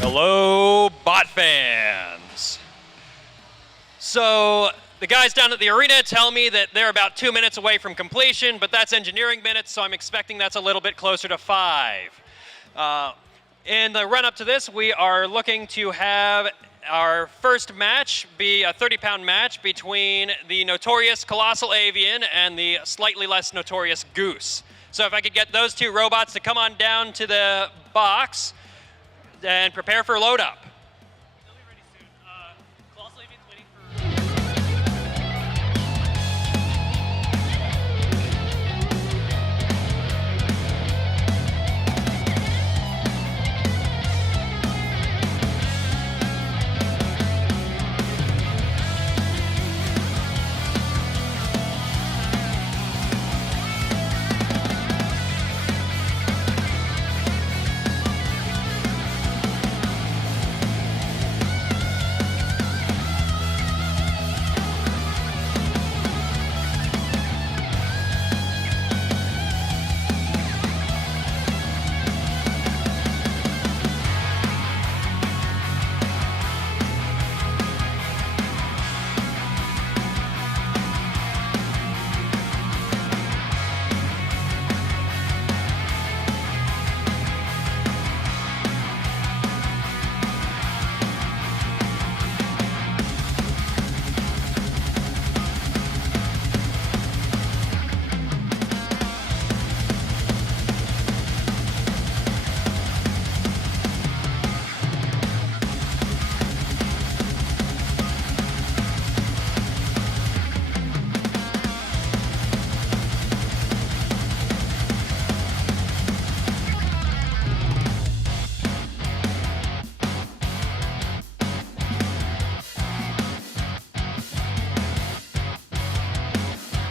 Hello, bot fans. So the guys down at the arena tell me that they're about 2 minutes away from completion, but that's engineering minutes, so I'm expecting that's a little bit closer to 5. In the run-up to this, we are looking to have our first match be a 30-pound match between the notorious Colossal Avian and the slightly less notorious Goose. So if I could get those two robots to come on down to the box and prepare for load up. They'll be ready soon. Colossal Avian's waiting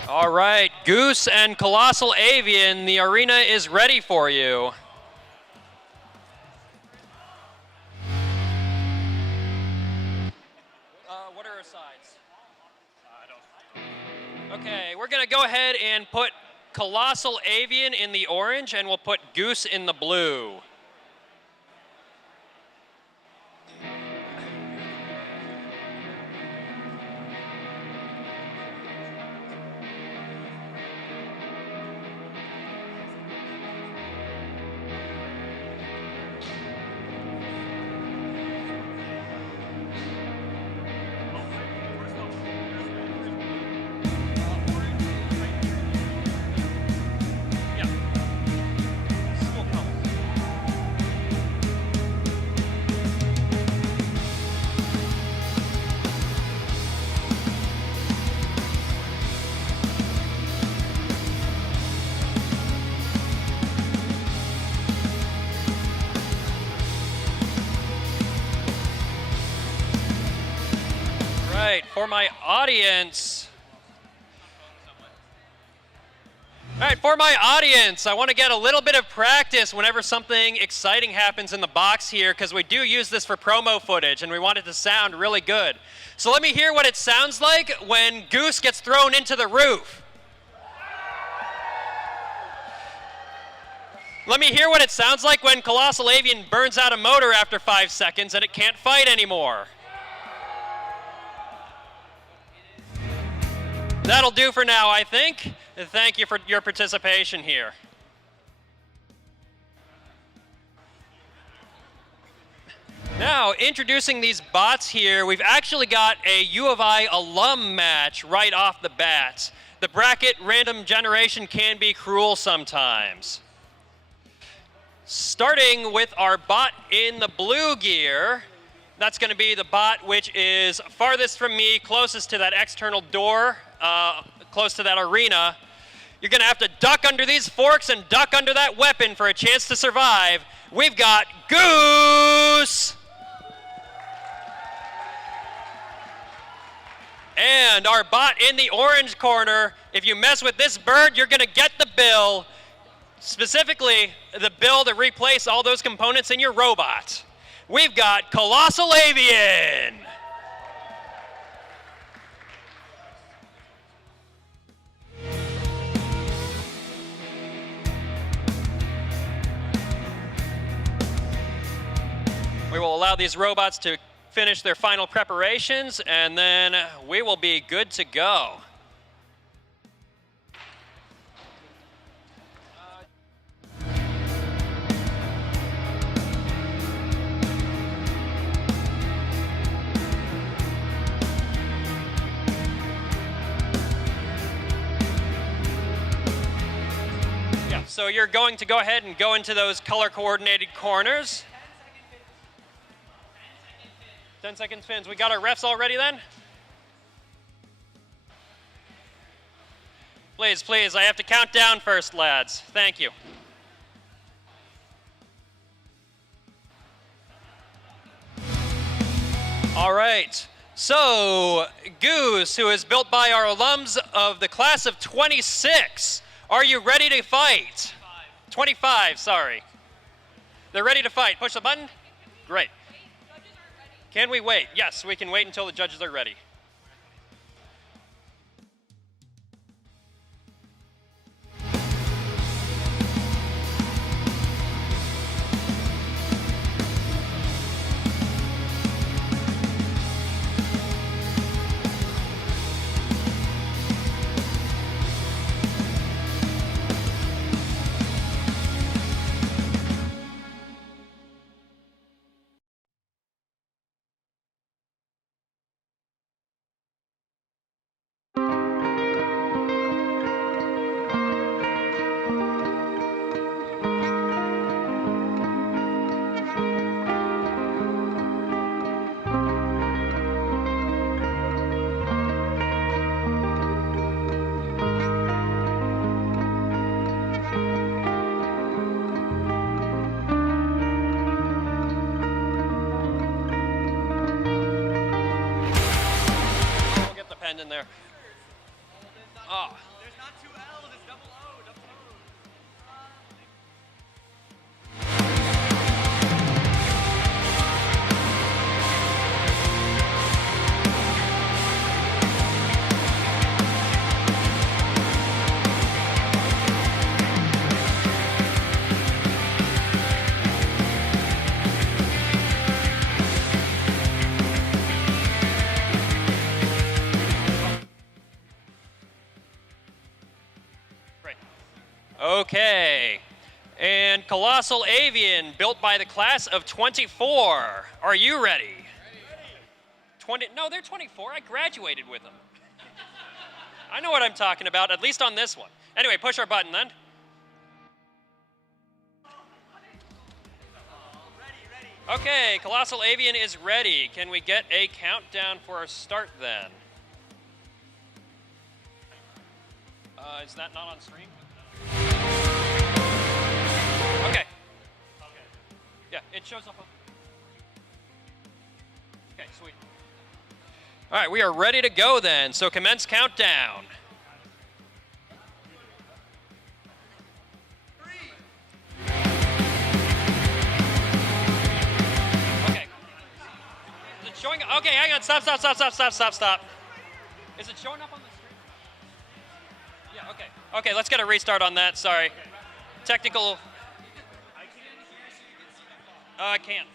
All right, Goose and Colossal Avian, the arena is ready for you. What are our sides? Okay, we're gonna go ahead and put Colossal Avian in the orange and we'll put Goose in the blue. For my audience. All right, for my audience, I want to get a little bit of practice whenever something exciting happens in the box here, because we do use this for promo footage and we want it to sound really good. So let me hear what it sounds like when Goose gets thrown into the roof. Let me hear what it sounds like when Colossal Avian burns out a motor after 5 seconds and it can't fight anymore. That'll do for now, I think. And thank you for your participation here. Now, introducing these bots here, we've actually got a U of I alum match right off the bat. The bracket random generation can be cruel sometimes. Starting with our bot in the blue gear, that's going to be the bot which is farthest from me, closest to that external door, close to that arena. You're going to have to duck under these forks and duck under that weapon for a chance to survive. We've got Goose! And our bot in the orange corner, if you mess with this bird, you're going to get the bill. Specifically, the bill to replace all those components in your robot. We've got Colossal Avian! We will allow these robots to finish their final preparations, and then we will be good to go. So you're going to go ahead and go into those color-coordinated corners. 10-second spins. We got our refs all ready then? Please, please, I have to count down first, lads. Thank you. All right. So, Goose, who is built by our alums of the class of 26, are you ready to fight? 25, sorry. They're ready to fight. Push the button. Great. Can we wait? Yes, we can wait until the judges are ready. In there. Oh. There's not two L's, it's double O, double O. Okay, and Colossal Avian, built by the class of 24. Are you ready? Ready. 20, no, they're 24. I graduated with them. I know what I'm talking about, at least on this one. Anyway, push our button then. Okay, Colossal Avian is ready. Can we get a countdown for our start then? Is that not on stream? Okay. Yeah, it shows up on... Okay, sweet. All right, we are ready to go then. So commence countdown. 3. Okay. Is it showing? Okay, hang on. Stop. Is it showing up on the screen? Yeah, okay. Okay, let's get a restart on that. Sorry. Technical... I can't.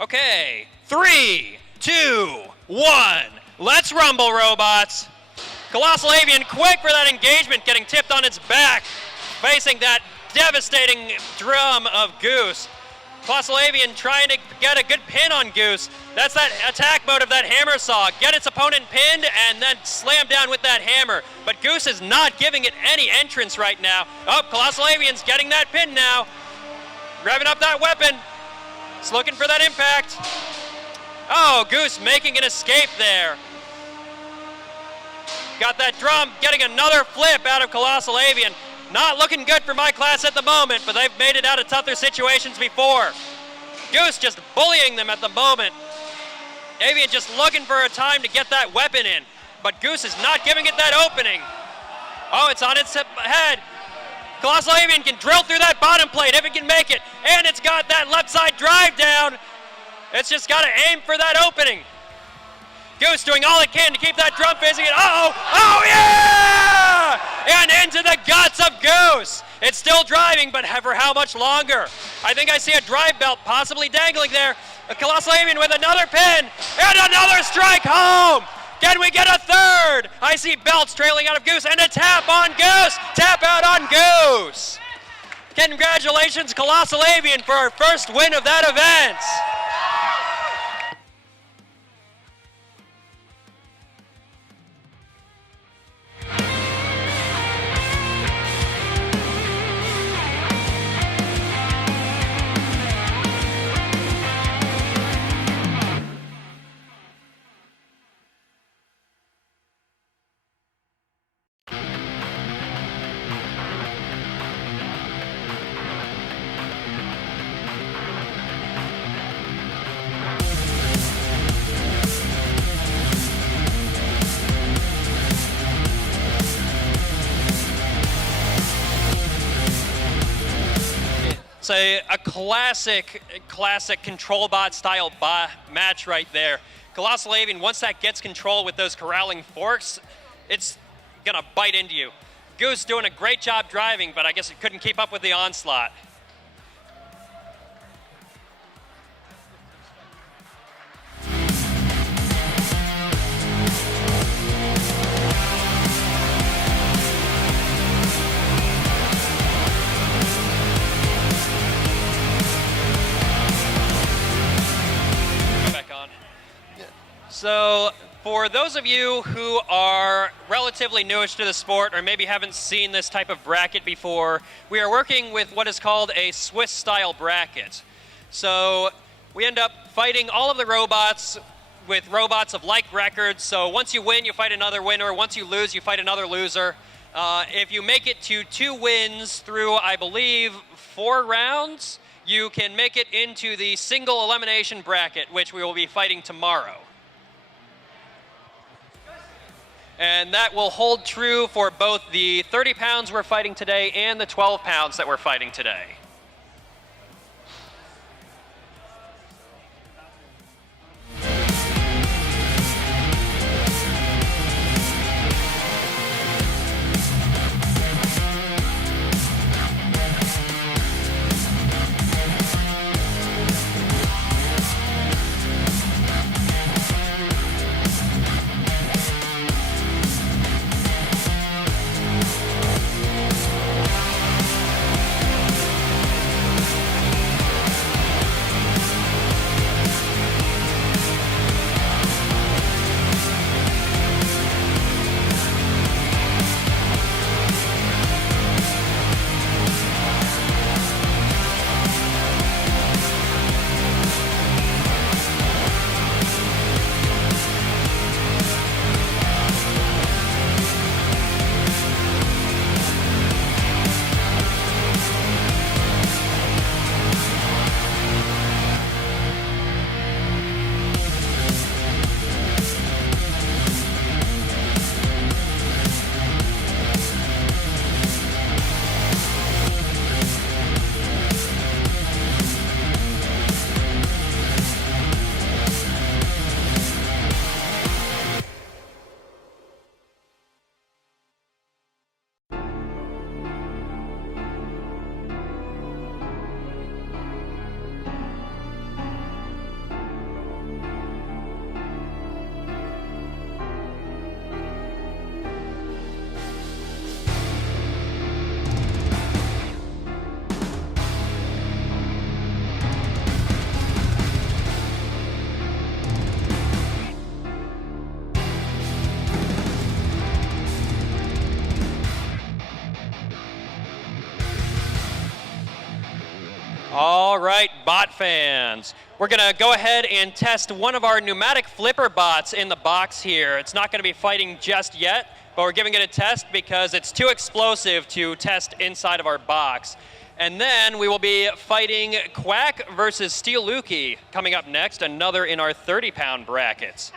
Okay, 3, 2, 1. Let's rumble, robots. Colossal Avian, quick for that engagement, getting tipped on its back, facing that devastating drum of Goose. Colossal Avian trying to get a good pin on Goose. That's that attack mode of that hammer saw. Get its opponent pinned and then slam down with that hammer. But Goose is not giving it any entrance right now. Oh, Colossal Avian's getting that pin now. Revving up that weapon. It's looking for that impact. Oh, Goose making an escape there. Got that drum, getting another flip out of Colossal Avian. Not looking good for my class at the moment, but they've made it out of tougher situations before. Goose just bullying them at the moment. Avian just looking for a time to get that weapon in, but Goose is not giving it that opening. Oh, it's on its head. Colossal Avian can drill through that bottom plate if it can make it. And it's got that left side drive down. It's just got to aim for that opening. Goose doing all it can to keep that drum facing it. Uh-oh! Oh, yeah! And into the guts of Goose. It's still driving, but for how much longer? I think I see a drive belt possibly dangling there. A Colossal Avian with another pin, and another strike home! Can we get a third? I see belts trailing out of Goose, and a tap on Goose! Tap out on Goose! Congratulations, Colossal Avian, for our first win of that event! It's a classic control bot style match right there. Colossal Avian, once that gets control with those corralling forks, it's gonna bite into you. Goose doing a great job driving, but I guess it couldn't keep up with the onslaught. So for those of you who are relatively newish to the sport or maybe haven't seen this type of bracket before, we are working with what is called a Swiss style bracket. So we end up fighting all of the robots with robots of like records. So once you win, you fight another winner. Once you lose, you fight another loser. If you make it to 2 wins through, I believe, 4 rounds, you can make it into the single elimination bracket, which we will be fighting tomorrow. And that will hold true for both the 30 pounds we're fighting today and the 12 pounds that we're fighting today. All right, bot fans. We're gonna go ahead and test one of our pneumatic flipper bots in the box here. It's not gonna be fighting just yet, but we're giving it a test because it's too explosive to test inside of our box. And then we will be fighting Quack versus Steel Lukey coming up next, another in our 30-pound brackets.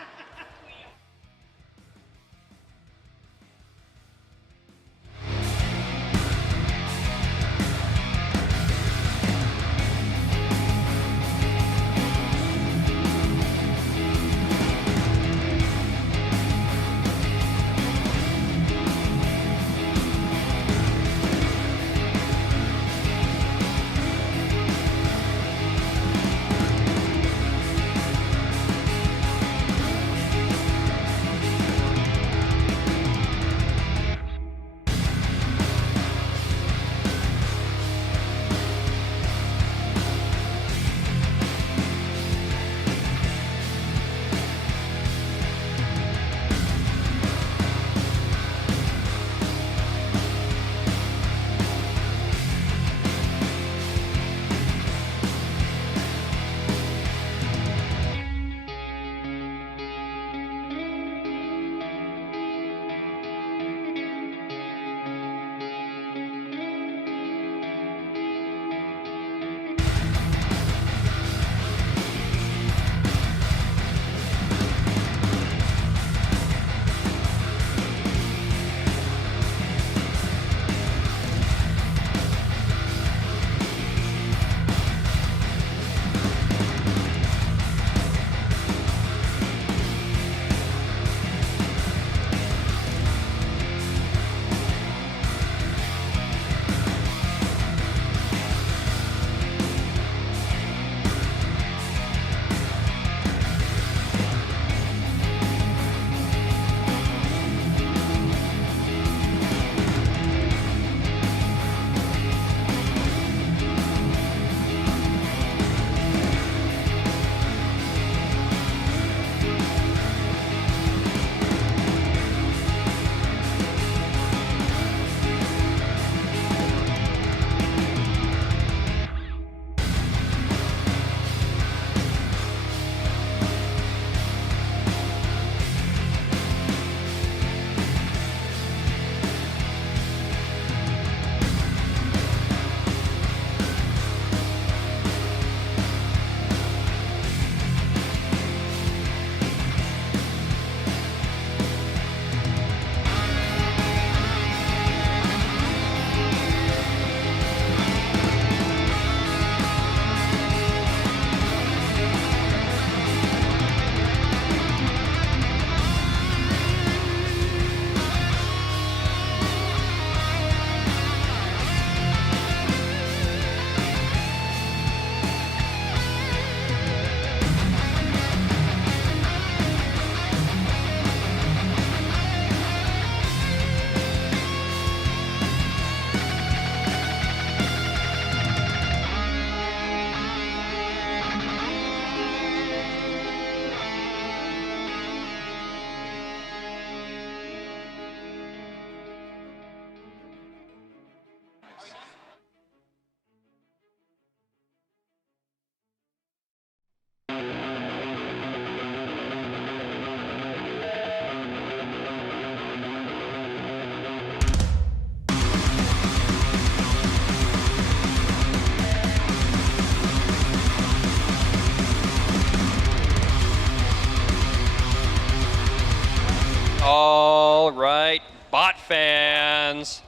All right, bot fans.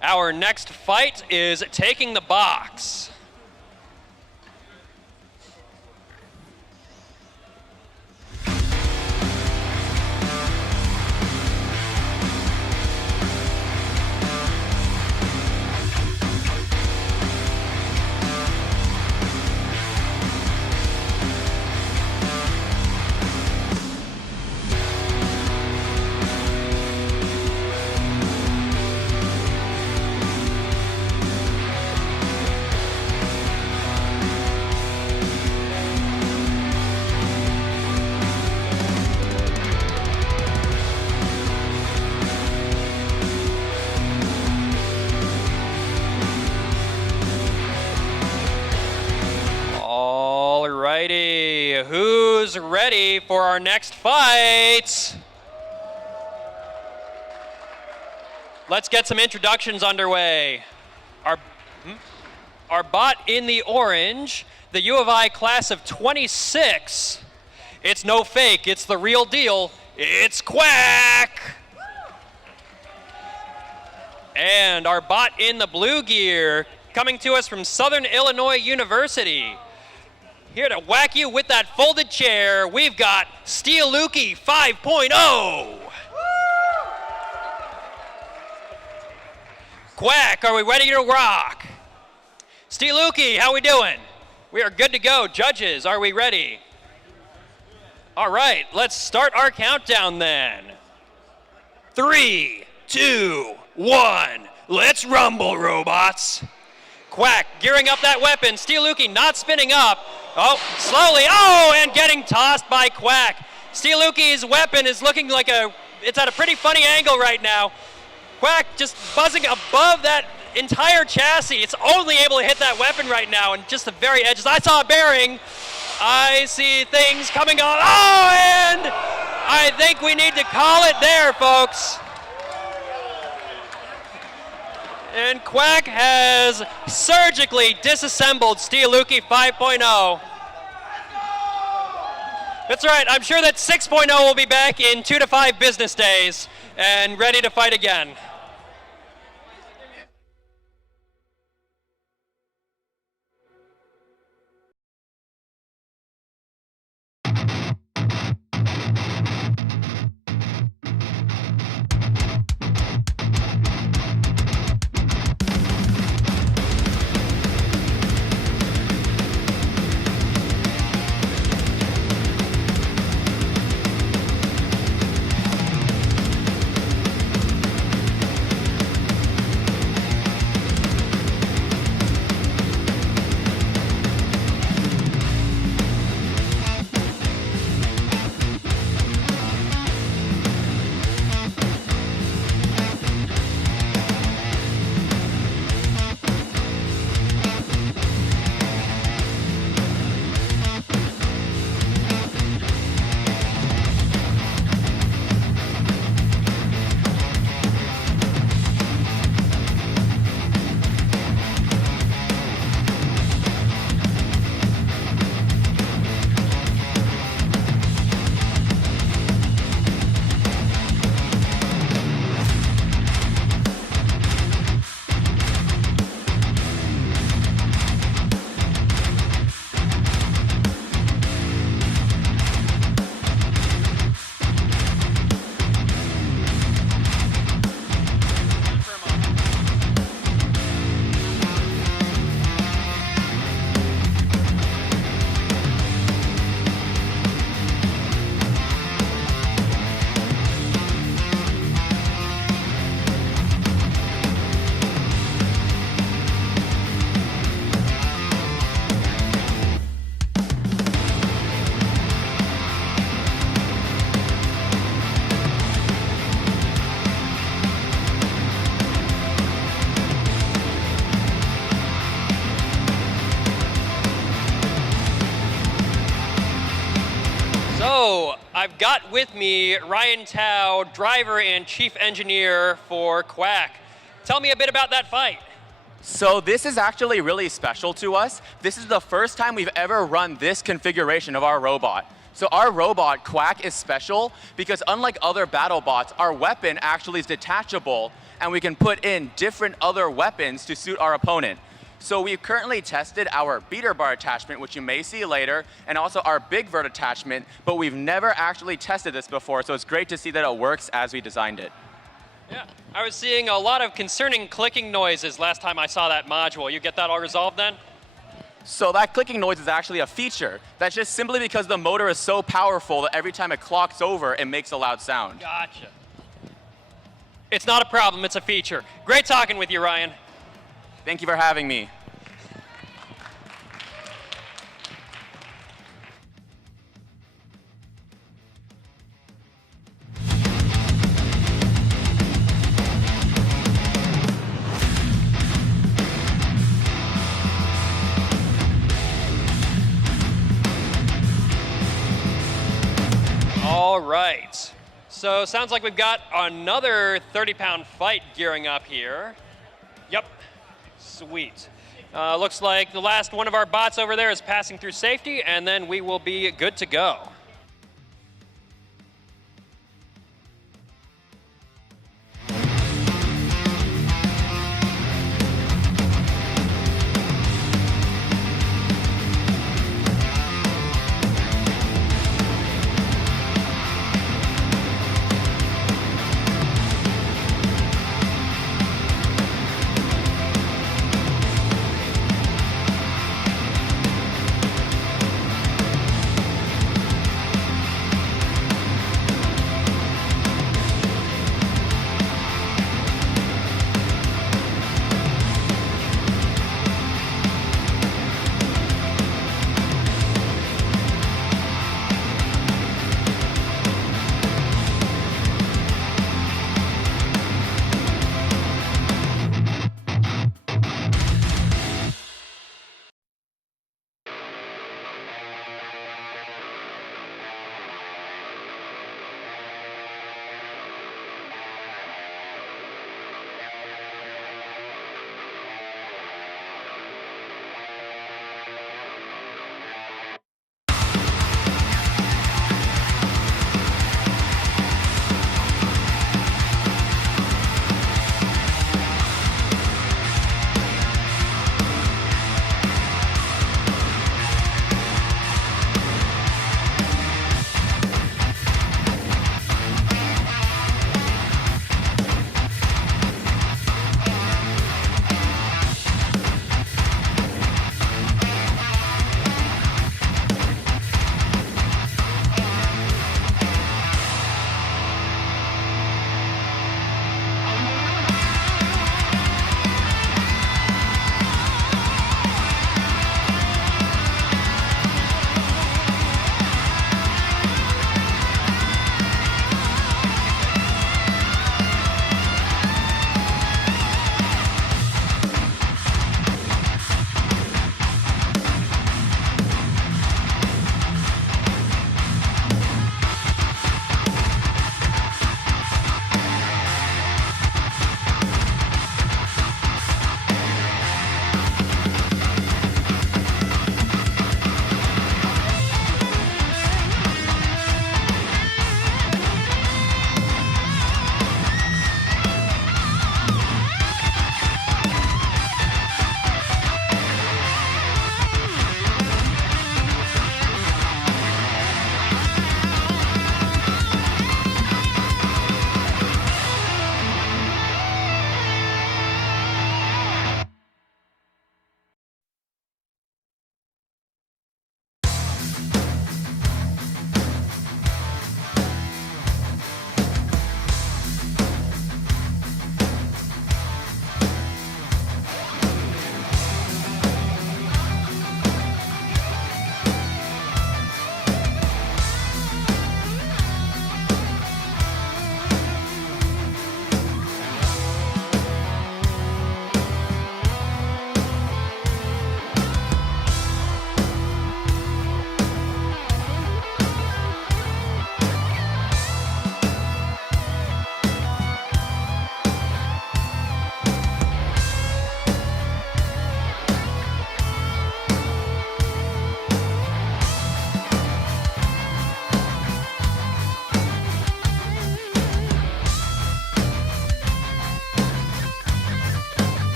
Our next fight is taking the box. Alrighty, who's ready for our next fight? Let's get some introductions underway. Our bot in the orange, the U of I class of 26. It's no fake, it's the real deal. It's Quack! And our bot in the blue gear, coming to us from Southern Illinois University. Here to whack you with that folded chair, we've got Steel Lukey 5.0. Quack, are we ready to rock? Steel Lukey, how we doing? We are good to go. Judges, are we ready? All right, let's start our countdown then. 3, 2, 1, let's rumble, robots. Quack, gearing up that weapon. Steel Lukey not spinning up. Oh, slowly. Oh, and getting tossed by Quack. Steel Lukey's weapon is looking like it's at a pretty funny angle right now. Quack just buzzing above that entire chassis. It's only able to hit that weapon right now, and just the very edges. I saw a bearing. I see things coming on. Oh, and I think we need to call it there, folks. And Quack has surgically disassembled Steel Lukey 5.0. That's right, I'm sure that 6.0 will be back in 2 to 5 business days and ready to fight again. So I've got with me Ryan Tao, driver and chief engineer for Quack. Tell me a bit about that fight. So this is actually really special to us. This is the first time we've ever run this configuration of our robot. So our robot, Quack, is special because unlike other battle bots, our weapon actually is detachable, and we can put in different other weapons to suit our opponent. So we've currently tested our beater bar attachment, which you may see later, and also our big vert attachment, but we've never actually tested this before, so it's great to see that it works as we designed it. Yeah, I was seeing a lot of concerning clicking noises last time I saw that module. You get that all resolved then? So that clicking noise is actually a feature. That's just simply because the motor is so powerful that every time it clocks over, it makes a loud sound. Gotcha. It's not a problem, it's a feature. Great talking with you, Ryan. Thank you for having me. All right. So sounds like we've got another 30-pound fight gearing up here. Yep. Sweet. Looks like the last one of our bots over there is passing through safety, and then we will be good to go.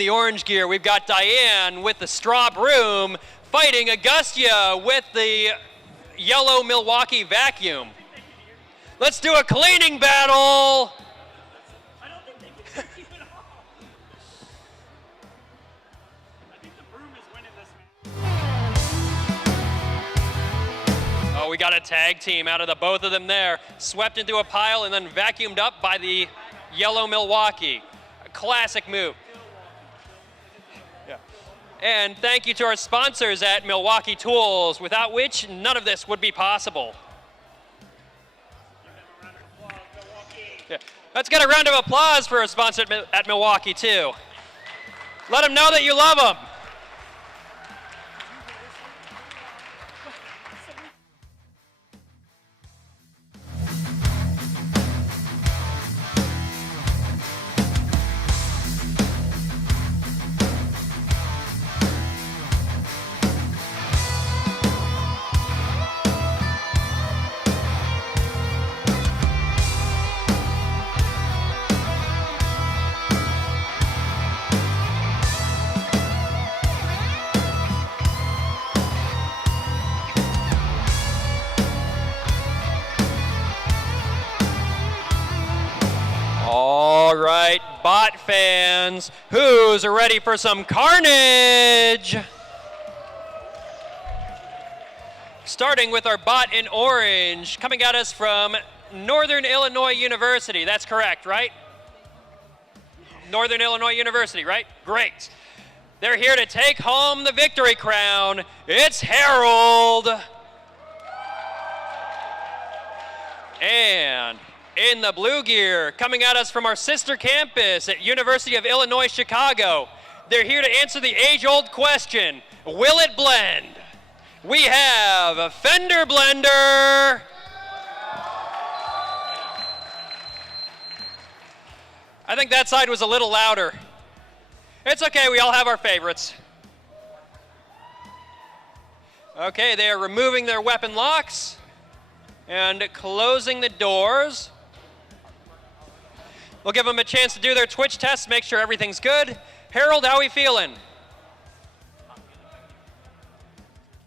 the orange gear, we've got Diane with the straw broom fighting Augustia with the yellow Milwaukee vacuum. Let's do a cleaning battle. I don't think they can keep it off. I think the broom is winning this match. Oh, we got a tag team out of the both of them there. Swept into a pile and then vacuumed up by the yellow Milwaukee. A classic move. Yeah. And thank you to our sponsors at Milwaukee Tools, without which none of this would be possible. Yeah. Let's get a round of applause for our sponsor at Milwaukee, too. Let them know that you love them. All right, bot fans, who's ready for some carnage? Starting with our bot in orange, coming at us from Northern Illinois University. That's correct, right? Northern Illinois University, right? Great. They're here to take home the victory crown. It's Harold. And in the blue gear, coming at us from our sister campus at University of Illinois, Chicago, they're here to answer the age-old question, will it blend? We have a Fender Blender. I think that side was a little louder. It's okay, we all have our favorites. Okay, they are removing their weapon locks and closing the doors. We'll give them a chance to do their twitch test, make sure everything's good. Harold, how are we feeling?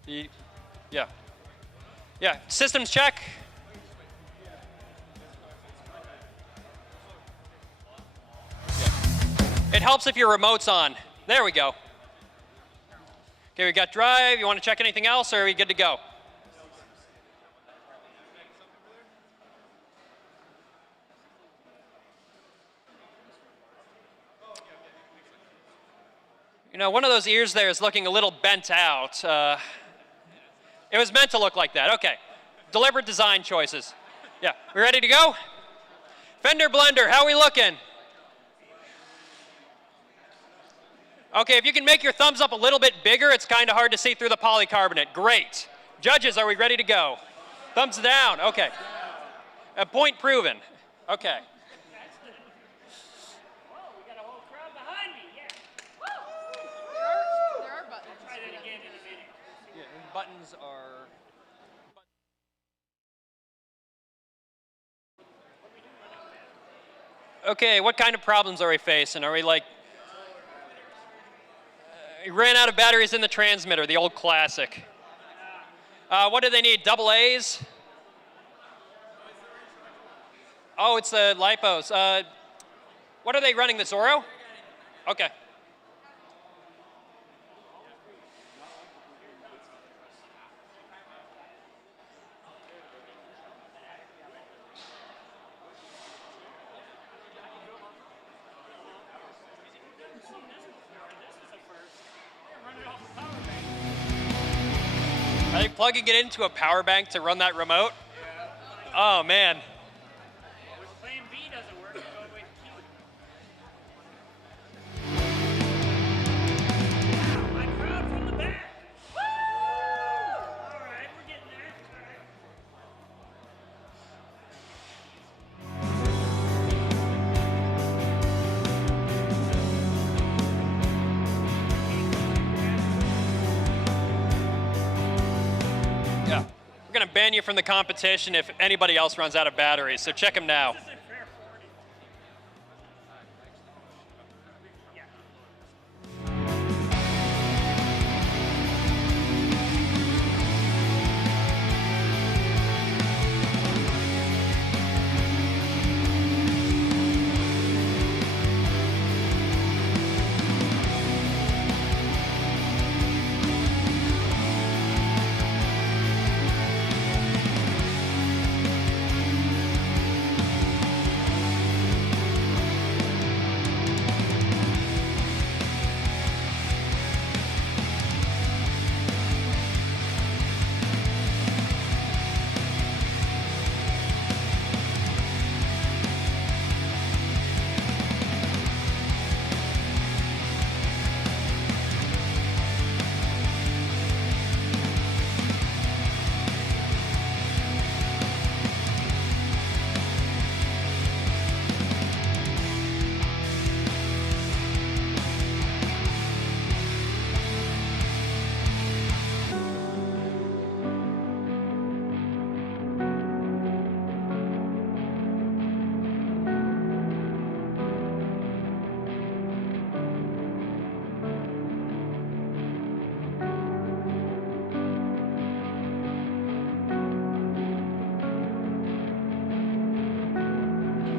Yeah. Yeah, systems check. Yeah. It helps if your remote's on. There we go. Okay, we got drive. You want to check anything else, or are we good to go? You know, one of those ears there is looking a little bent out. It was meant to look like that. Okay. Deliberate design choices. Yeah. We ready to go? Fender Blender, how are we looking? Okay, if you can make your thumbs up a little bit bigger, it's kind of hard to see through the polycarbonate. Great. Judges, are we ready to go? Thumbs down. Okay. A point proven. Okay. Buttons are... Okay, what kind of problems are we facing? Are we like... we ran out of batteries in the transmitter, the old classic. What do they need, double A's? Oh, it's the lipos. What are they running, the Zorro? Okay. Are they plugging it into a power bank to run that remote? Yeah. Oh, man. If plan B doesn't work, go with Q. My crowd from the back. Woo! All right, we're getting there. Yeah. We're going to ban you from the competition if anybody else runs out of batteries, so check them now.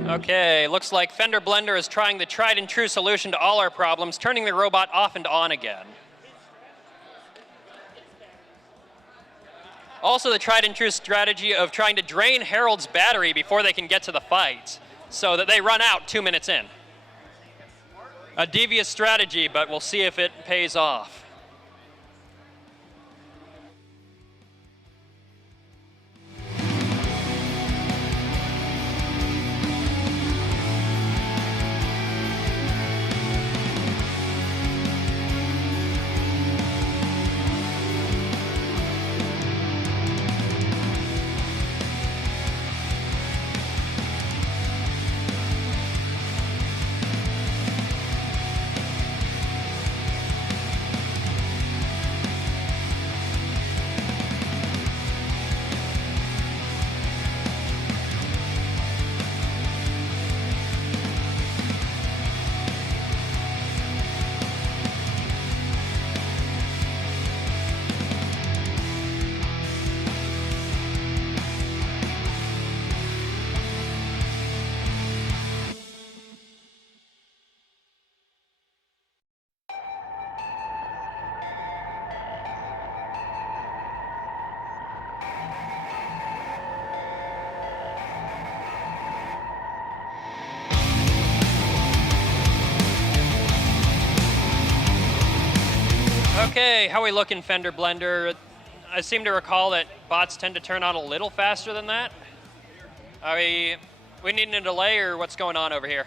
Okay, looks like Fender Blender is trying the tried and true solution to all our problems, turning the robot off and on again. Also the tried and true strategy of trying to drain Harold's battery before they can get to the fight, so that they run out 2 minutes in. A devious strategy, but we'll see if it pays off. Okay, how are we looking, Fender Blender? I seem to recall that bots tend to turn on a little faster than that. Are we needing a delay, or what's going on over here?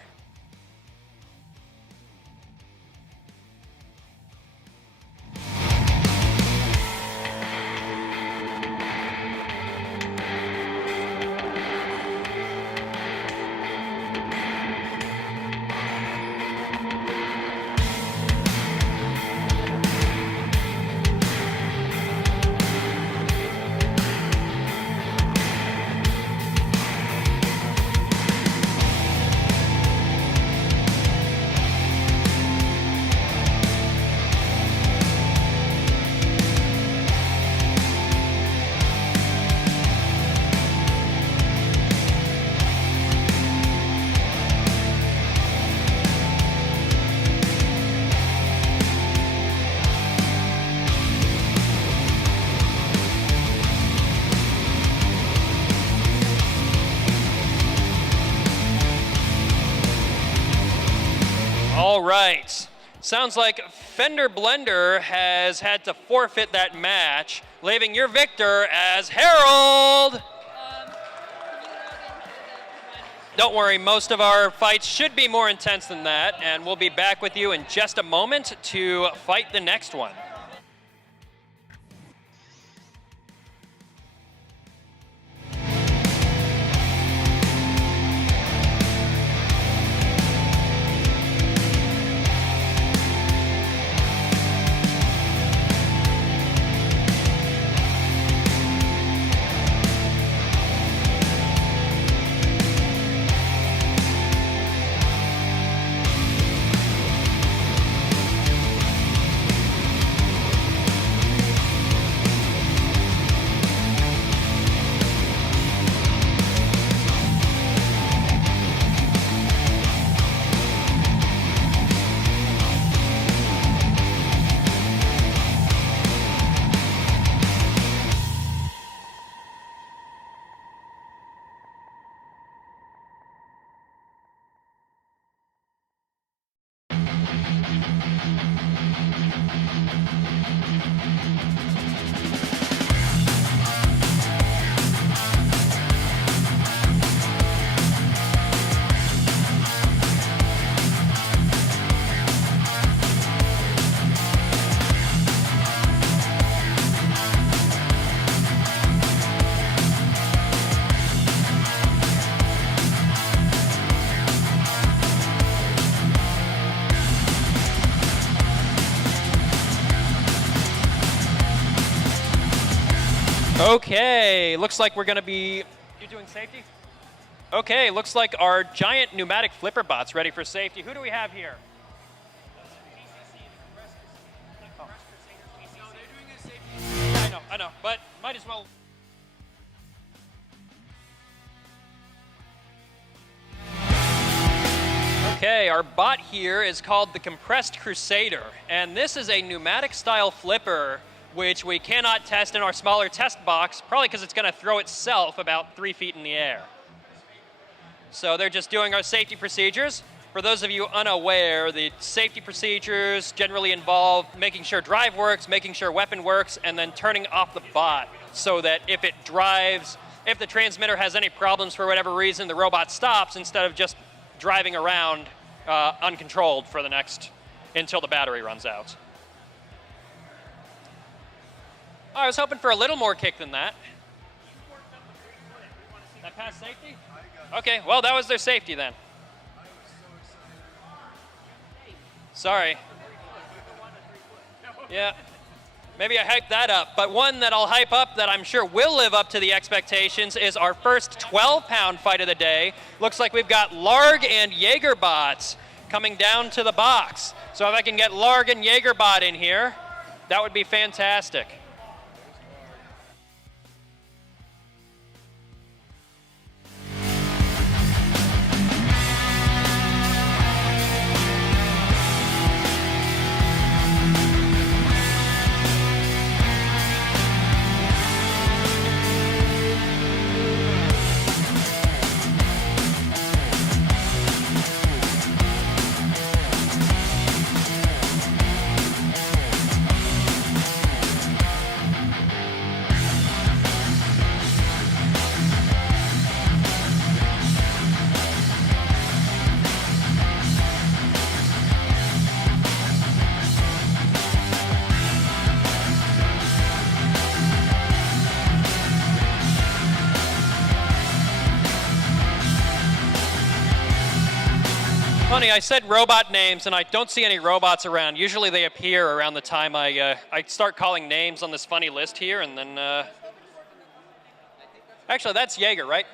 All right. Sounds like Fender Blender has had to forfeit that match, leaving your victor as Harold. Don't worry, most of our fights should be more intense than that, and we'll be back with you in just a moment to fight the next one. Okay, looks like we're going to be... You're doing safety? Okay, looks like our giant pneumatic flipper bot's ready for safety. Who do we have here? Yeah, I know, but might as well... our bot here is called the Compressed Crusader, and this is a pneumatic style flipper which we cannot test in our smaller test box, probably because it's going to throw itself about 3 feet in the air. So they're just doing our safety procedures. For those of you unaware, the safety procedures generally involve making sure drive works, making sure weapon works, and then turning off the bot so that if it drives, if the transmitter has any problems for whatever reason, the robot stops instead of just driving around uncontrolled for the next, until the battery runs out. I was hoping for a little more kick than that. That passed safety? Okay, well, that was their safety then. Sorry. Yeah, maybe I hyped that up, but one that I'll hype up that I'm sure will live up to the expectations is our first 12-pound fight of the day. Looks like we've got Larg and Jaegerbot coming down to the box. So if I can get Larg and Jaegerbot in here, that would be fantastic. Funny, I said robot names and I don't see any robots around. Usually they appear around the time I start calling names on this funny list here, and then actually that's Jaeger, right?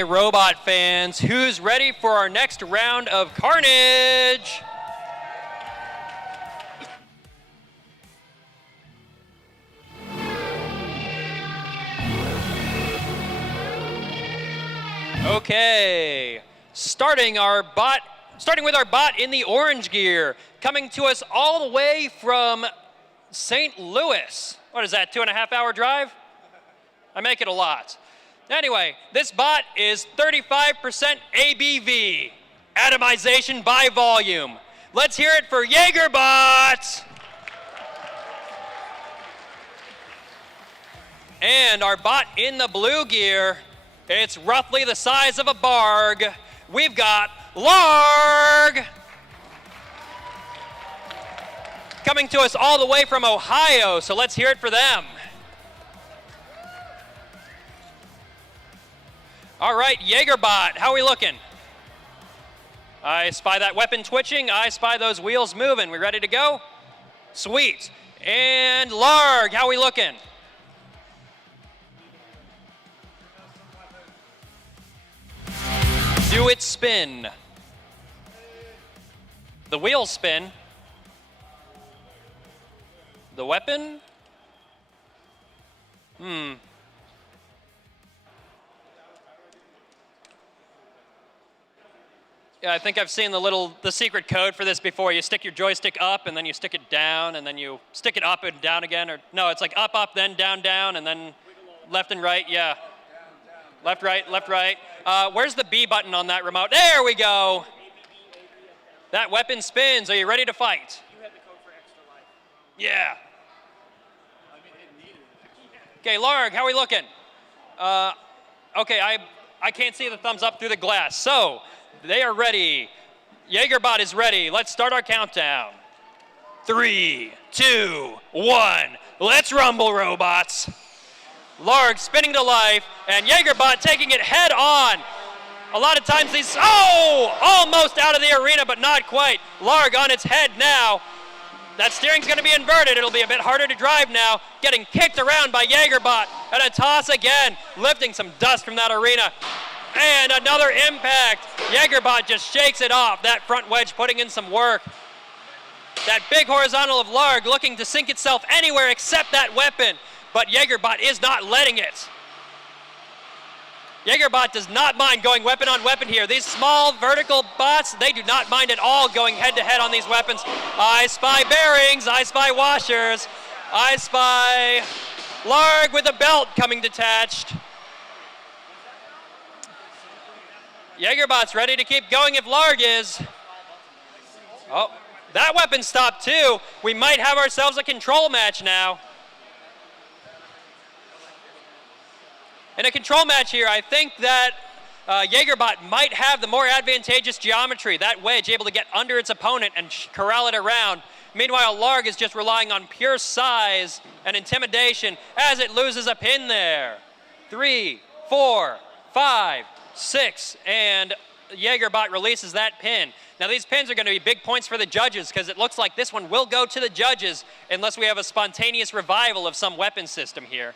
Okay, robot fans, who's ready for our next round of carnage? Okay, starting with our bot in the orange gear, coming to us all the way from St. Louis. What is that, 2.5-hour drive? I make it a lot. Anyway, this bot is 35% ABV, atomization by volume. Let's hear it for JagerBot! And our bot in the blue gear, it's roughly the size of a barg. We've got Larg! Coming to us all the way from Ohio, so let's hear it for them. All right, JagerBot, how are we looking? I spy that weapon twitching. I spy those wheels moving. We ready to go? Sweet. And Larg, how are we looking? Do it spin. The wheels spin. The weapon? Yeah, I think I've seen the secret code for this before. You stick your joystick up, and then you stick it down, and then you stick it up and down again. Or no, it's like up, up, then down, down, and then left and right. Yeah. Left, right, left, right. Where's the B button on that remote? There we go. That weapon spins. Are you ready to fight? You had the code for extra life. Yeah. Okay, Larg, how are we looking? Okay, I can't see the thumbs up through the glass. So, they are ready. JagerBot is ready. Let's start our countdown. 3, 2, 1. Let's rumble, robots. Larg spinning to life, and JagerBot taking it head on. A lot of times these, almost out of the arena, but not quite. Larg on its head now. That steering's gonna be inverted. It'll be a bit harder to drive now. Getting kicked around by JagerBot, and a toss again, lifting some dust from that arena. And another impact. JagerBot just shakes it off. That front wedge putting in some work. That big horizontal of Larg looking to sink itself anywhere except that weapon. But JagerBot is not letting it. JagerBot does not mind going weapon on weapon here. These small vertical bots, they do not mind at all going head to head on these weapons. I spy bearings, I spy washers, I spy Larg with a belt coming detached. JagerBot's ready to keep going if Larg is. Oh, that weapon stopped too. We might have ourselves a control match now. In a control match here, I think that JagerBot might have the more advantageous geometry. That wedge able to get under its opponent and corral it around. Meanwhile, Larg is just relying on pure size and intimidation as it loses a pin there. 3, 4, 5, 6, and JagerBot releases that pin. Now these pins are going to be big points for the judges because it looks like this one will go to the judges unless we have a spontaneous revival of some weapon system here.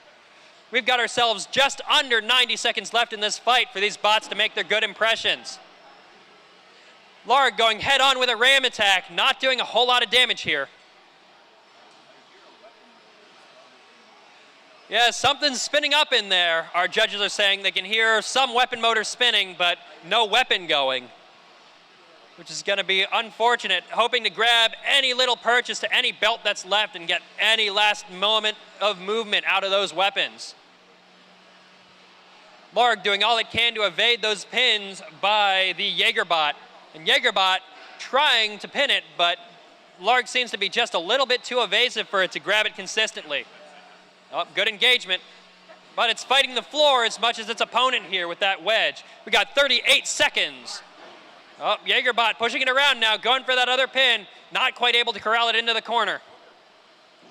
We've got ourselves just under 90 seconds left in this fight for these bots to make their good impressions. Larg going head on with a ram attack, not doing a whole lot of damage here. Yeah, something's spinning up in there. Our judges are saying they can hear some weapon motor spinning, but no weapon going, which is going to be unfortunate. Hoping to grab any little purchase to any belt that's left and get any last moment of movement out of those weapons. Larg doing all it can to evade those pins by the JagerBot. And JagerBot trying to pin it, but Larg seems to be just a little bit too evasive for it to grab it consistently. Oh, good engagement, but it's fighting the floor as much as its opponent here with that wedge. We got 38 seconds. Oh, JagerBot pushing it around now, going for that other pin, not quite able to corral it into the corner.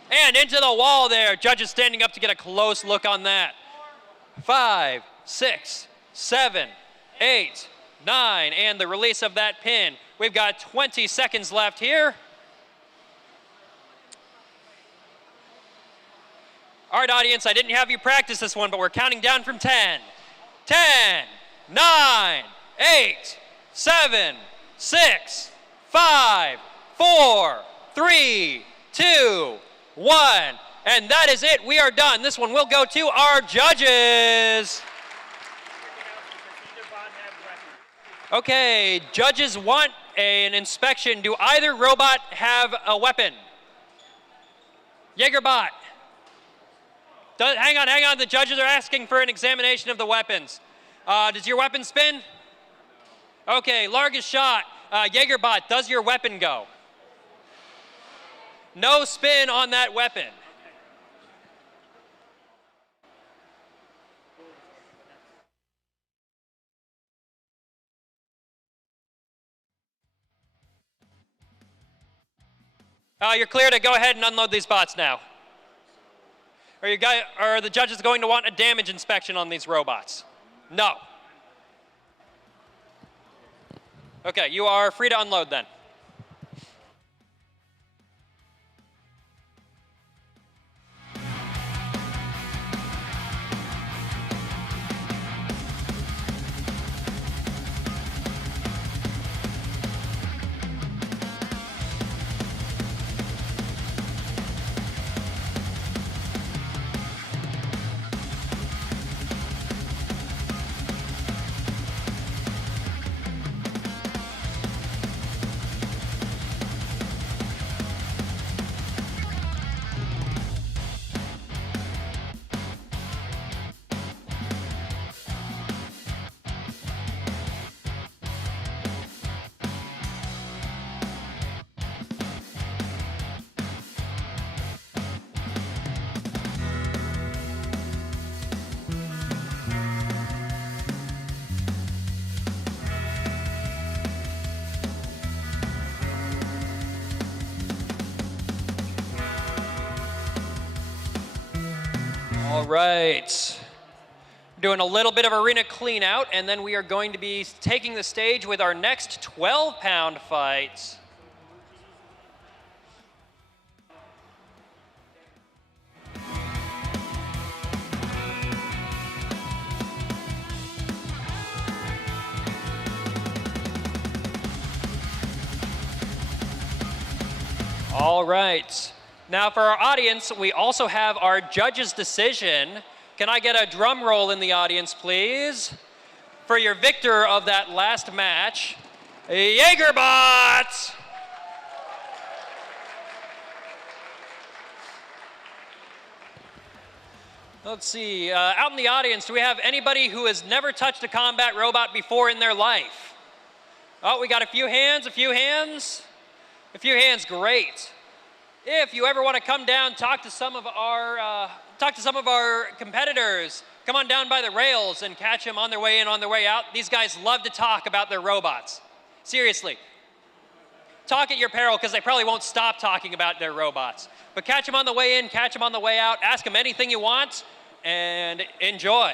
And into the wall there. Judges standing up to get a close look on that. 5, 6, 7, 8, 9, and the release of that pin. We've got 20 seconds left here. All right, audience, I didn't have you practice this one, but we're counting down from 10. 10, 9, 8, 7, 6, 5, 4, 3, 2, 1. And that is it. We are done. This one will go to our judges. Okay, judges want an inspection. Do either robot have a weapon? Jaegerbot. Hang on. The judges are asking for an examination of the weapons. Does your weapon spin? Okay, largest shot. Jaegerbot, does your weapon go? No spin on that weapon. You're clear to go ahead and unload these bots now. Are the judges going to want a damage inspection on these robots? No. Okay, you are free to unload then. All right. Doing a little bit of arena clean out, and then we are going to be taking the stage with our next 12-pound fight. All right. Now for our audience, we also have our judge's decision. Can I get a drum roll in the audience, please? For your victor of that last match, Jaegerbot! Let's see, out in the audience, do we have anybody who has never touched a combat robot before in their life? Oh, we got a few hands, great. If you ever want to come down, talk to some of our competitors, come on down by the rails and catch them on their way in, on their way out. These guys love to talk about their robots. Seriously. Talk at your peril, because they probably won't stop talking about their robots. But catch them on the way in, catch them on the way out, ask them anything you want, and enjoy.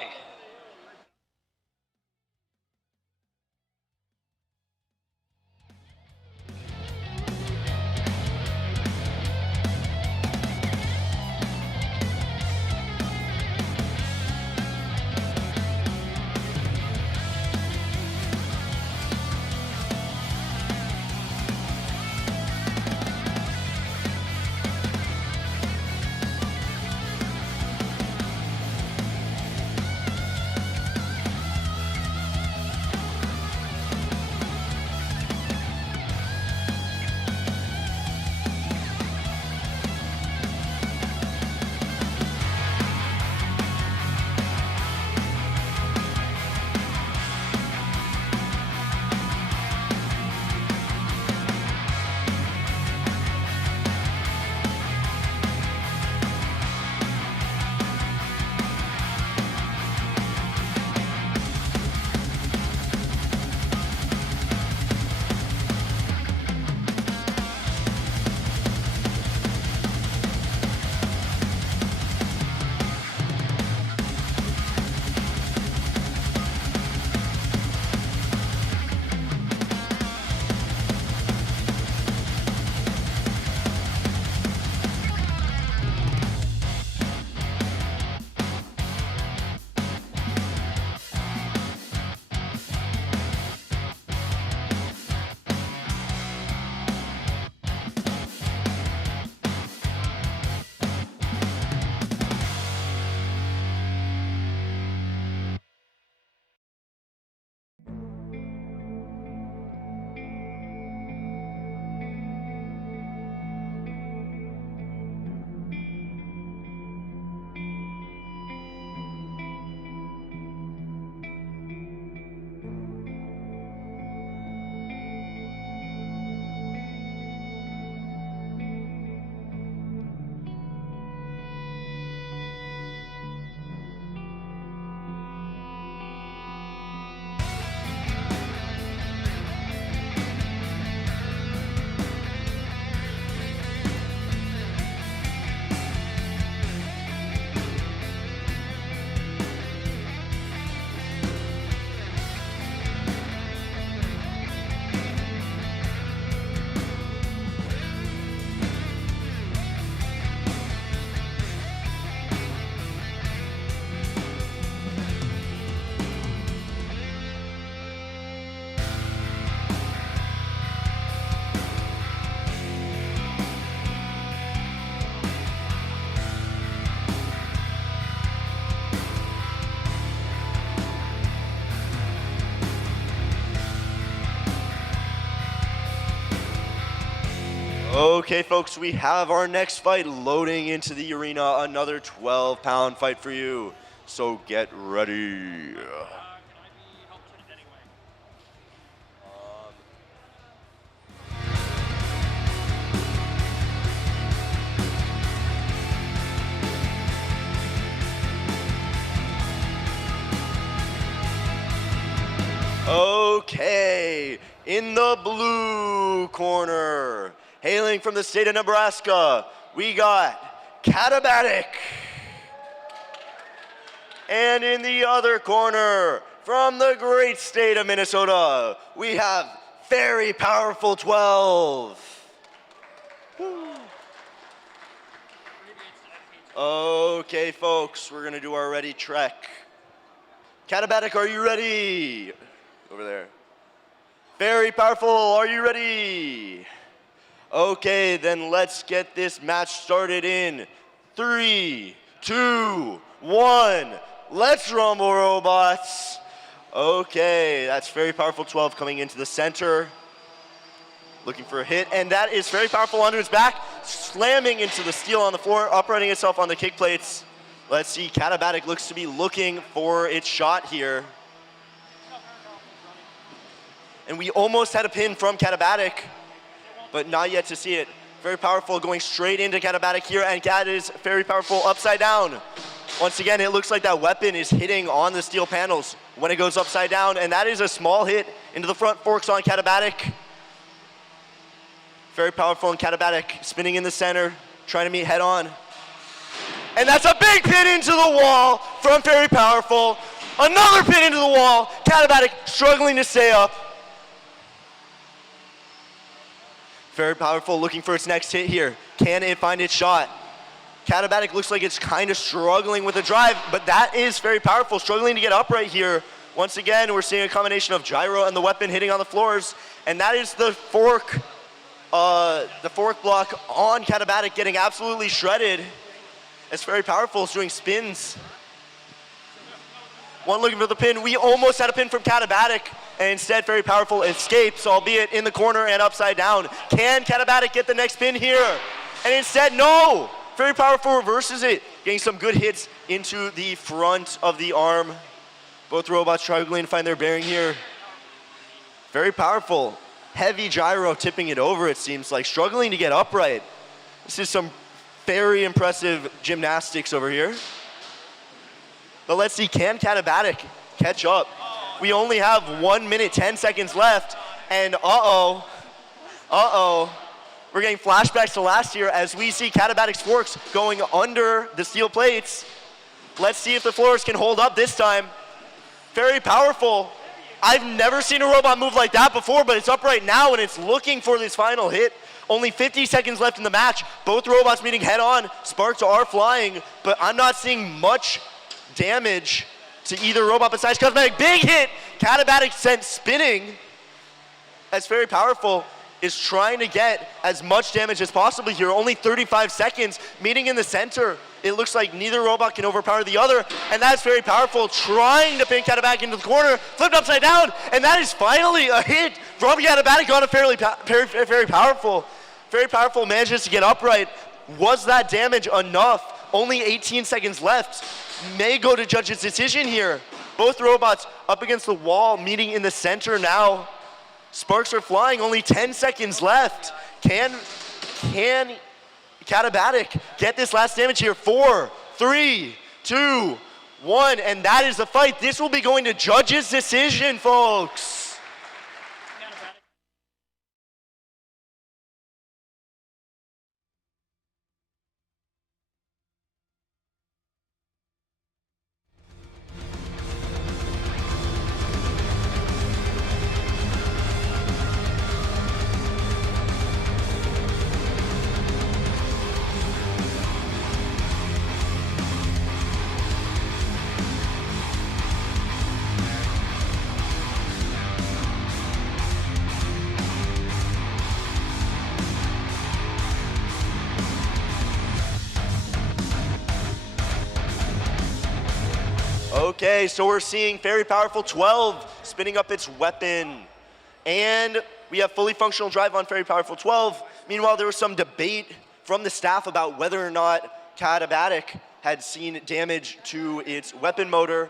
Okay, folks, we have our next fight loading into the arena. Another 12-pound fight for you. So get ready. Okay, in the blue corner, hailing from the state of Nebraska, we got Catabatic. And in the other corner, from the great state of Minnesota, we have Very Powerful 12. Okay, folks, we're gonna do our ready trek. Catabatic, are you ready? Over there. Very Powerful, are you ready? Okay, then let's get this match started in 3, 2, 1. Let's rumble, robots. Okay, that's Very Powerful 12 coming into the center. Looking for a hit, and that is Very Powerful onto its back, slamming into the steel on the floor, uprighting itself on the kick plates. Let's see, Catabatic looks to be looking for its shot here. And we almost had a pin from Catabatic, but not yet to see it. Very Powerful going straight into Catabatic here, and Cat is Very Powerful upside down. Once again, it looks like that weapon is hitting on the steel panels when it goes upside down, and that is a small hit into the front forks on Catabatic. Very Powerful and Catabatic spinning in the center, trying to meet head on. And that's a big pin into the wall from Very Powerful. Another pin into the wall. Catabatic struggling to stay up. Very Powerful looking for its next hit here. Can it find its shot? Catabatic looks like it's kind of struggling with the drive, but that is Very Powerful, struggling to get upright here. Once again, we're seeing a combination of gyro and the weapon hitting on the floors, and that is the fork block on Catabatic getting absolutely shredded as Very Powerful is doing spins. One looking for the pin. We almost had a pin from Catabatic, and instead Very Powerful escapes, albeit in the corner and upside down. Can Catabatic get the next pin here? And instead, no! Very Powerful reverses it, getting some good hits into the front of the arm. Both robots struggling to find their bearing here. Very Powerful. Heavy gyro tipping it over, it seems like, struggling to get upright. This is some very impressive gymnastics over here. But let's see, can Catabatic catch up? We only have 1 minute, 10 seconds left, and we're getting flashbacks to last year as we see Catabatic's forks going under the steel plates. Let's see if the floors can hold up this time. Very Powerful. I've never seen a robot move like that before, but it's upright now and it's looking for this final hit. Only 50 seconds left in the match. Both robots meeting head on. Sparks are flying, but I'm not seeing much damage to either robot besides Cosmetic. Big hit! Catabatic sent spinning as Very Powerful is trying to get as much damage as possible here. Only 35 seconds. Meeting in the center. It looks like neither robot can overpower the other, and that's Very Powerful trying to pin Catabatic into the corner, flipped upside down, and that is finally a hit from Catabatic on a Very Powerful. Very Powerful manages to get upright. Was that damage enough? Only 18 seconds left. May go to judge's decision here. Both robots up against the wall, meeting in the center now. Sparks are flying, only 10 seconds left. Can Catabatic get this last damage here? 4, 3, 2, 1, and that is the fight. This will be going to judge's decision, folks. Okay, so we're seeing Very Powerful 12 spinning up its weapon. And We have fully functional drive on Very Powerful 12. Meanwhile, there was some debate from the staff about whether or not Catabatic had seen damage to its weapon motor.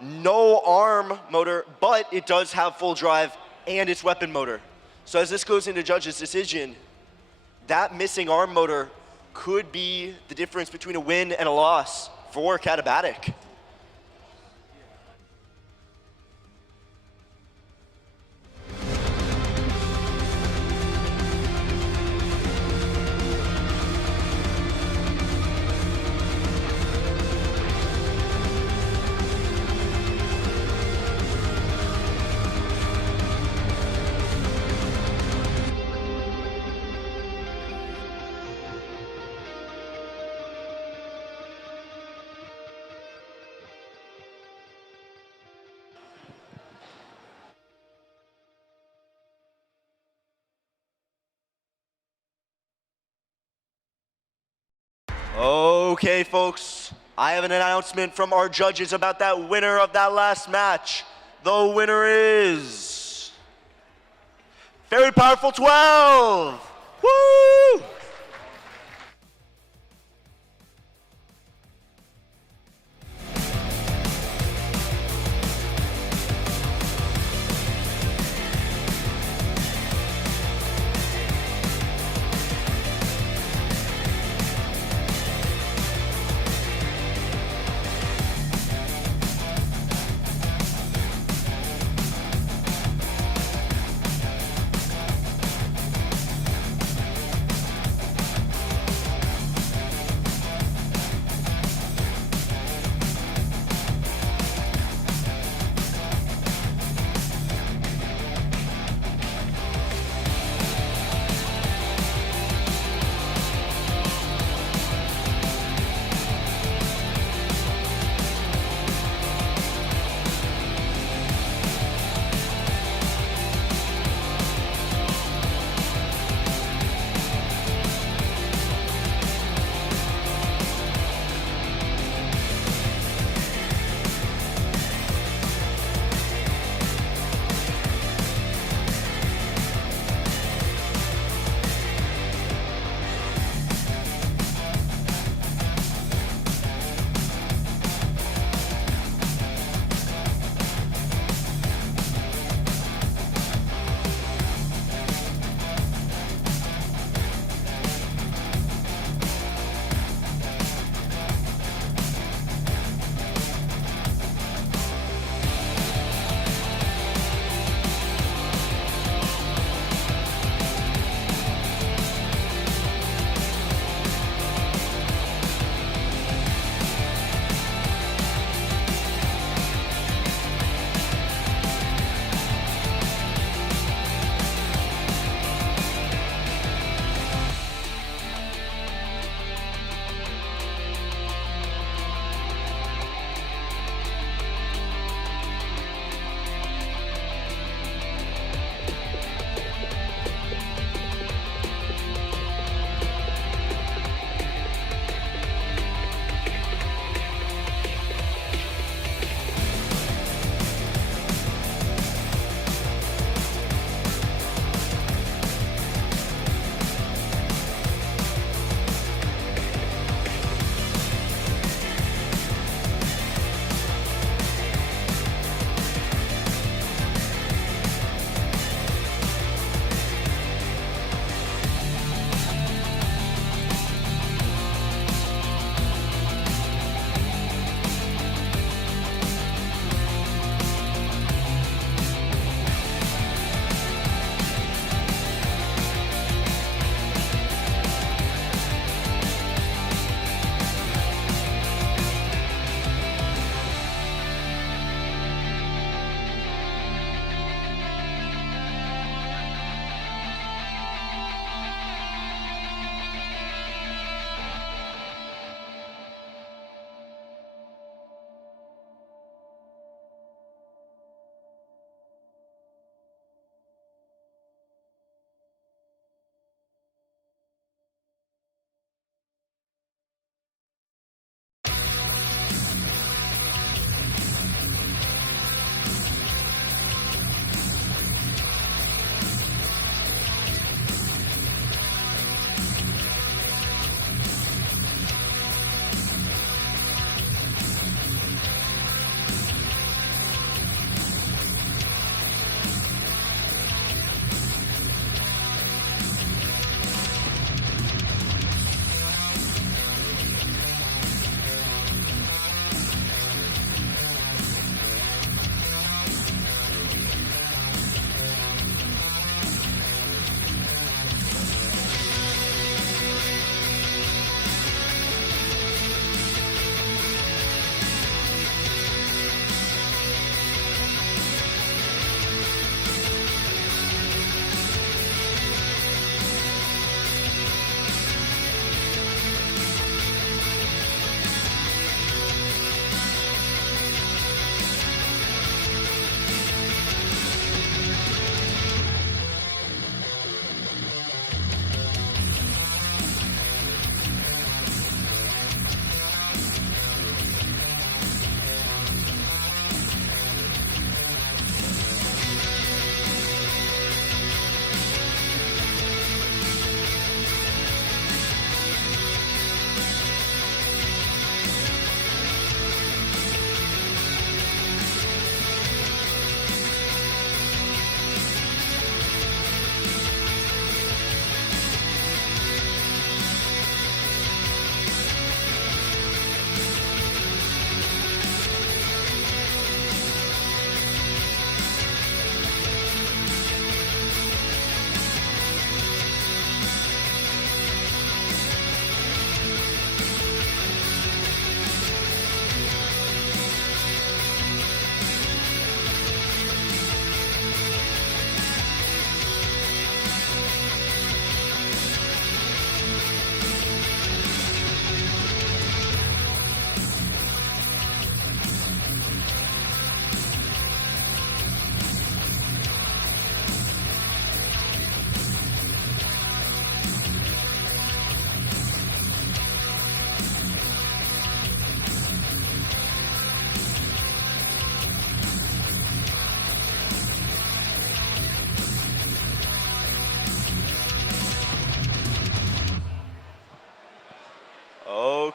No arm motor, but it does have full drive and its weapon motor. So as this goes into judge's decision, that missing arm motor could be the difference between a win and a loss for Catabatic. Okay, folks, I have an announcement from our judges about that winner of that last match. The winner is Very Powerful 12. Woo!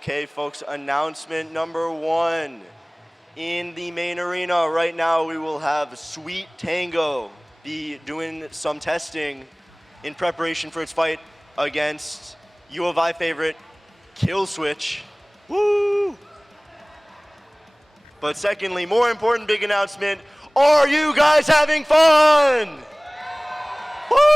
Okay, folks, announcement number 1. In the main arena right now, we will have Sweet Tango be doing some testing in preparation for its fight against U of I favorite Kill Switch. Woo! But secondly, more important big announcement, are you guys having fun? Woo!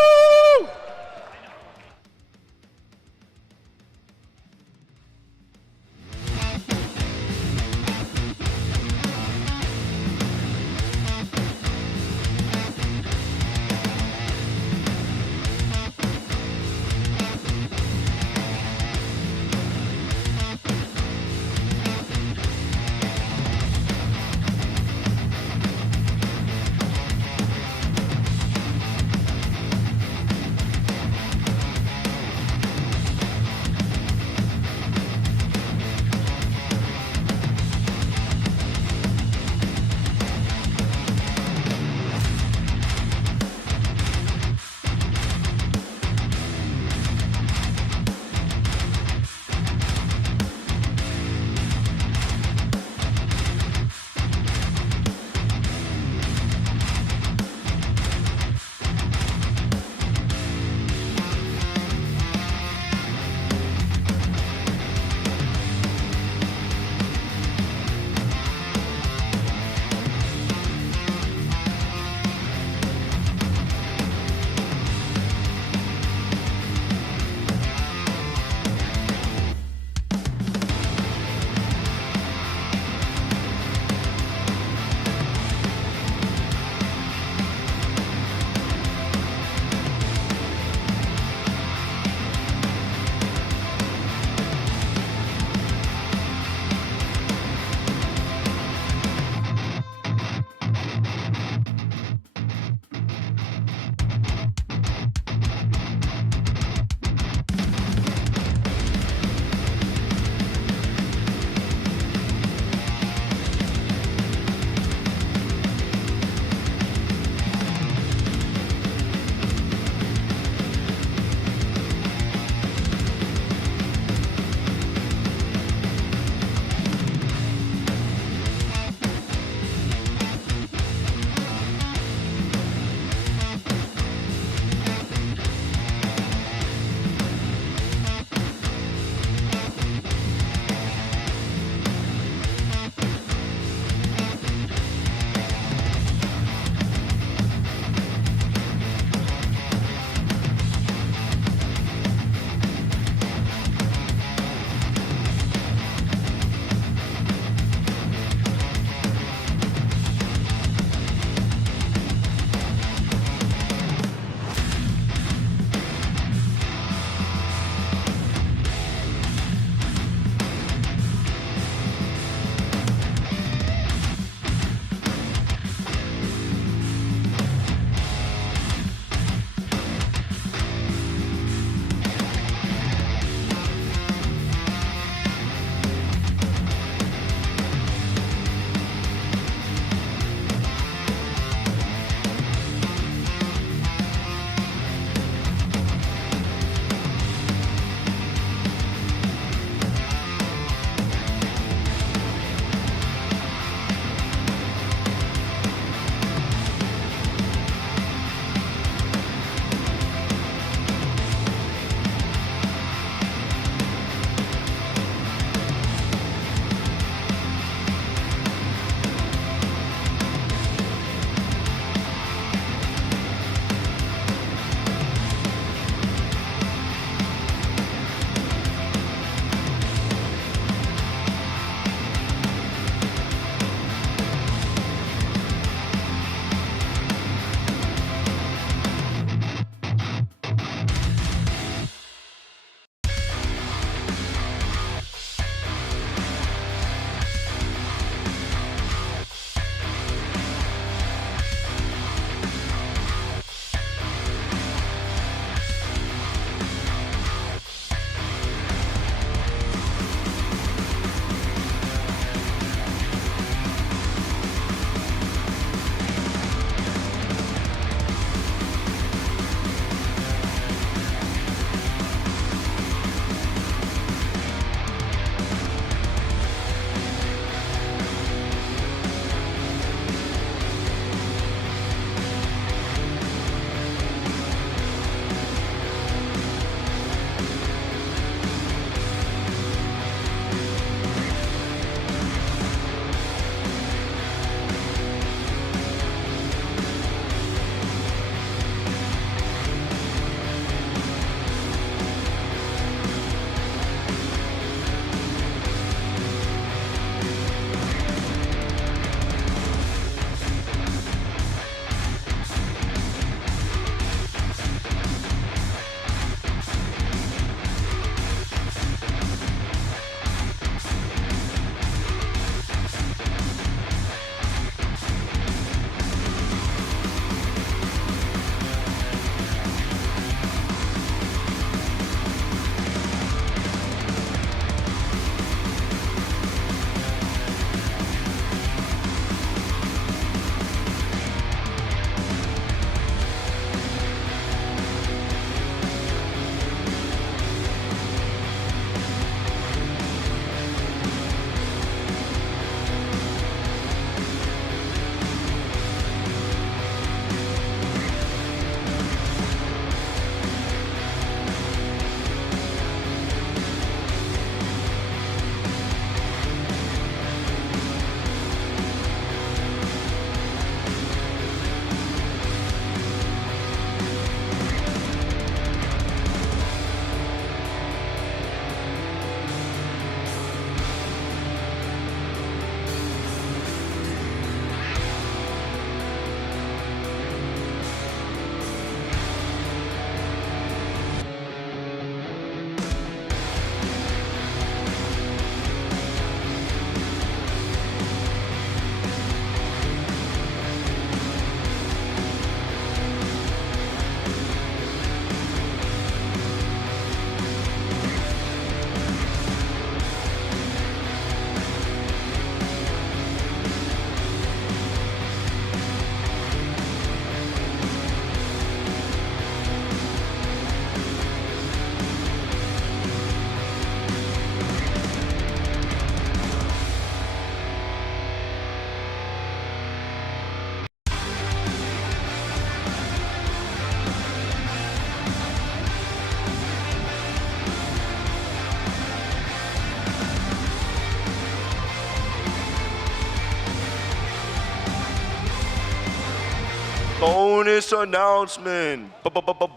Bonus announcement.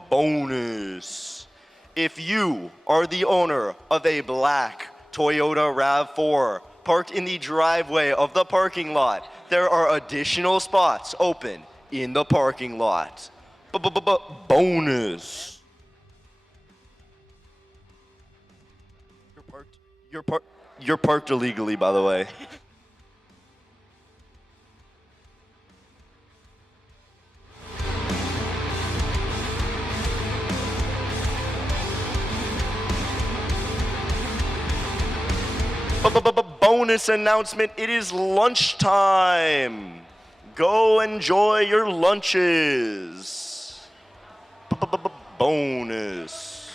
Bonus. If you are the owner of a black Toyota RAV4 parked in the driveway of the parking lot, there are additional spots open in the parking lot. Bonus. You're parked illegally, by the way. Bonus announcement, it is lunchtime. Go enjoy your lunches. Bonus.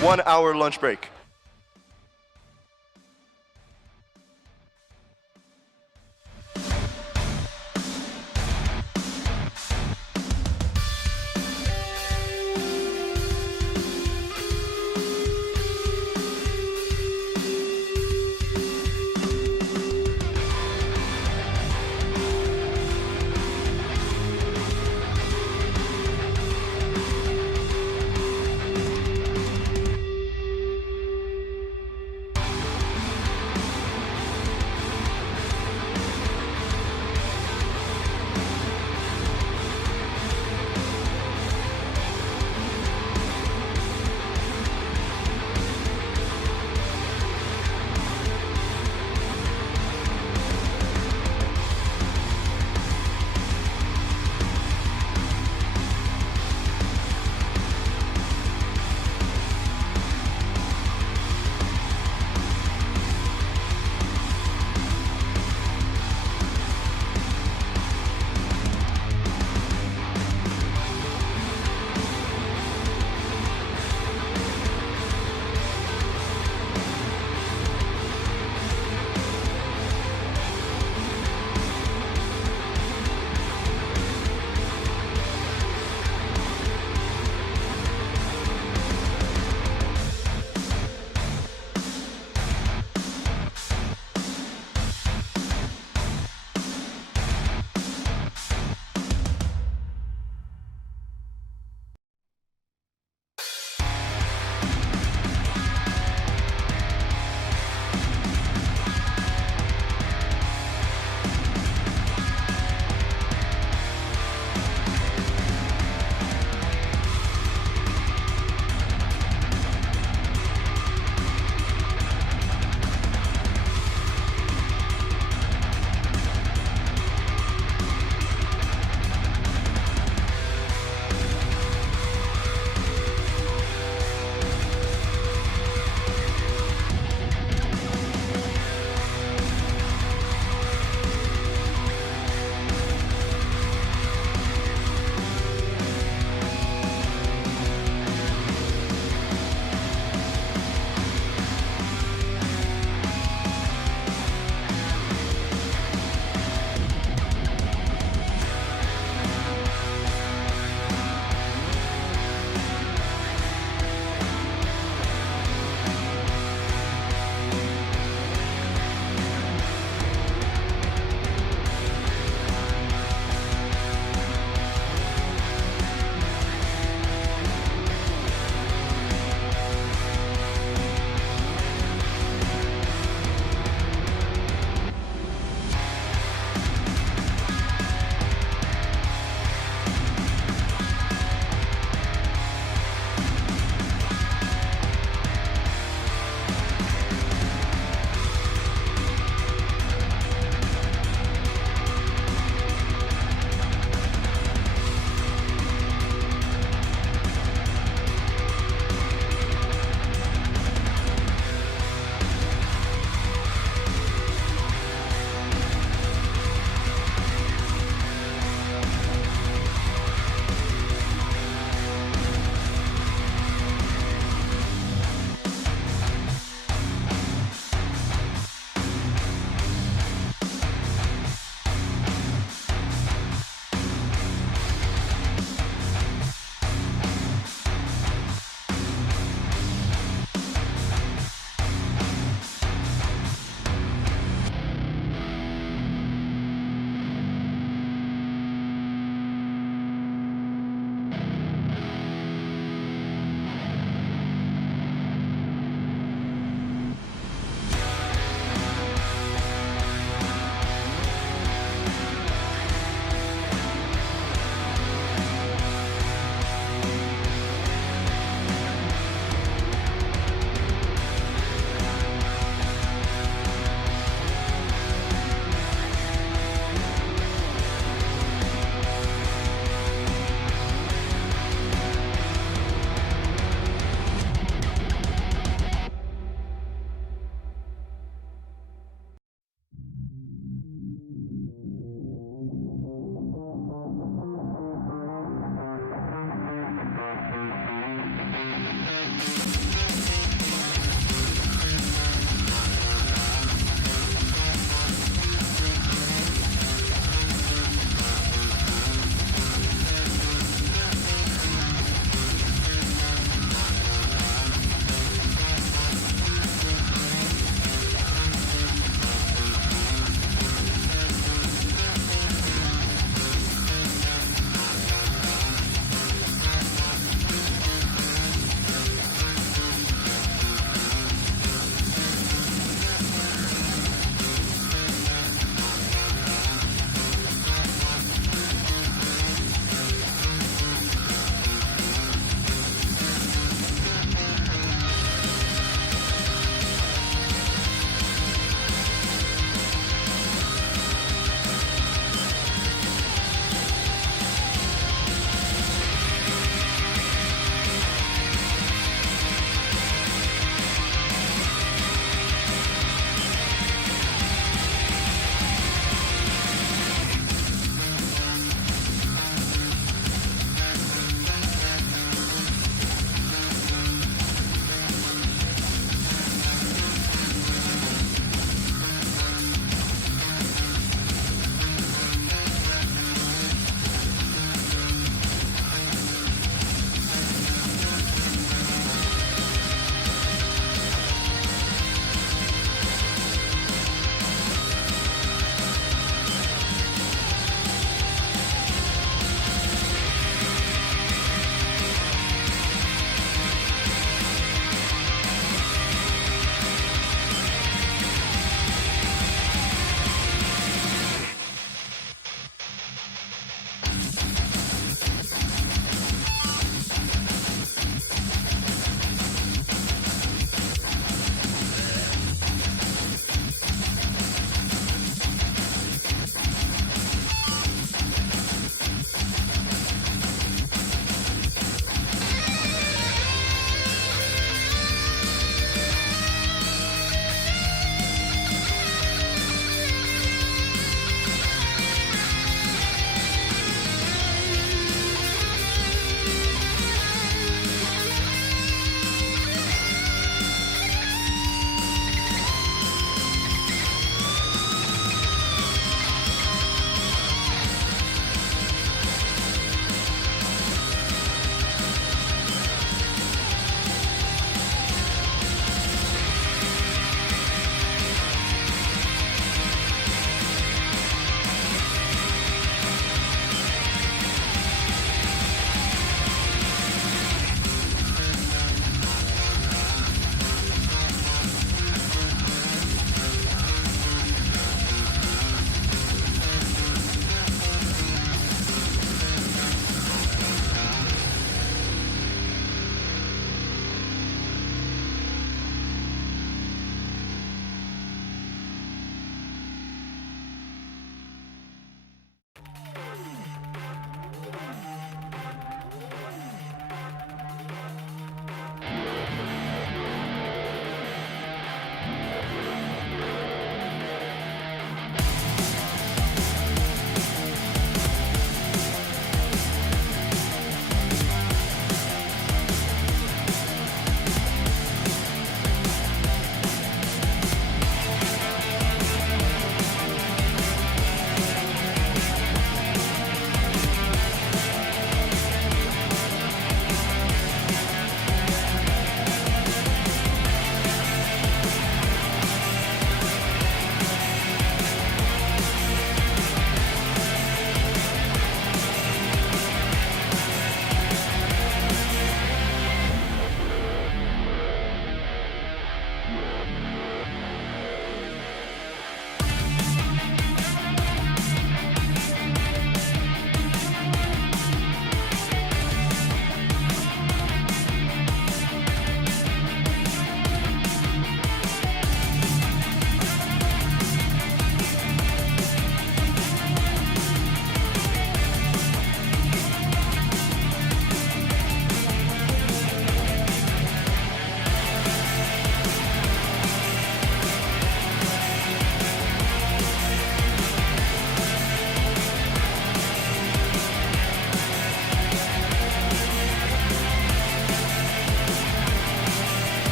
One hour lunch break.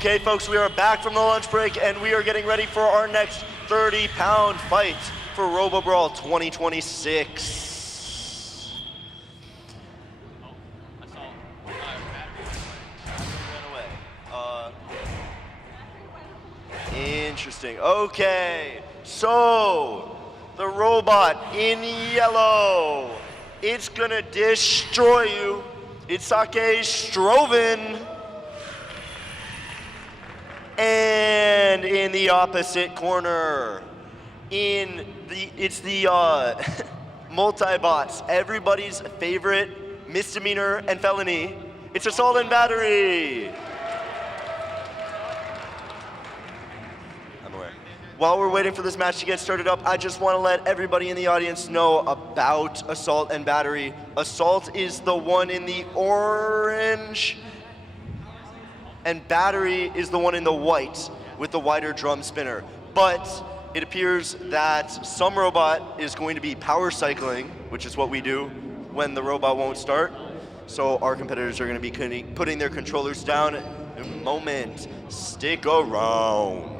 Okay, folks, we are back from the lunch break, and we are getting ready for our next 30-pound fight for Robobrawl 2026. Interesting. Okay, so the robot in yellow, it's gonna destroy you. It's Sake Stroven. And in the opposite corner, it's the multi-bots, everybody's favorite misdemeanor and felony. It's assault and battery. I'm aware. While we're waiting for this match to get started up, I just want to let everybody in the audience know about assault and battery. Assault is the one in the orange, and battery is the one in the white with the wider drum spinner. But it appears that some robot is going to be power cycling, which is what we do when the robot won't start. So our competitors are going to be putting their controllers down in a moment. Stick around.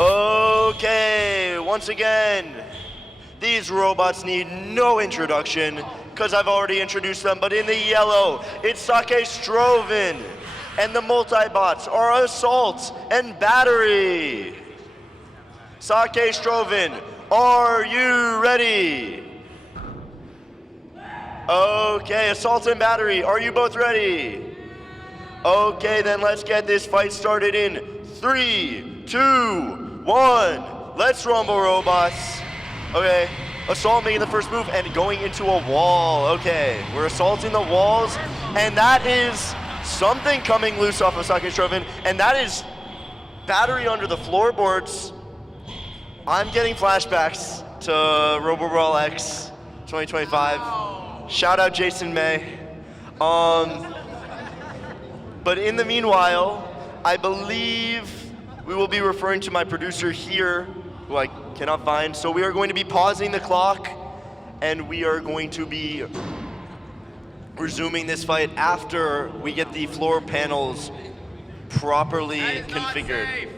Okay, once again, these robots need no introduction because I've already introduced them, but in the yellow, it's Sake Stroven, and the multi-bots are Assault and Battery. Sake Stroven, are you ready? Okay, Assault and Battery, are you both ready? Okay, then let's get this fight started in 3, 2, 1. Let's rumble, robots. Okay, Assault making the first move and going into a wall. Okay, we're assaulting the walls, and that is something coming loose off of Sake Stroven, and that is Battery under the floorboards. I'm getting flashbacks to Robobrawl X 2025. Shout out Jason May. But in the meanwhile, I believe we will be referring to my producer here, who I cannot find. So we are going to be pausing the clock, and we are going to be resuming this fight after we get the floor panels properly configured.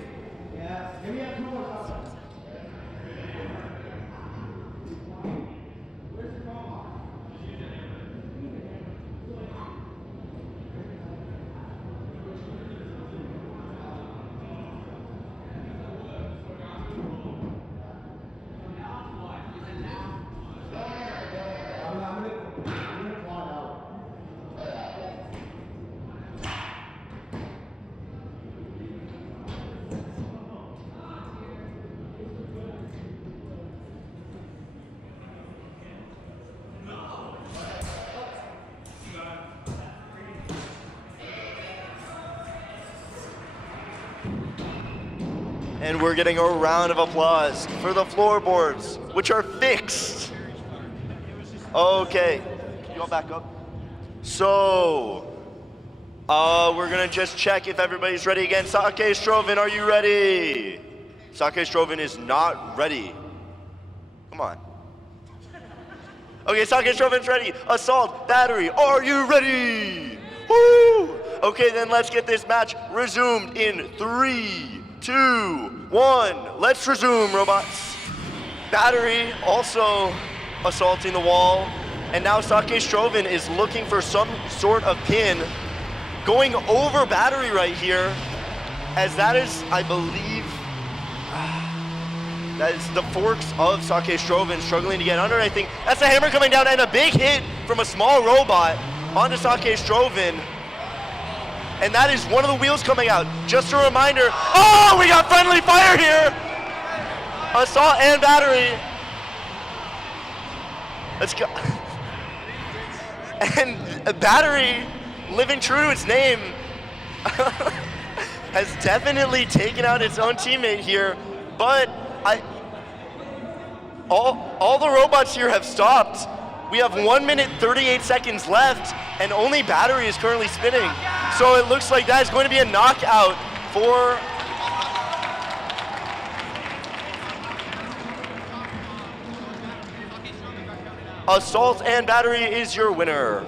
And we're getting a round of applause for the floorboards, which are fixed. Okay, can you all back up? So, we're gonna just check if everybody's ready again. Sake Stroven, are you ready? Sake Stroven is not ready. Come on. Okay, Sake Stroven's ready. Assault, Battery, are you ready? Woo! Okay, then let's get this match resumed in 3, 2, 1. Let's resume, robots. Battery also assaulting the wall. And now Sake Stroven is looking for some sort of pin. Going over Battery right here. As that is, I believe, that is the forks of Sake Stroven struggling to get under. I think that's a hammer coming down and a big hit from a small robot onto Sake Stroven. And that is one of the wheels coming out. Just a reminder, oh, we got friendly fire here! Assault and Battery. Let's go. And Battery, living true to its name, has definitely taken out its own teammate here, but all the robots here have stopped. We have 1 minute 38 seconds left, and only Battery is currently spinning. So it looks like that is going to be a knockout for Assault and Battery is your winner.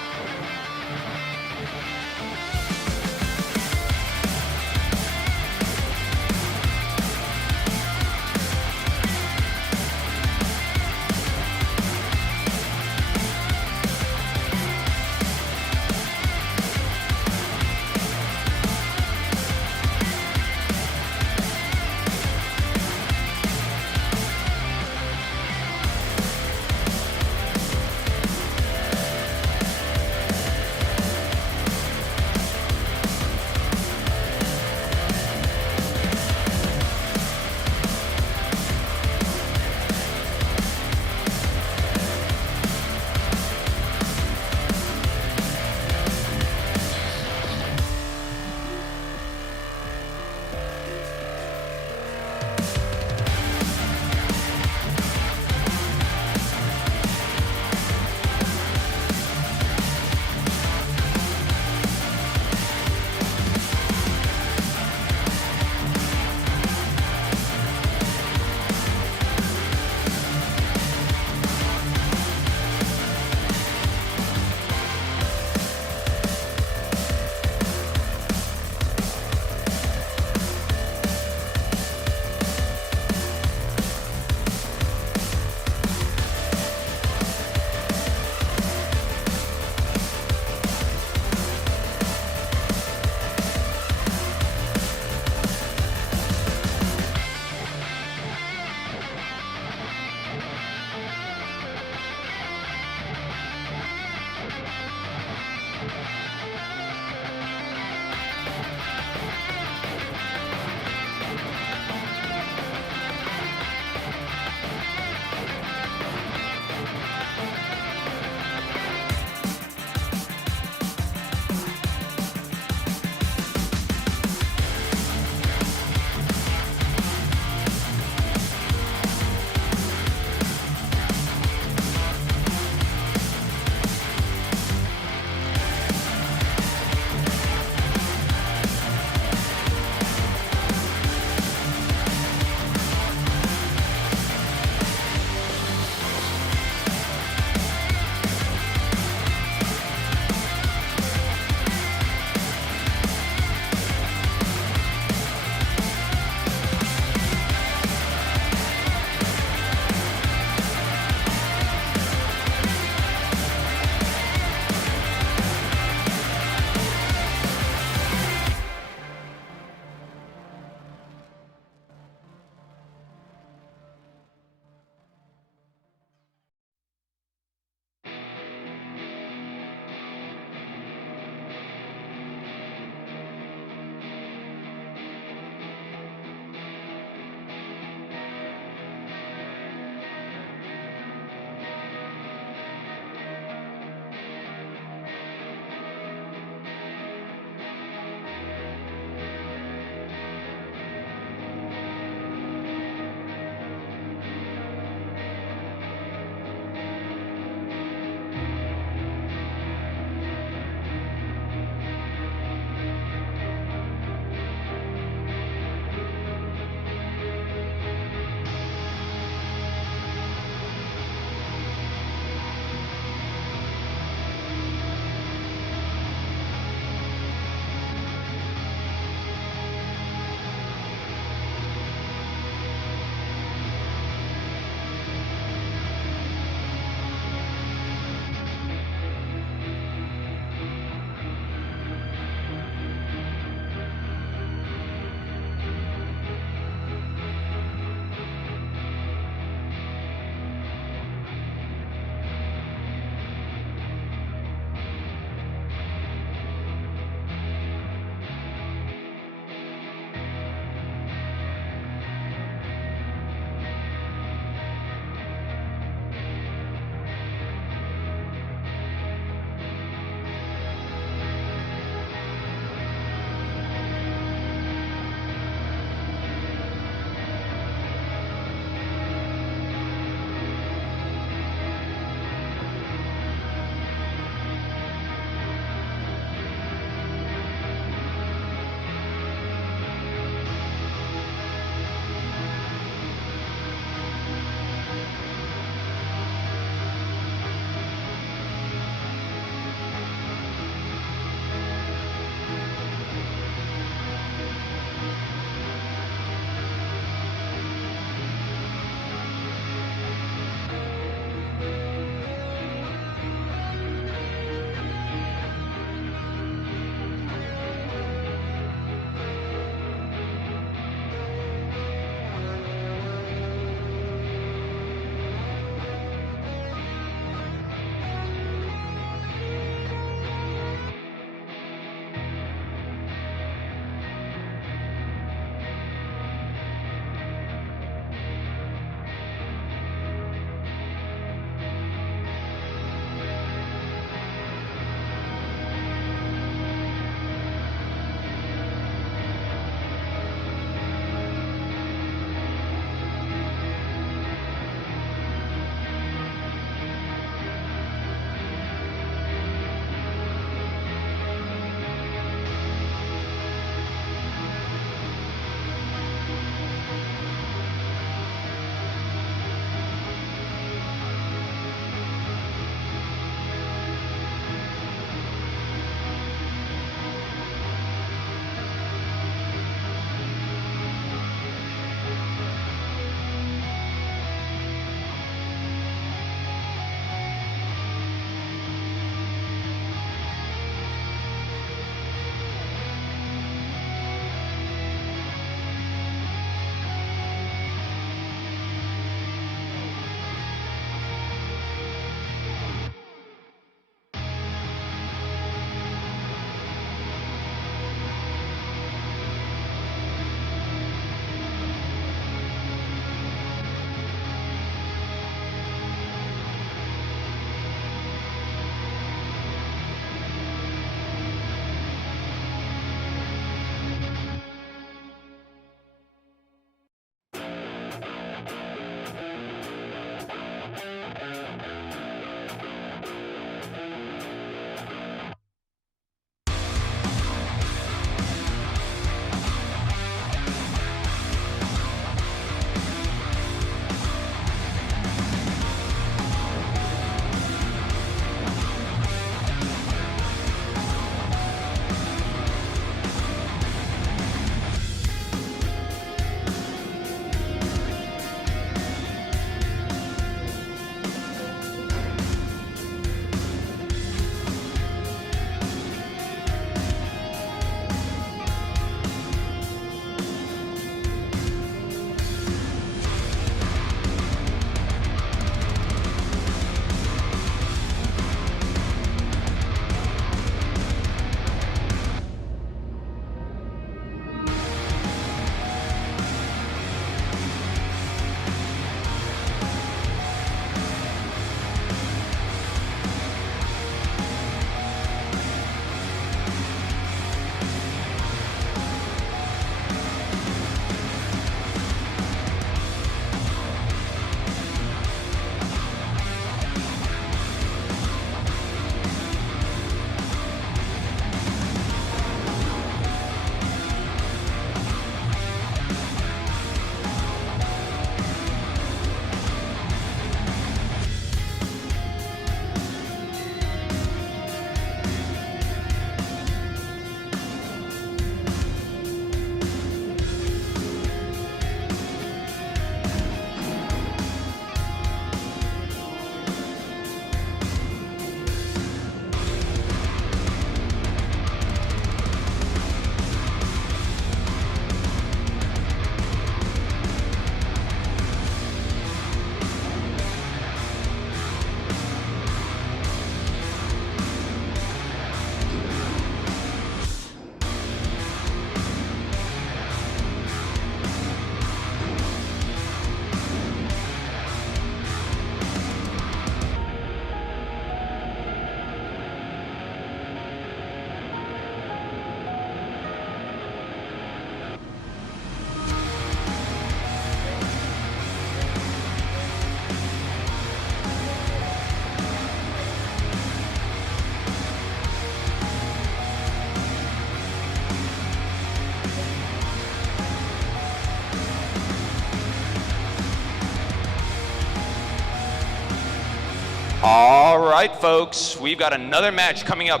All right, folks, we've got another match coming up.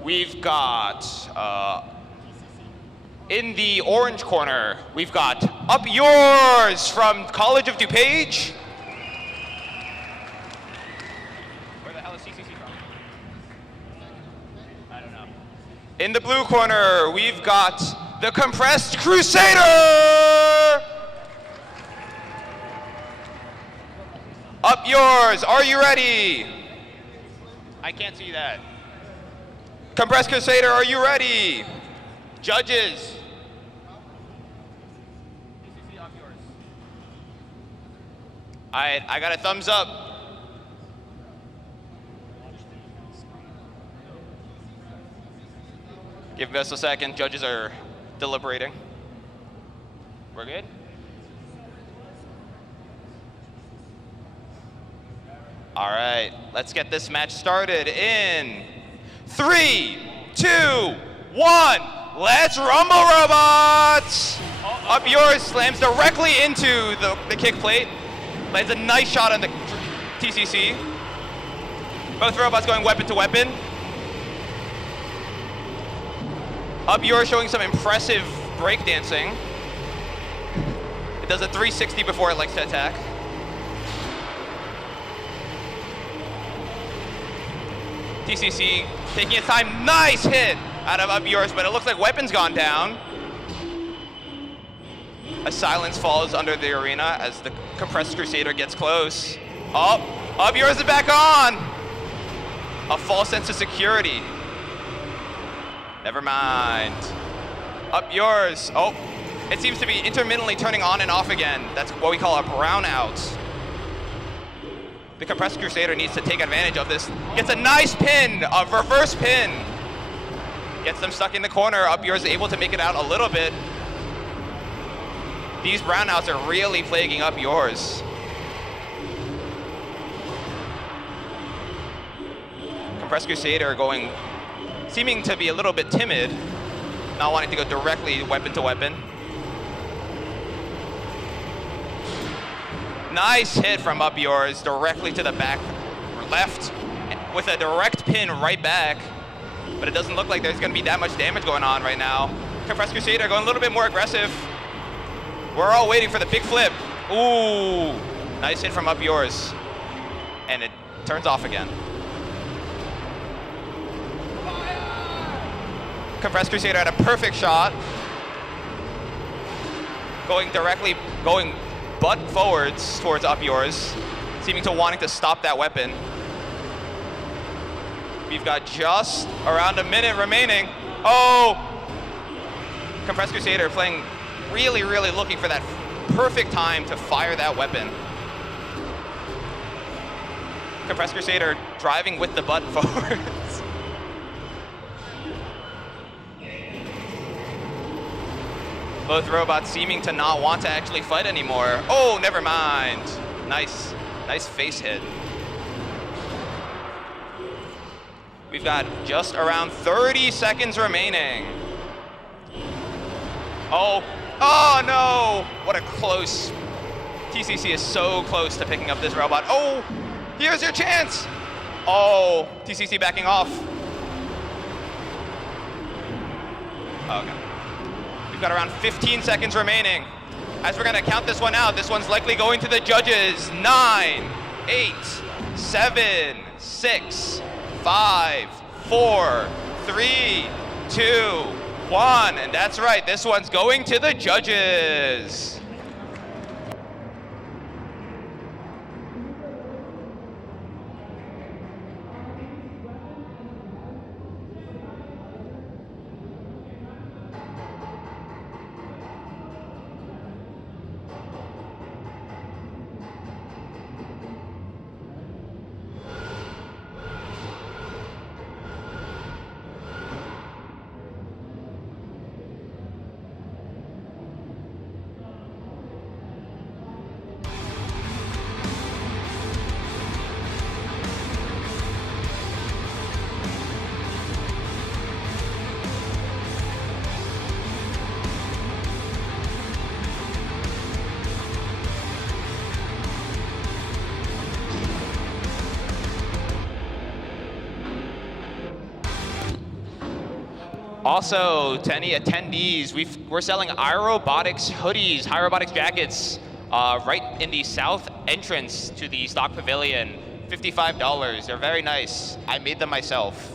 We've got, in the orange corner, we've got Up Yours from College of DuPage. Where the hell is CCC from? I don't know. In the blue corner, we've got the Compressed Crusader. Up Yours, are you ready? I can't see that. Compressed Crusader, are you ready? Judges. Up Yours. All right, I got a thumbs up. Give us a second, judges are deliberating. We're good? All right, let's get this match started in 3, 2, 1. Let's rumble, robots! Up Yours slams directly into the kick plate. Lands a nice shot on the TCC. Both robots going weapon to weapon. Up Yours showing some impressive breakdancing. It does a 360 before it likes to attack. TCC taking its time, nice hit out of Up Yours, but it looks like weapon's gone down. A silence falls under the arena as the Compressed Crusader gets close. Oh, Up Yours is back on. A false sense of security. Never mind. Up Yours, oh, it seems to be intermittently turning on and off again. That's what we call a brownout. The Compressed Crusader needs to take advantage of this. Gets a nice pin, a reverse pin. Gets them stuck in the corner. Up Yours is able to make it out a little bit. These brownouts are really plaguing Up Yours. Compressed Crusader seeming to be a little bit timid, not wanting to go directly weapon to weapon. Nice hit from Up Yours directly to the back left with a direct pin right back, but it doesn't look like there's going to be that much damage going on right now. Compressed Crusader going a little bit more aggressive. We're all waiting for the big flip. Ooh, nice hit from Up Yours, and it turns off again. Compressed Crusader had a perfect shot, going butt forwards towards Up Yours, seeming to wanting to stop that weapon. We've got just around a minute remaining. Oh! Compressed Crusader playing really, really looking for that perfect time to fire that weapon. Compressed Crusader driving with the butt forwards. Both robots seeming to not want to actually fight anymore. Oh, never mind. Nice face hit. We've got just around 30 seconds remaining. Oh no! What a close. TCC is so close to picking up this robot. Oh, here's your chance. Oh, TCC backing off. Okay. We've got around 15 seconds remaining. As we're gonna count this one out, this one's likely going to the judges. 9, 8, 7, 6, 5, 4, 3, 2, 1. And that's right, this one's going to the judges. Also, to any attendees, we're selling iRobotics hoodies, iRobotics jackets, right in the south entrance to the stock pavilion. $55. They're very nice. I made them myself.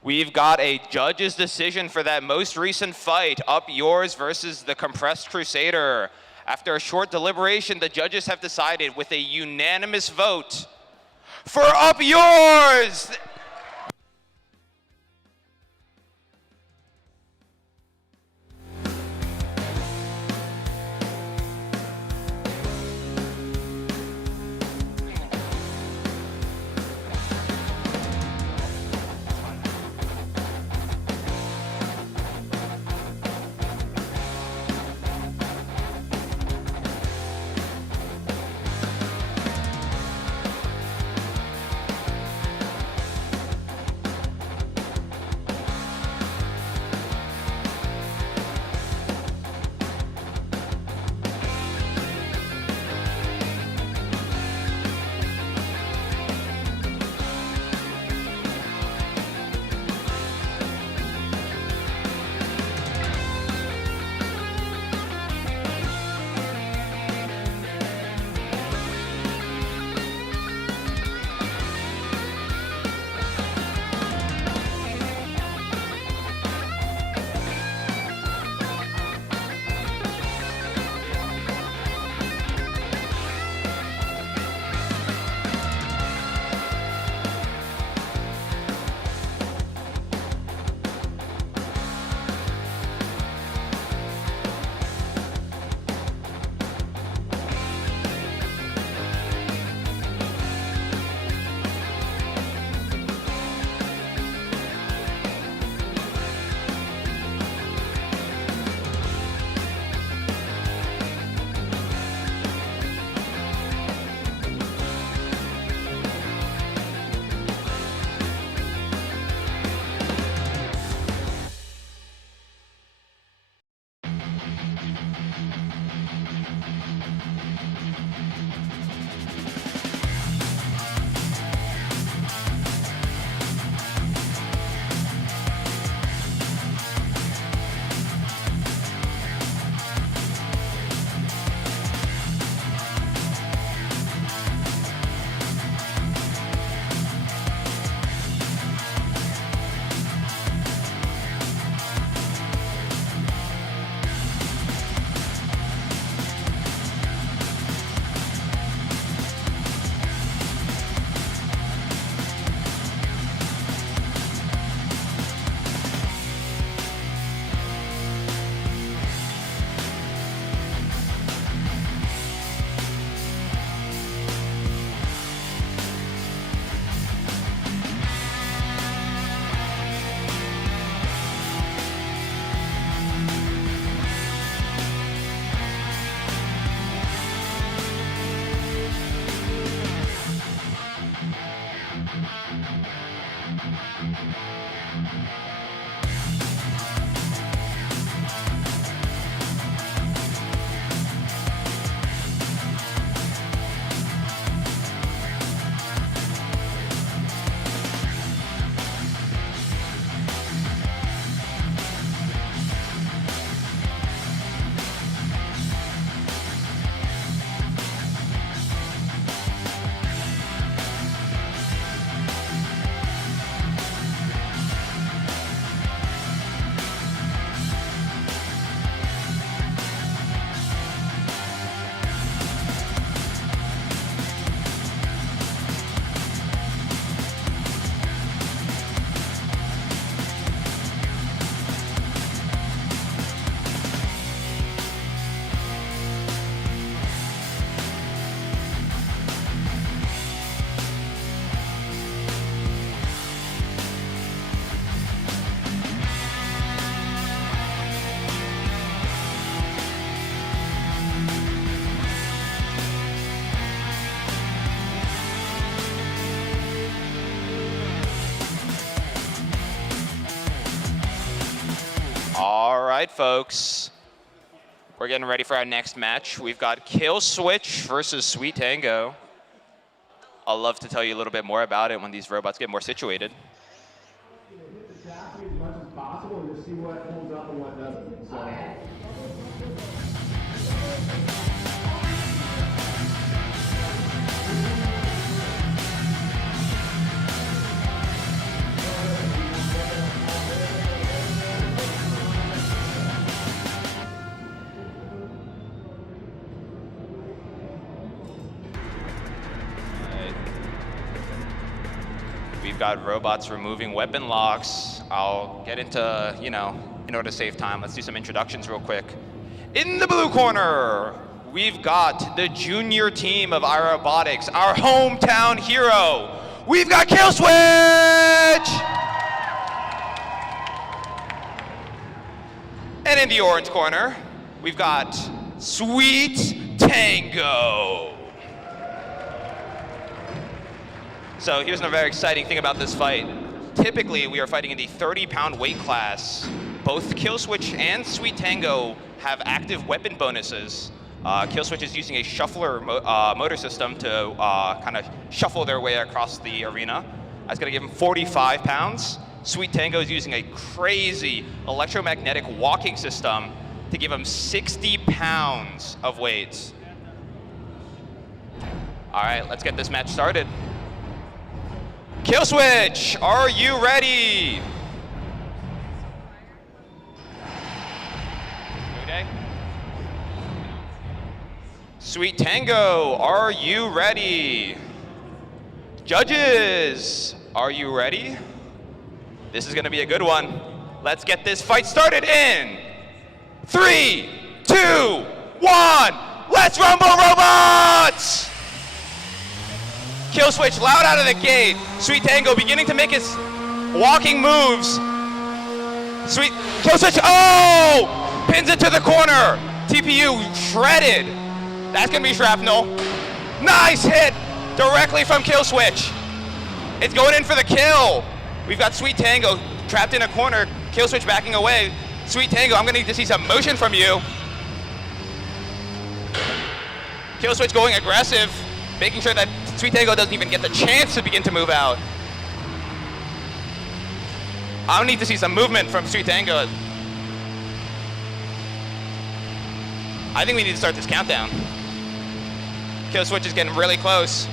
We've got a judge's decision for that most recent fight, Up Yours versus the Compressed Crusader. After a short deliberation, the judges have decided with a unanimous vote for Up Yours! All right, folks. We're getting ready for our next match. We've got Kill Switch versus Sweet Tango. I'll love to tell you a little bit more about it when these robots get more situated. Hit the chassis as much as possible and just see what holds up and what doesn't. So. We've got robots removing weapon locks. I'll get into, in order to save time, let's do some introductions real quick. In the blue corner, we've got the junior team of iRobotics, our hometown hero. We've got Kill Switch! And in the orange corner, we've got Sweet Tango. So here's another very exciting thing about this fight. Typically, we are fighting in the 30-pound weight class. Both Kill Switch and Sweet Tango have active weapon bonuses. Kill Switch is using a shuffler motor system to kind of shuffle their way across the arena. That's going to give him 45 pounds. Sweet Tango is using a crazy electromagnetic walking system to give him 60 pounds of weight. All right, let's get this match started. Kill Switch, are you ready? Okay. Sweet Tango, are you ready? Judges, are you ready? This is gonna be a good one. Let's get this fight started in 3, 2, 1, let's rumble, robots! Kill Switch loud out of the gate. Sweet Tango beginning to make his walking moves. Kill Switch, oh! Pins it to the corner. TPU shredded. That's gonna be shrapnel. Nice hit directly from Kill Switch. It's going in for the kill. We've got Sweet Tango trapped in a corner. Kill Switch backing away. Sweet Tango, I'm gonna need to see some motion from you. Kill Switch going aggressive, making sure that Sweet Tango doesn't even get the chance to begin to move out. I need to see some movement from Sweet Tango. I think we need to start this countdown. Kill Switch is getting really close.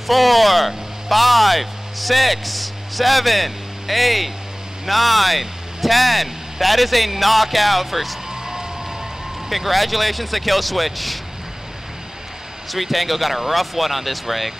Four, 5, 6, 7, 8, 9, 10. That is a knockout for. Congratulations to Kill Switch. Sweet Tango got a rough one on this break.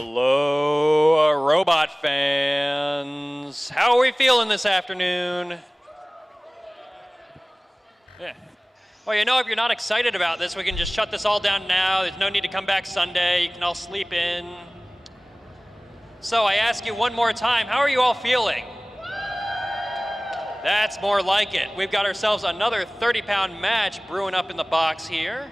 Hello, robot fans. How are we feeling this afternoon? Yeah. Well, you know, if you're not excited about this, we can just shut this all down now. There's no need to come back Sunday. You can all sleep in. So I ask you one more time, how are you all feeling? That's more like it. We've got ourselves another 30-pound match brewing up in the box here.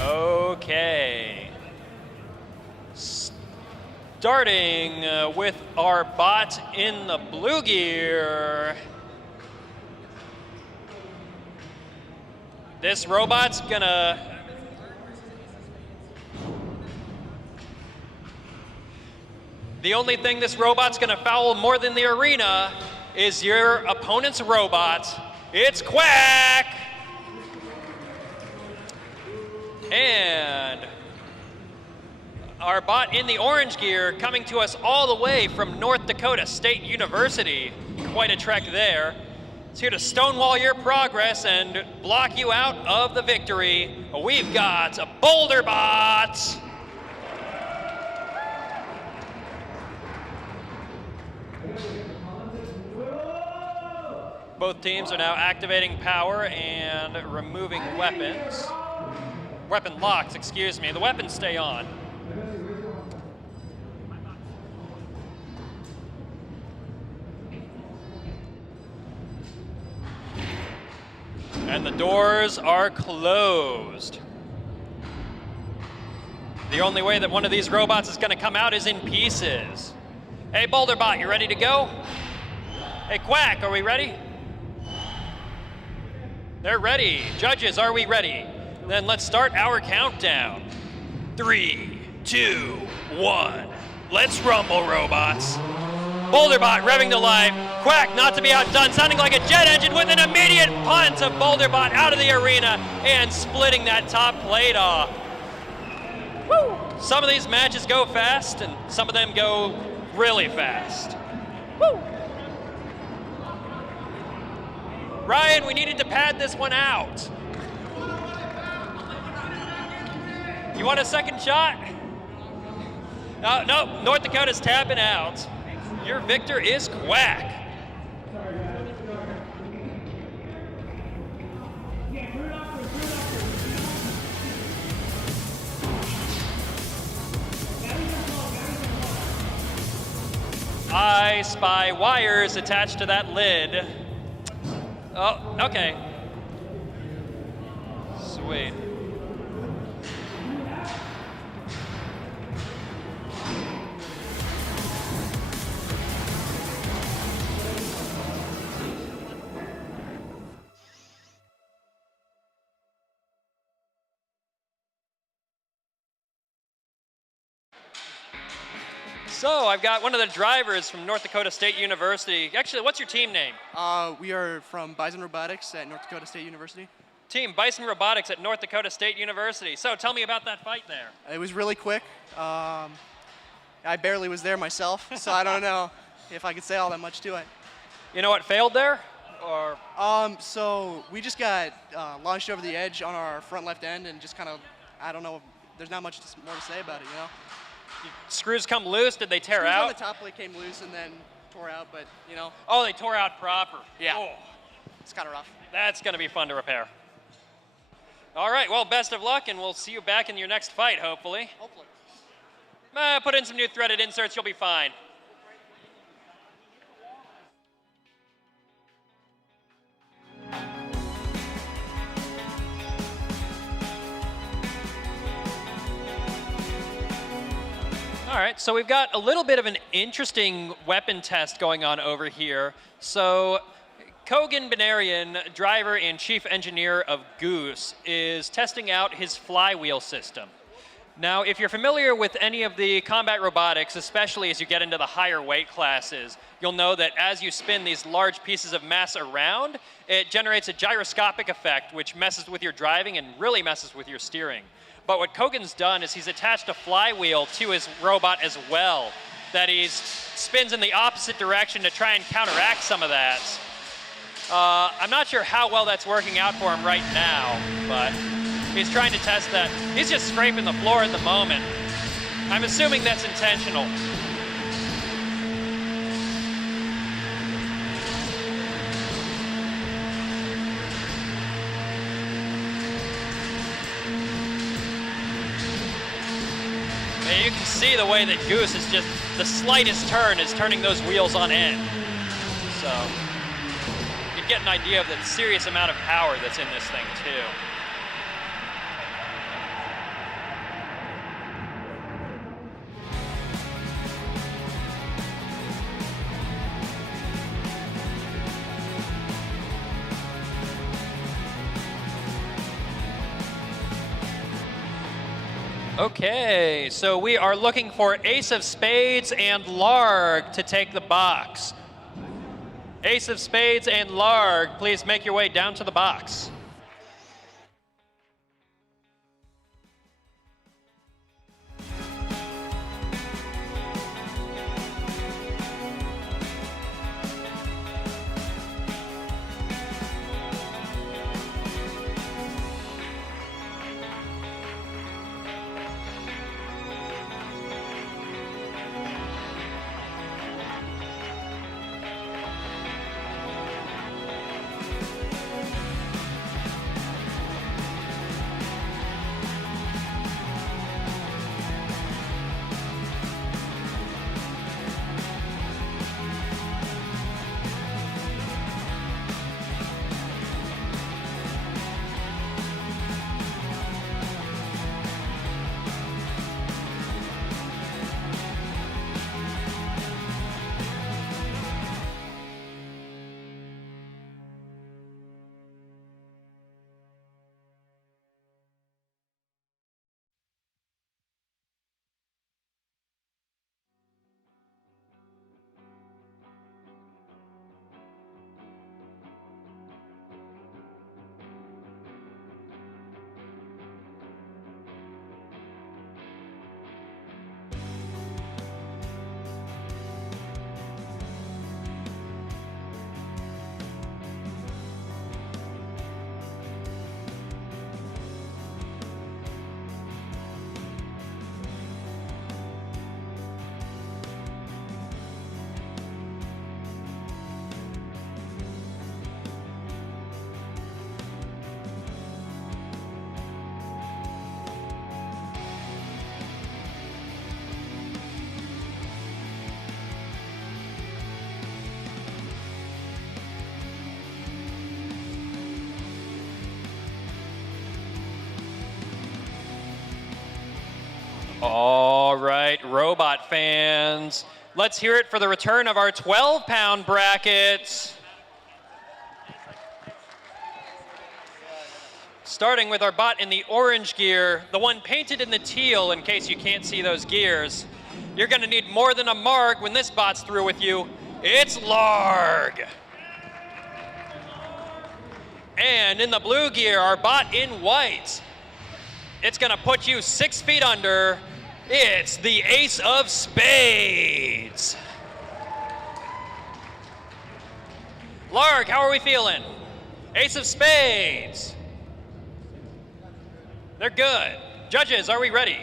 Okay. Starting with our bot in the blue gear. This robot's gonna... The only thing this robot's gonna foul more than the arena is your opponent's robot. It's Quack! And our bot in the orange gear coming to us all the way from North Dakota State University. Quite a trek there. It's here to stonewall your progress and block you out of the victory. We've got a Boulder Bot. Both teams are now activating power and removing weapons. Weapon locks, excuse me. The weapons stay on. And the doors are closed. The only way that one of these robots is going to come out is in pieces. Hey, Boulderbot, you ready to go? Hey, Quack, are we ready? They're ready. Judges, are we ready? Then let's start our countdown. 3, 2, 1. Let's rumble, robots. Boulderbot revving to life. Quack not to be outdone, sounding like a jet engine with an immediate punt of Boulderbot out of the arena and splitting that top plate off. Woo! Some of these matches go fast and some of them go really fast. Woo! Ryan, we needed to pad this one out. You want a second shot? No, North Dakota's tapping out. Your victor is Quack. I spy wires attached to that lid. Oh, okay. Sweet. So I've got one of the drivers from North Dakota State University. Actually, what's your team name? We are from Bison Robotics at North Dakota State University. Team Bison Robotics at North Dakota State University. So tell me about that fight there. It was really quick. I barely was there myself, so I don't know if I could say all that much to it. You know what failed there? Or So we just got launched over the edge on our front left end and just kind of, I don't know, there's not much more to say about it, you know? screws come loose? Did they tear Screws out? on the top plate came loose and then tore out, but you know. Oh, they tore out proper. Yeah. Oh, It's kind of rough. that's going to be fun to repair. All right, well, best of luck, and we'll see you back in your next fight, hopefully. Hopefully. Put in some new threaded inserts, you'll be fine. All right, so we've got a little bit of an interesting weapon test going on over here. So Kogan Benarian, driver and chief engineer of Goose, is testing out his flywheel system. Now, if you're familiar with any of the combat robotics, especially as you get into the higher weight classes, you'll know that as you spin these large pieces of mass around, it generates a gyroscopic effect, which messes with your driving and really messes with your steering. But what Kogan's done is he's attached a flywheel to his robot as well, that he spins in the opposite direction to try and counteract some of that. I'm not sure how well that's working out for him right now, but he's trying to test that. He's just scraping the floor at the moment. I'm assuming that's intentional. And you can see the way that Goose is just, the slightest turn is turning those wheels on end. So you can get an idea of the serious amount of power that's in this thing too. Okay, so we are looking for Ace of Spades and Larg to take the box. Ace of Spades and Larg, please make your way down to the box. All right, robot fans, let's hear it for the return of our 12-pound brackets. Starting with our bot in the orange gear, the one painted in the teal in case you can't see those gears. You're gonna need more than a mark when this bot's through with you. It's Larg. And in the blue gear, our bot in white. It's gonna put you 6 feet under. It's the Ace of Spades. Larg, how are we feeling? Ace of Spades. They're good. Judges, are we ready?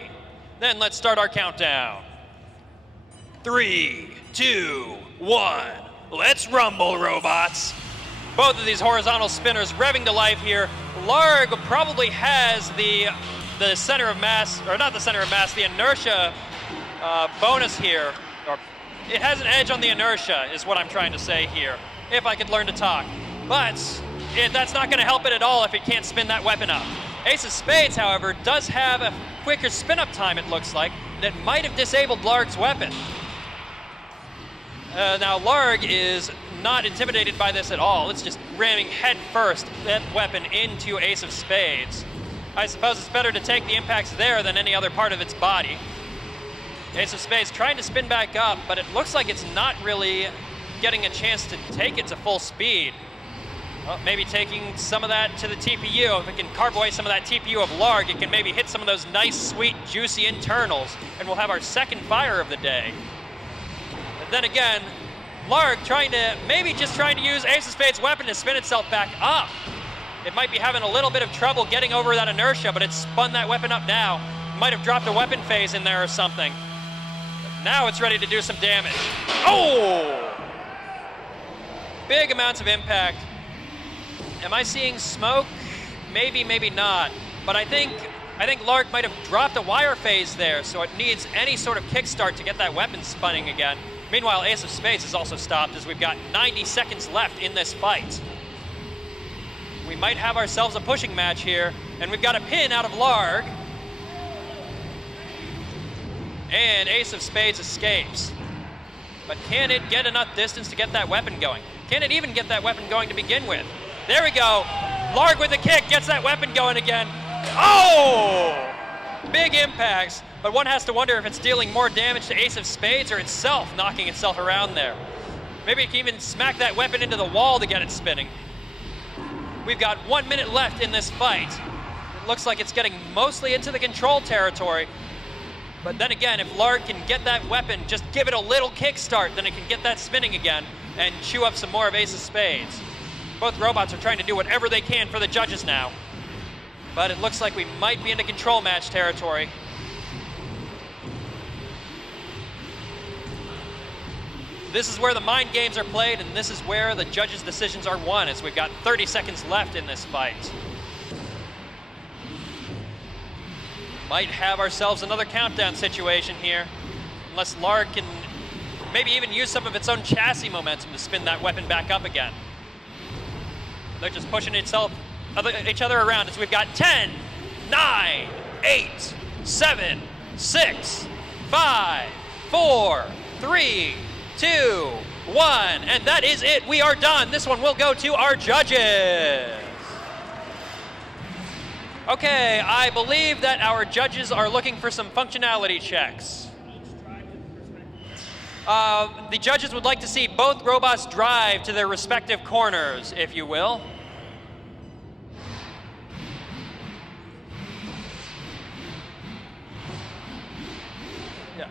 Then let's start our countdown. 3, 2, 1. Let's rumble, robots. Both of these horizontal spinners revving to life here. Larg probably has the center of mass, or not the center of mass, the inertia bonus here. Or it has an edge on the inertia is what I'm trying to say here, if I could learn to talk. But that's not gonna help it at all if it can't spin that weapon up. Ace of Spades, however, does have a quicker spin-up time, it looks like, that might have disabled Larg's weapon. Now, Larg is not intimidated by this at all. It's just ramming head first that weapon into Ace of Spades. I suppose it's better to take the impacts there than any other part of its body. Ace of Spades trying to spin back up, but it looks like it's not really getting a chance to take it to full speed. Well, maybe taking some of that to the TPU. If it can carve away some of that TPU of Larg, it can maybe hit some of those nice, sweet, juicy internals, and we'll have our second fire of the day. But then again, Larg maybe just trying to use Ace of Spades' weapon to spin itself back up. It might be having a little bit of trouble getting over that inertia, but it's spun that weapon up now. Might have dropped a weapon phase in there or something. But now it's ready to do some damage. Oh! Big amounts of impact. Am I seeing smoke? Maybe, maybe not. But I think Larg might have dropped a wire phase there, so it needs any sort of kickstart to get that weapon spinning again. Meanwhile, Ace of Spades is also stopped as we've got 90 seconds left in this fight. We might have ourselves a pushing match here, and we've got a pin out of Larg. And Ace of Spades escapes. But can it get enough distance to get that weapon going? Can it even get that weapon going to begin with? There we go. Larg with a kick gets that weapon going again. Oh! Big impacts, but one has to wonder if it's dealing more damage to Ace of Spades or itself knocking itself around there. Maybe it can even smack that weapon into the wall to get it spinning. We've got 1 minute left in this fight. It looks like it's getting mostly into the control territory. But then again, if Larg can get that weapon, just give it a little kickstart, then it can get that spinning again and chew up some more of Ace of Spades. Both robots are trying to do whatever they can for the judges now. But it looks like we might be into control match territory. This is where the mind games are played, and this is where the judges' decisions are won, as we've got 30 seconds left in this fight. Might have ourselves another countdown situation here, unless Larg can maybe even use some of its own chassis momentum to spin that weapon back up again. They're just pushing each other around as we've got 10, 9, 8, 7, 6, 5, 4, 3, 2, 1, and that is it. We are done. This one will go to our judges. Okay, I believe that our judges are looking for some functionality checks. The judges would like to see both robots drive to their respective corners, if you will. Yeah.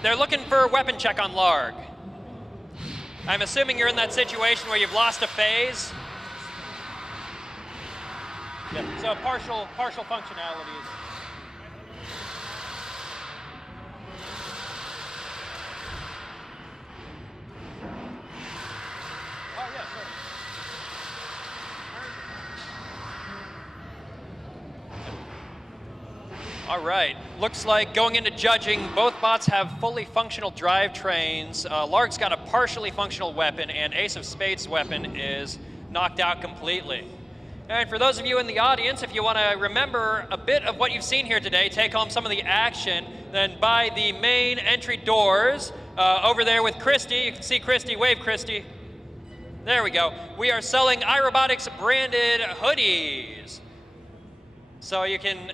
They're looking for a weapon check on Larg. I'm assuming you're in that situation where you've lost a phase. Yeah, so partial functionalities. Oh, yeah, sure. All right, looks like going into judging, both bots have fully functional drivetrains. Larg's got a partially functional weapon, and Ace of Spades' weapon is knocked out completely. And for those of you in the audience, if you want to remember a bit of what you've seen here today, take home some of the action, then by the main entry doors, over there with Christy, you can see Christy, wave Christy. There we go. We are selling iRobotics branded hoodies. So you can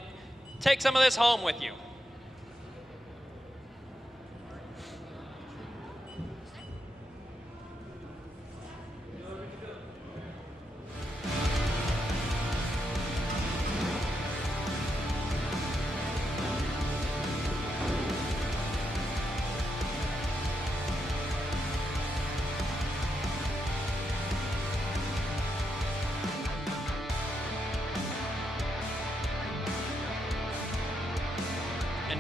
take some of this home with you.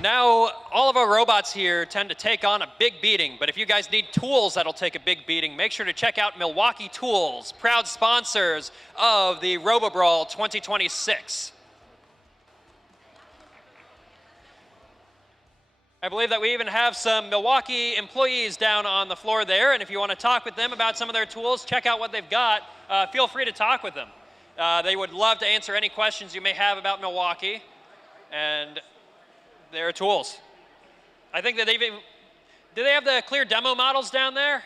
Now, all of our robots here tend to take on a big beating, but if you guys need tools that'll take a big beating, make sure to check out Milwaukee Tools, proud sponsors of the Robobrawl 2026. I believe that we even have some Milwaukee employees down on the floor there, and if you want to talk with them about some of their tools, check out what they've got. Feel free to talk with them. They would love to answer any questions you may have about Milwaukee. and their tools. I think that they've even, do they have the clear demo models down there?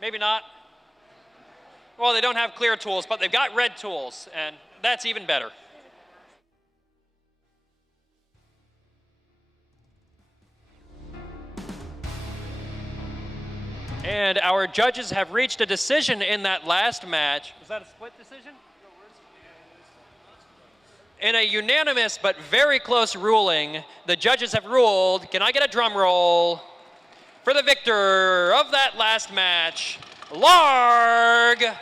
Maybe not. Well, they don't have clear tools, but they've got red tools, and that's even better. And our judges have reached a decision in that last match. Was that a split decision? In a unanimous but very close ruling, the judges have ruled, can I get a drum roll, for the victor of that last match, Larg.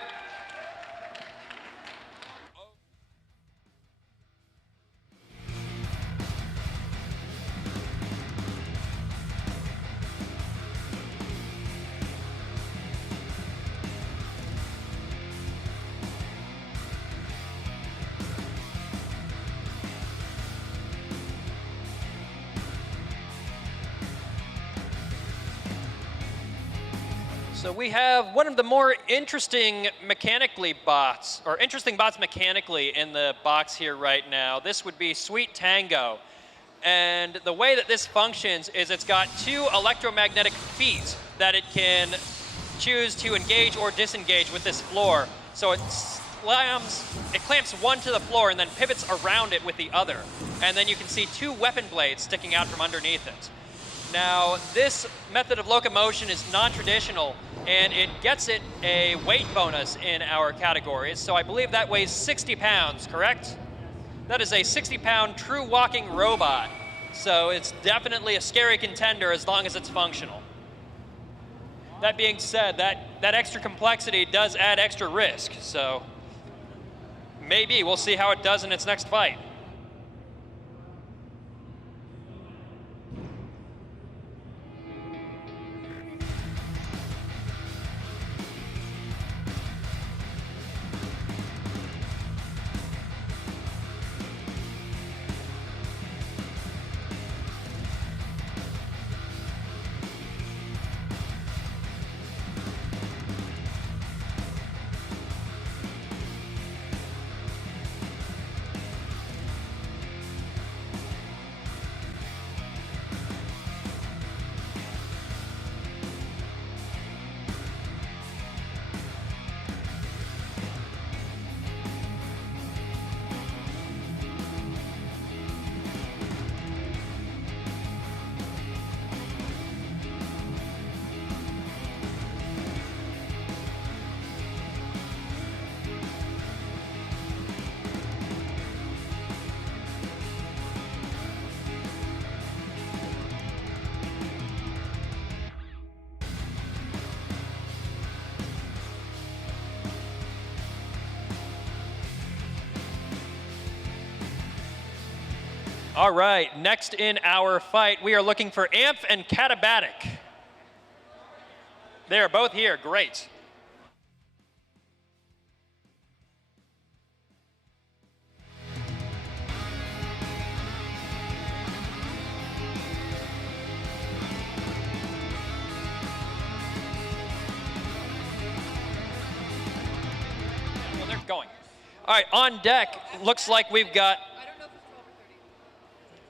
So we have one of the more interesting bots mechanically in the box here right now. This would be Sweet Tango. And the way that this functions is it's got two electromagnetic feet that it can choose to engage or disengage with this floor. So it clamps one to the floor and then pivots around it with the other. And then you can see two weapon blades sticking out from underneath it. Now, this method of locomotion is non-traditional, and it gets it a weight bonus in our categories. So I believe that weighs 60 pounds, correct? That is a 60-pound true walking robot. So it's definitely a scary contender as long as it's functional. That being said, that extra complexity does add extra risk. So maybe we'll see how it does in its next fight. All right, next in our fight, we are looking for Amp and Catabatic. They are both here, great. Well, they're going. All right, on deck, looks like we've got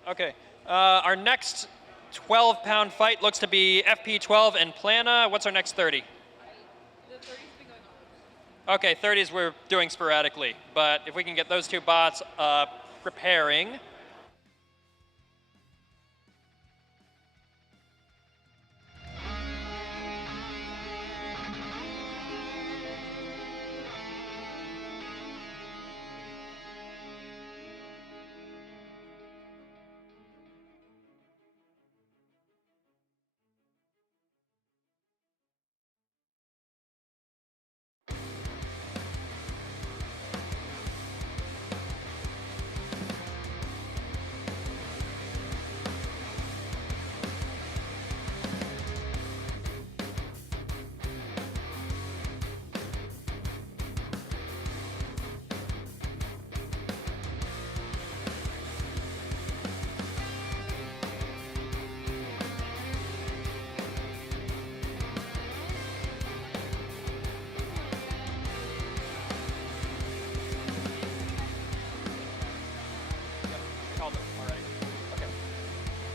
okay, our next 12-pound fight looks to be FP12 and Plana. What's our next 30? The 30's been going on. Okay, 30s we're doing sporadically, but if we can get those two bots preparing.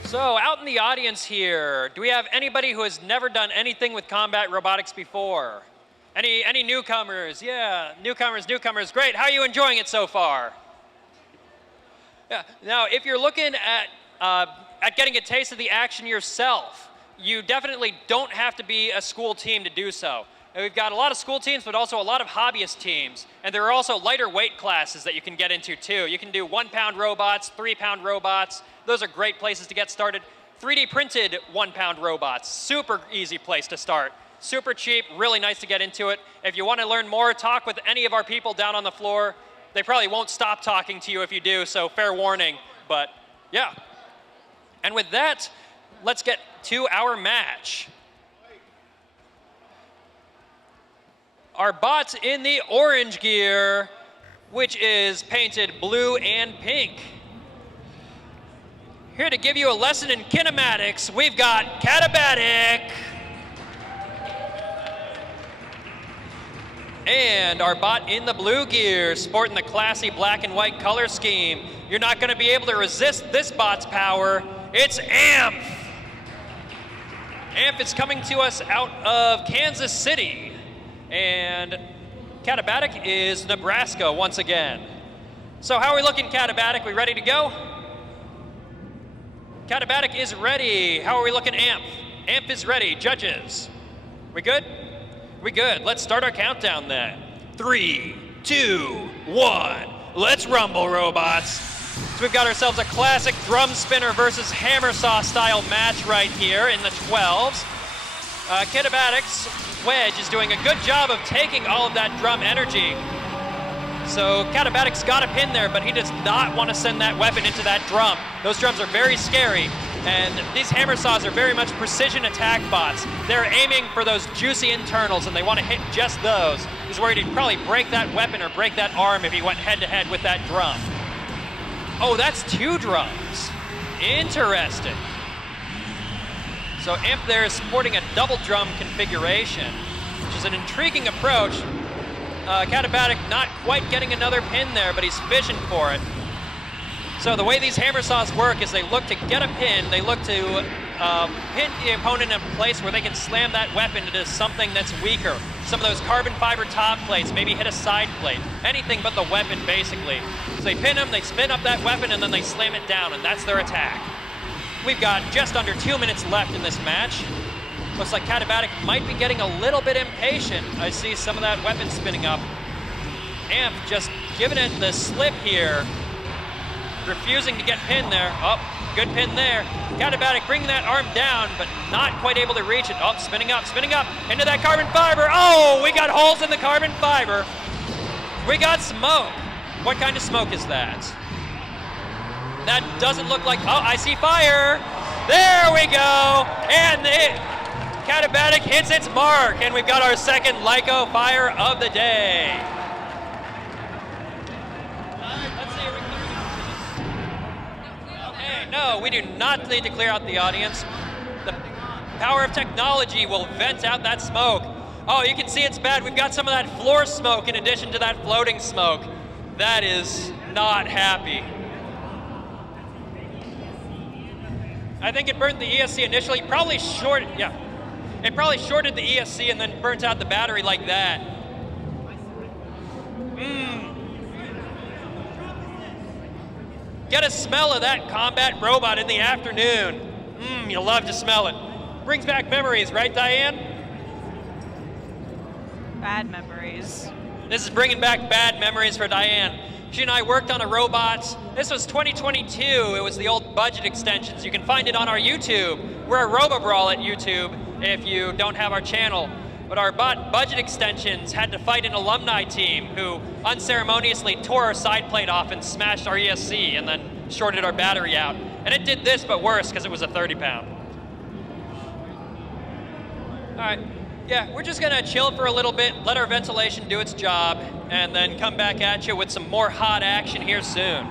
So out in the audience here, do we have anybody who has never done anything with combat robotics before? Any newcomers? Yeah, newcomers. Great. How are you enjoying it so far? Yeah. Now, if you're looking at getting a taste of the action yourself, you definitely don't have to be a school team to do so. And we've got a lot of school teams, but also a lot of hobbyist teams. And there are also lighter weight classes that you can get into too. You can do 1-pound robots, 3-pound robots. Those are great places to get started. 3D printed 1-pound robots, super easy place to start. Super cheap, really nice to get into it. If you want to learn more, talk with any of our people down on the floor. They probably won't stop talking to you if you do, so fair warning. But yeah. And with that, let's get to our match. Our bot in the orange gear, which is painted blue and pink. Here to give you a lesson in kinematics, we've got Catabatic. And our bot in the blue gear, sporting the classy black and white color scheme. You're not going to be able to resist this bot's power. It's AMP. AMP is coming to us out of Kansas City. And Catabatic is Nebraska once again. So how are we looking, Catabatic? We ready to go? Catabatic is ready. How are we looking, AMP? AMP is ready. Judges, we good? We good. Let's start our countdown then. 3, 2, 1. Let's rumble, robots. So we've got ourselves a classic drum spinner versus hammer saw style match right here in the 12s. Catabatic's wedge is doing a good job of taking all of that drum energy. So Catabatic's got a pin there, but he does not want to send that weapon into that drum. Those drums are very scary, and these hammer saws are very much precision attack bots. They're aiming for those juicy internals, and they want to hit just those. He's worried he'd probably break that weapon or break that arm if he went head-to-head with that drum. Oh, that's 2 drums. Interesting. So AMP there is sporting a double drum configuration, which is an intriguing approach. Catabatic not quite getting another pin there, but he's fishing for it. So the way these hammer saws work is they look to get a pin, they look to pin the opponent in a place where they can slam that weapon into something that's weaker. Some of those carbon fiber top plates, maybe hit a side plate, anything but the weapon basically. So they pin them, they spin up that weapon, and then they slam it down, and that's their attack. We've got just under 2 minutes left in this match. Looks like Catabatic might be getting a little bit impatient. I see some of that weapon spinning up. AMP just giving it the slip here. Refusing to get pinned there. Oh, good pin there. Catabatic bringing that arm down, but not quite able to reach it. Oh, spinning up into that carbon fiber. Oh, we got holes in the carbon fiber. We got smoke. What kind of smoke is that? That doesn't look like, oh, I see fire. There we go. And Catabatic hits its mark, and we've got our second Lyco fire of the day. Let's see, are we clearing out for this? Okay, no, we do not need to clear out the audience. The power of technology will vent out that smoke. Oh, you can see it's bad. We've got some of that floor smoke in addition to that floating smoke. That is not happy. I think it burned the ESC initially, probably short, yeah. It probably shorted the ESC and then burnt out the battery like that. Get a smell of that combat robot in the afternoon. You'll love to smell it. Brings back memories, right, Diane? Bad memories. This is bringing back bad memories for Diane. She and I worked on a robot. This was 2022. It was the old budget extensions. You can find it on our YouTube. We're a Robobrawl at YouTube if you don't have our channel. But our budget extensions had to fight an alumni team who unceremoniously tore our side plate off and smashed our ESC and then shorted our battery out. And it did this, but worse, because it was a 30-pound. All right. Yeah, we're just gonna chill for a little bit, let our ventilation do its job, and then come back at you with some more hot action here soon.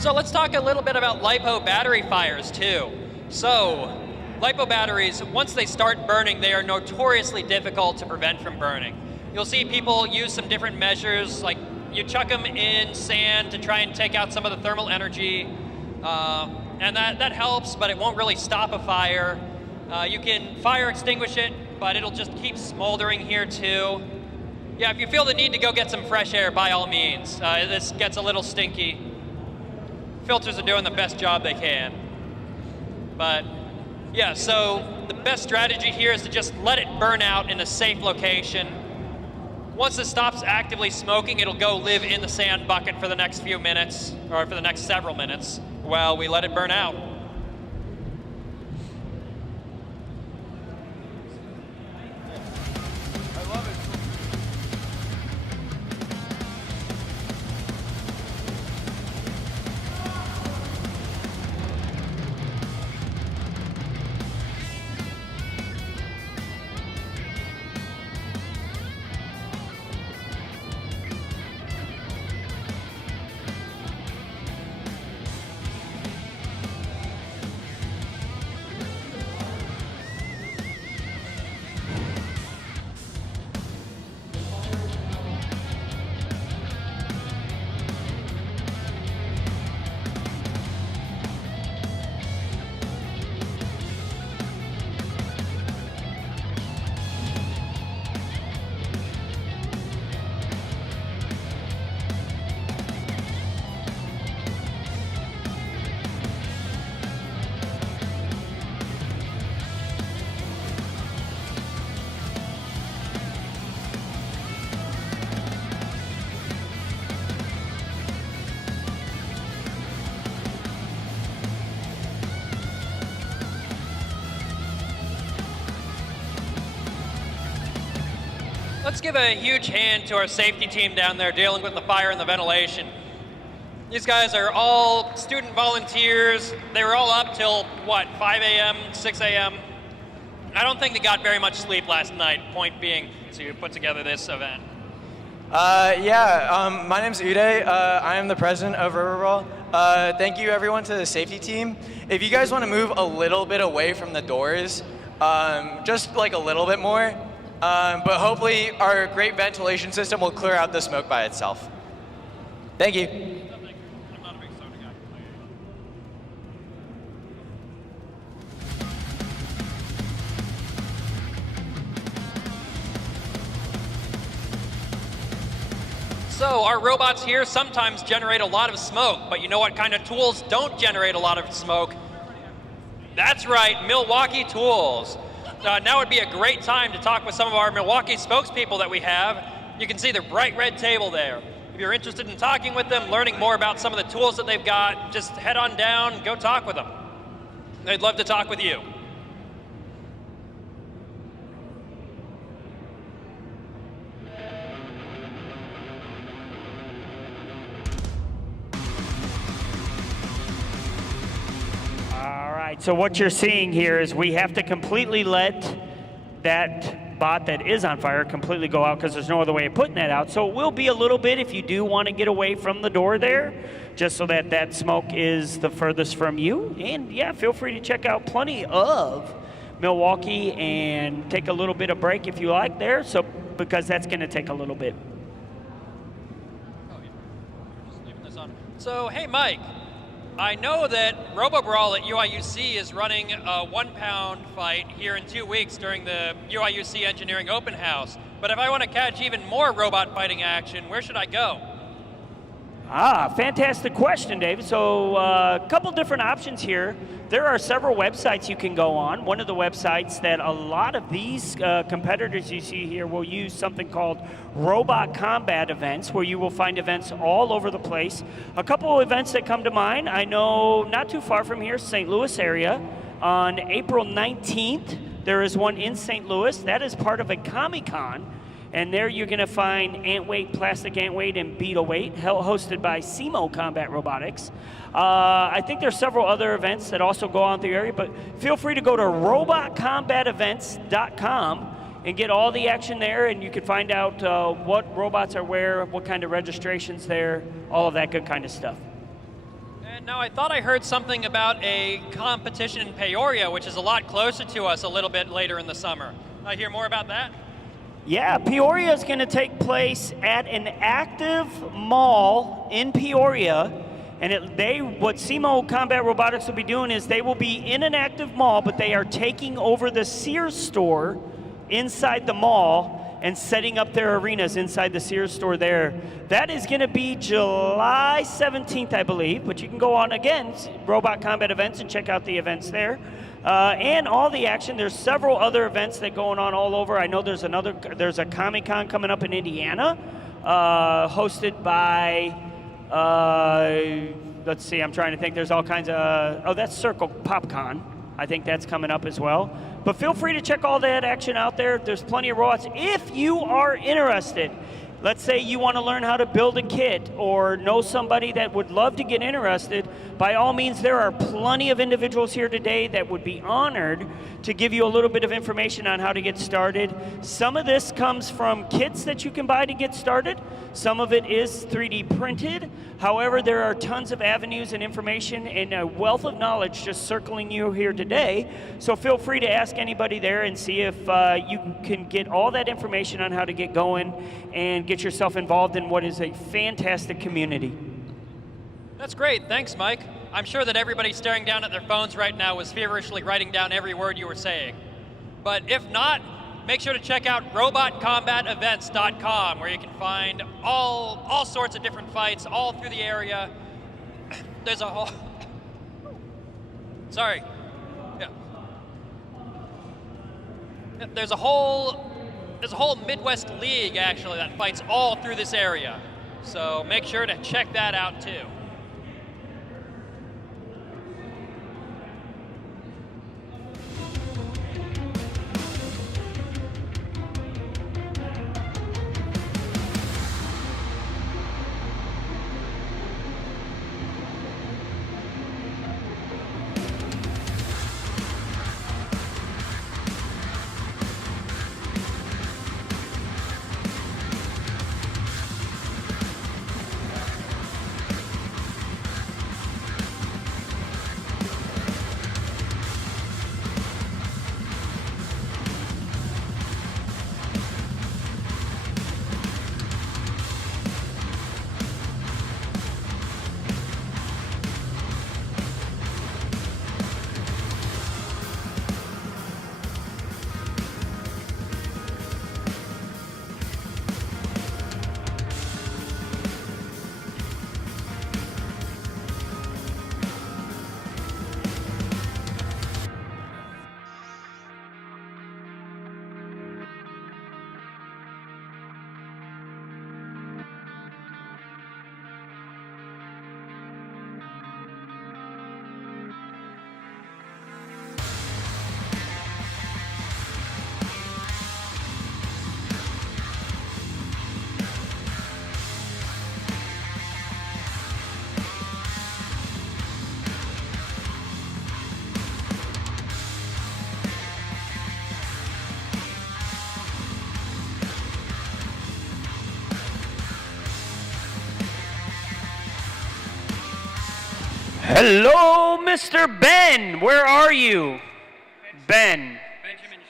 So let's talk a little bit about LiPo battery fires too. So, LiPo batteries, once they start burning, they are notoriously difficult to prevent from burning. You'll see people use some different measures, like you chuck them in sand to try and take out some of the thermal energy, and that helps, but it won't really stop a fire. You can fire extinguish it, but it'll just keep smoldering here too. Yeah, if you feel the need to go get some fresh air, by all means. This gets a little stinky. Filters are doing the best job they can. But yeah, so the best strategy here is to just let it burn out in a safe location. Once it stops actively smoking, it'll go live in the sand bucket for the next few minutes, or for the next several minutes, while we let it burn out. Let's give a huge hand to our safety team down there dealing with the fire and the ventilation. These guys are all student volunteers. They were all up till, what, 5 a.m., 6 a.m.? I don't think they got very much sleep last night, point being to put together this event. My name's Uday. I am the president of Robobrawl. Thank you everyone to the safety team. If you guys want to move a little bit away from the doors, just like a little bit more, but hopefully our great ventilation system will clear out the smoke by itself. Thank you. I'm not a big soda guy. So our robots here sometimes generate a lot of smoke, but you know what kind of tools don't generate a lot of smoke? That's right, Milwaukee tools. Now would be a great time to talk with some of our Milwaukee spokespeople that we have. You can see the bright red table there. If you're interested in talking with them, learning more about some of the tools that they've got, just head on down, go talk with them. They'd love to talk with you. All right, so what you're seeing here is we have to completely let that bot that is on fire completely go out because there's no other way of putting that out. So it will be a little bit if you do want to get away from the door there, just so that that smoke is the furthest from you. And yeah, feel free to check out plenty of Milwaukee and take a little bit of break if you like there, so because that's going to take a little bit. So, hey Mike, I know that Robobrawl at UIUC is running a 1 pound fight here in 2 weeks during the UIUC Engineering Open House. But if I want to catch even more robot fighting action, where should I go? Fantastic question, David. So a couple different options here. There are several websites you can go on. One of the websites that a lot of these competitors you see here will use something called Robot Combat Events, where you will find events all over the place. A couple of events that come to mind, I know not too far from here, St. Louis area. On April 19th, there is one in St. Louis. That is part of a Comic-Con. And there you're going to find ant weight, plastic ant weight, and beetle weight, hosted by SEMO Combat Robotics. I think there's several other events that also go on through the area, but feel free to go to robotcombatevents.com and get all the action there, and you can find out what robots are where, what kind of registrations there, all of that good kind of stuff. And now I thought I heard something about a competition in Peoria, which is a lot closer to us a little bit later in the summer. I hear more about that? Yeah, Peoria is going to take place at an active mall in Peoria. And what SEMO Combat Robotics will be doing is they will be in an active mall, but they are taking over the Sears store inside the mall and setting up their arenas inside the Sears store there. That is going to be July 17th, I believe, but you can go on, again, Robot Combat Events and check out the events there. And all the action, there's several other events that going on all over. I know there's a Comic-Con coming up in Indiana, hosted by, let's see, I'm trying to think, there's all kinds of, oh, that's Circle PopCon. I think that's coming up as well. But feel free to check all that action out there. There's plenty of robots. If you are interested, let's say you want to learn how to build a kit or know somebody that would love to get interested, by all means, there are plenty of individuals here today that would be honored to give you a little bit of information on how to get started. Some of this comes from kits that you can buy to get started. Some of it is 3D printed. However, there are tons of avenues and information and a wealth of knowledge just circling you here today. So feel free to ask anybody there and see if you can get all that information on how to get going and get yourself involved in what is a fantastic community. That's great. Thanks, Mike. I'm sure that everybody staring down at their phones right now was feverishly writing down every word you were saying. But if not, make sure to check out robotcombatevents.com, where you can find all sorts of different fights all through the area. There's a whole... Sorry. Yeah. There's a whole Midwest League, actually, that fights all through this area. So make sure to check that out, too. Hello, Mr. Ben. Where are you? Ben. Benjamin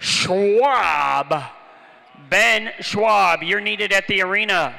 Schwab. Schwab. Ben Schwab, you're needed at the arena.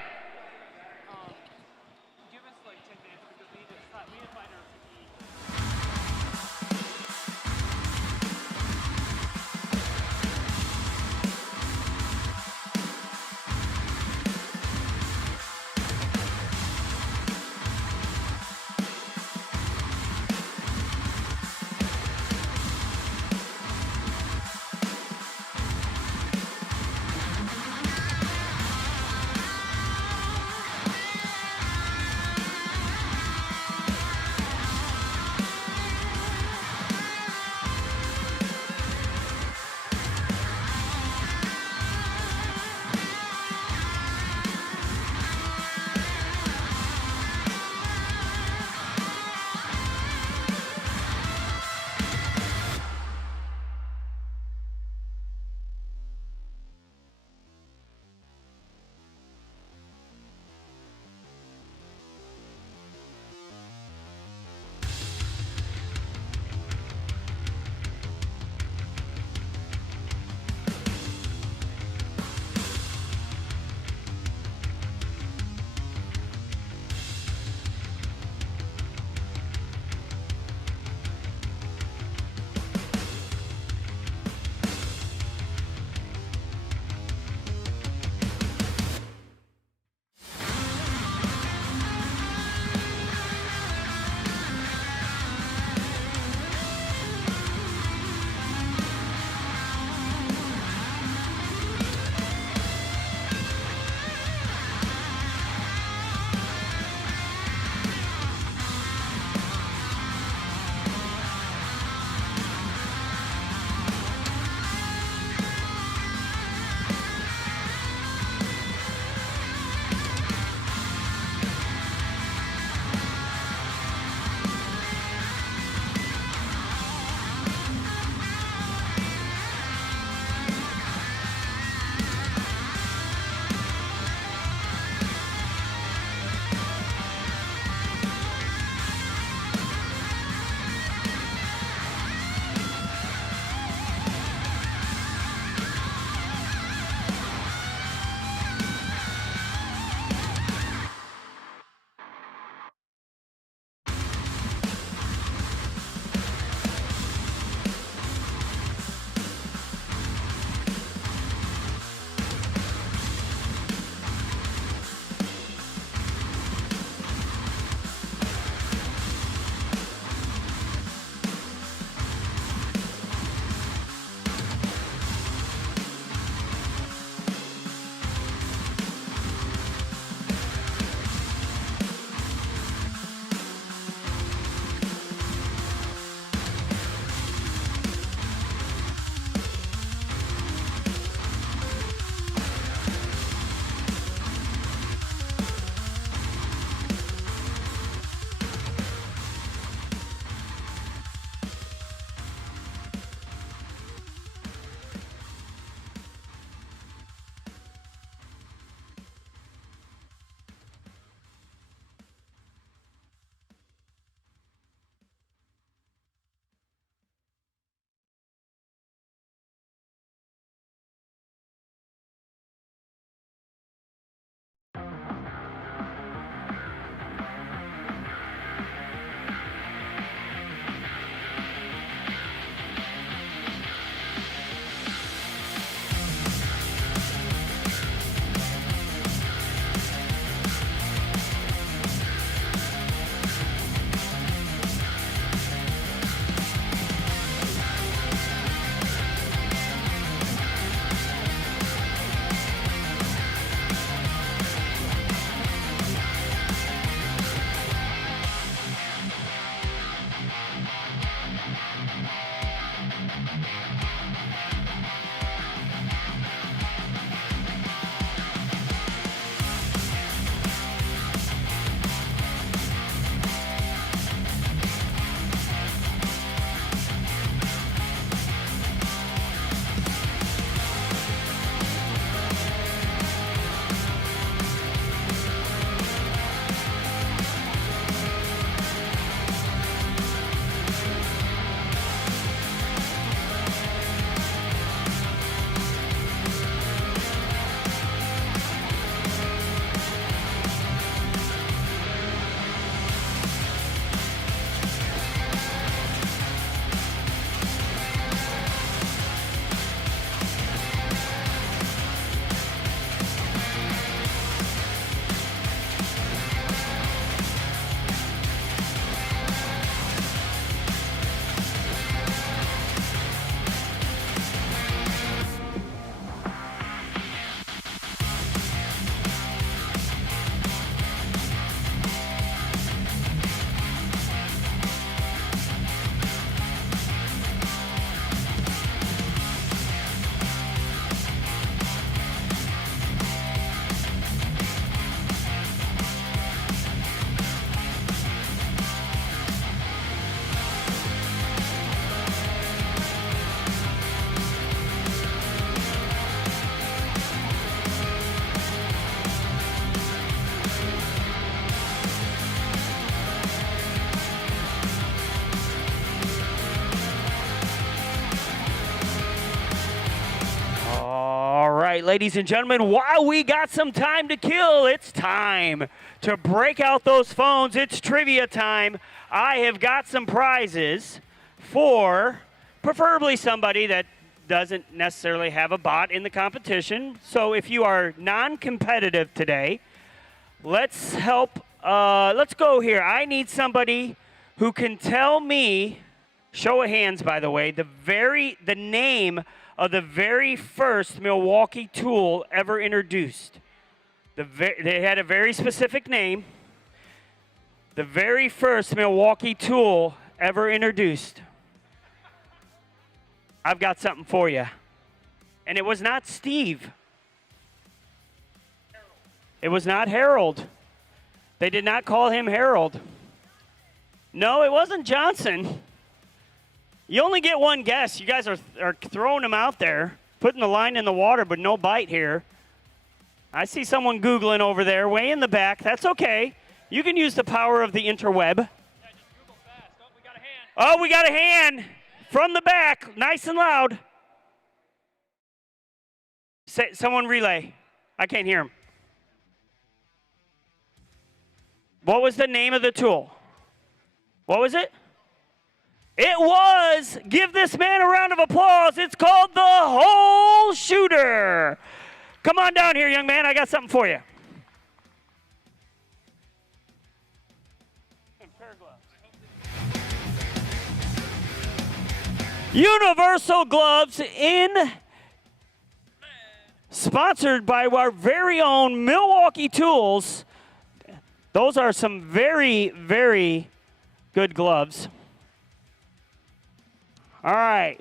right, ladies and gentlemen, while we got some time to kill, it's time to break out those phones. It's trivia time. I have got some prizes for preferably somebody that doesn't necessarily have a bot in the competition. So if you are non-competitive today, let's go here. I need somebody who can tell me, show of hands by the way, the name of the very first Milwaukee tool ever introduced. They had a very specific name. The very first Milwaukee tool ever introduced. I've got something for you. And it was not Steve. It was not Harold. They did not call him Harold. No, it wasn't Johnson. You only get one guess. You guys are throwing him out there, putting the line in the water, but no bite here. I see someone Googling over there, way in the back. That's okay. You can use the power of the interweb. Yeah, just Google fast. Oh, we got a hand. Oh, we got a hand from the back, nice and loud. Someone relay. I can't hear him. What was the name of the tool? What was it? It was, give this man a round of applause, it's called the hole shooter. Come on down here, young man, I got something for you. Universal gloves sponsored by our very own Milwaukee Tools. Those are some very, very good gloves. All right.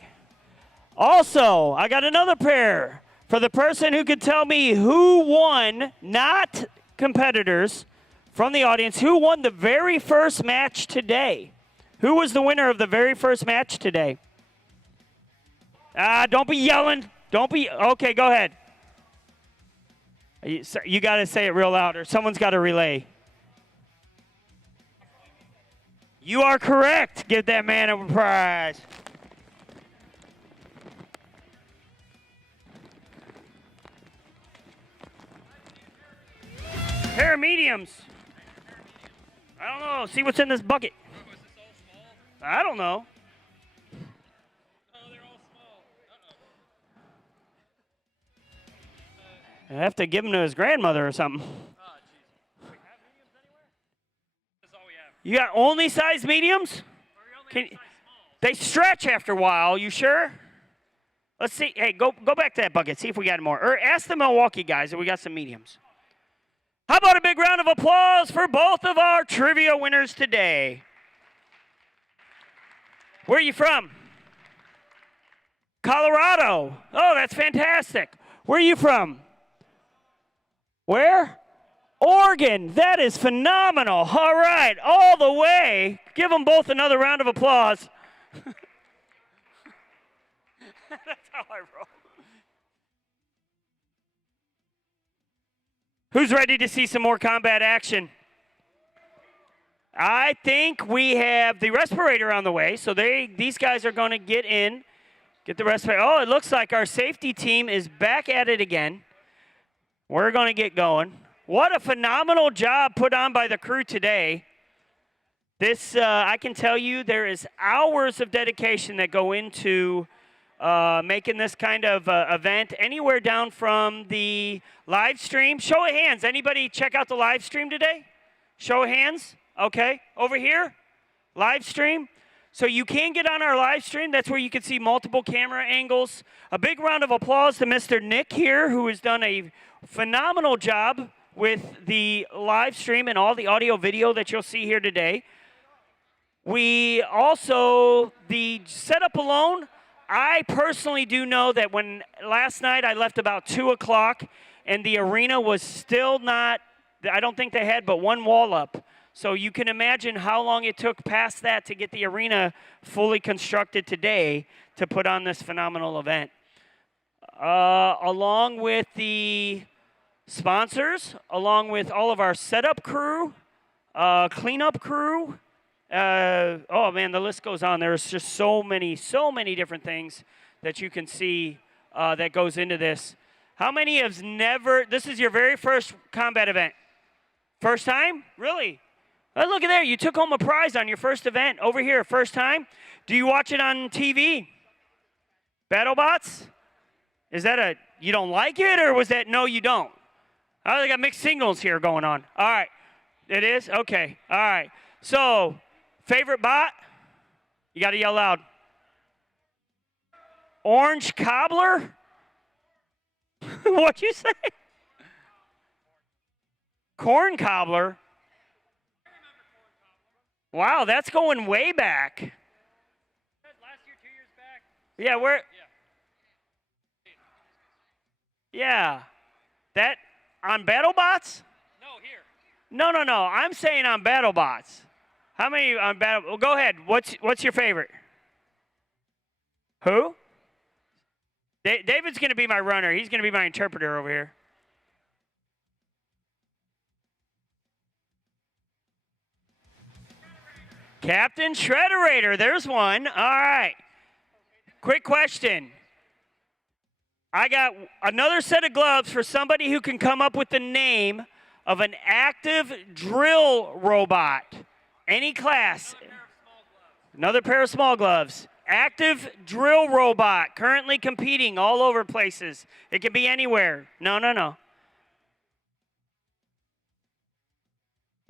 Also, I got another pair for the person who could tell me who won, not competitors from the audience, who won the very first match today. Who was the winner of the very first match today? Don't be yelling. Okay, go ahead. You got to say it real loud or someone's got to relay. You are correct. Give that man a prize. Pair of mediums. I don't know. See what's in this bucket. I don't know. I have to give him to his grandmother or something. You got only size mediums? They stretch after a while. You sure? Let's see. Hey, go back to that bucket. See if we got more. Or ask the Milwaukee guys if we got some mediums. How about a big round of applause for both of our trivia winners today? Where are you from? Colorado. Oh, that's fantastic. Where are you from? Where? Oregon. That is phenomenal. All right, all the way. Give them both another round of applause. That's how I roll. Who's ready to see some more combat action? I think we have the respirator on the way, so these guys are going to get the respirator. Oh, it looks like our safety team is back at it again. We're going to get going. What a phenomenal job put on by the crew today. This, I can tell you, there is hours of dedication that go into making this kind of event, anywhere down from the live stream. Show of hands. Anybody check out the live stream today? Show of hands. Okay. Over here, live stream. So you can get on our live stream. That's where you can see multiple camera angles. A big round of applause to Mr. Nick here, who has done a phenomenal job with the live stream and all the audio video that you'll see here today. We also, the setup alone, I personally do know that when last night I left about 2 o'clock and the arena was still not, I don't think they had but one wall up. So you can imagine how long it took past that to get the arena fully constructed today to put on this phenomenal event. Along with the sponsors, along with all of our setup crew, cleanup crew, oh man, the list goes on. There's just so many different things that you can see that goes into this. How many have never, this is your very first combat event? First time? Really? Oh, look at there, you took home a prize on your first event. Over here, first time. Do you watch it on TV? BattleBots? Is that a, you don't like it, or was that no, you don't? Oh, they got mixed signals here going on. All right, it is? Okay, all right. So, favorite bot? You gotta yell loud. Orange cobbler? What'd you say? Corn cobbler? Wow, that's going way back. Last year, 2 years back. Yeah, where? Yeah. That on BattleBots? No, here. No. I'm saying on BattleBots. How many on Battle? Well, go ahead. What's your favorite? Who? David's going to be my runner. He's going to be my interpreter over here. Captain Shredderator. There's one. All right. Quick question. I got another set of gloves for somebody who can come up with the name of an active drill robot. Any class. Another pair of small gloves. Active drill robot, currently competing all over places. It can be anywhere. No.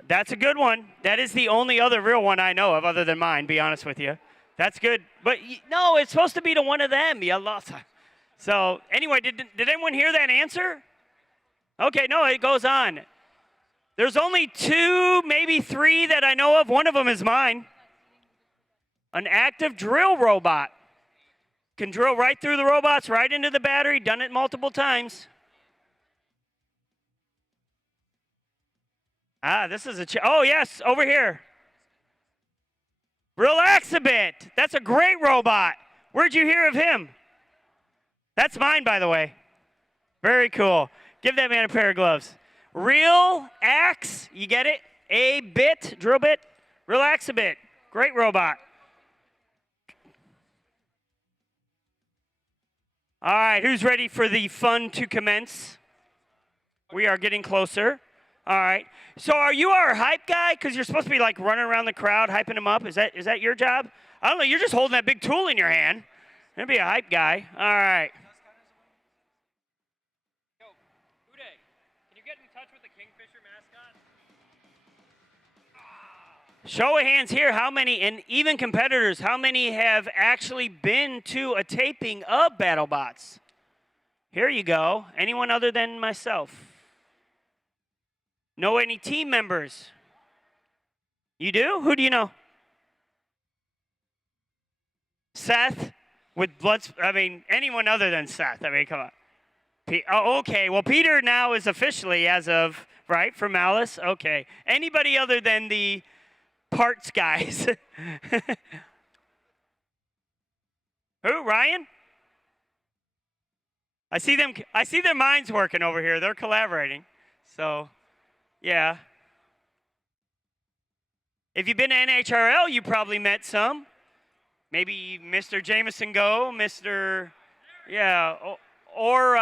That's a good one. That is the only other real one I know of other than mine, be honest with you. That's good. But no, it's supposed to be to one of them. You lost. So anyway, did anyone hear that answer? Okay, no, it goes on. There's only 2, maybe 3 that I know of. One of them is mine. An active drill robot. Can drill right through the robots, right into the battery. Done it multiple times. Ah, this is a, oh yes, over here. Relax a bit. That's a great robot. Where'd you hear of him? That's mine, by the way. Very cool. Give that man a pair of gloves. Real axe, you get it? A bit, drill bit. Relax a bit. Great robot. All right, who's ready for the fun to commence? We are getting closer. All right. So are you our hype guy? Because you're supposed to be like running around the crowd, hyping them up. Is that your job? I don't know. You're just holding that big tool in your hand. You're be a hype guy. All right. Yo, Uday, can you get in touch with the Kingfisher mascot? Show of hands here. How many, and even competitors, how many have actually been to a taping of BattleBots? Here you go. Anyone other than myself? Know any team members? You do? Who do you know? Seth with anyone other than Seth. I mean, come on. Oh, okay. Well, Peter now is officially as of, right, for Malice? Okay. Anybody other than the parts guys? Who, Ryan? I see their minds working over here. They're collaborating. So, yeah. If you've been to NHRL, you probably met some. Maybe Mr. Jameson Go, Mr. Yeah, or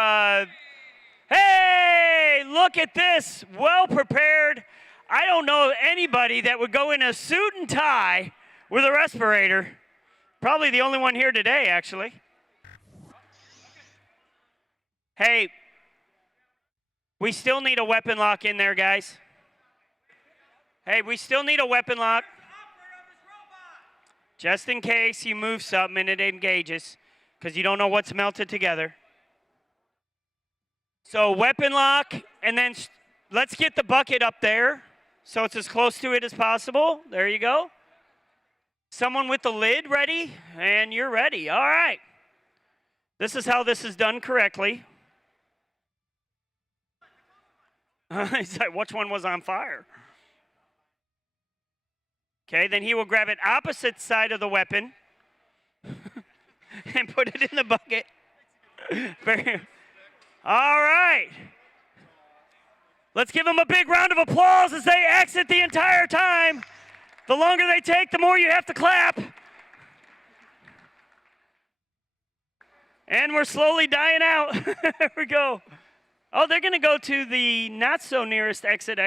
hey, look at this, well prepared. I don't know of anybody that would go in a suit and tie with a respirator. Probably the only one here today, actually. Hey, we still need a weapon lock in there, guys. Hey, we still need a weapon lock. Just in case you move something and it engages, because you don't know what's melted together. So weapon lock, and then let's get the bucket up there so it's as close to it as possible. There you go. Someone with the lid ready, and you're ready. All right. This is how this is done correctly. He's like, which one was on fire? Okay, then he will grab it opposite side of the weapon and put it in the bucket. All right. Let's give them a big round of applause as they exit the entire time. The longer they take, the more you have to clap. And we're slowly dying out. There we go. Oh, they're going to go to the not so nearest exit.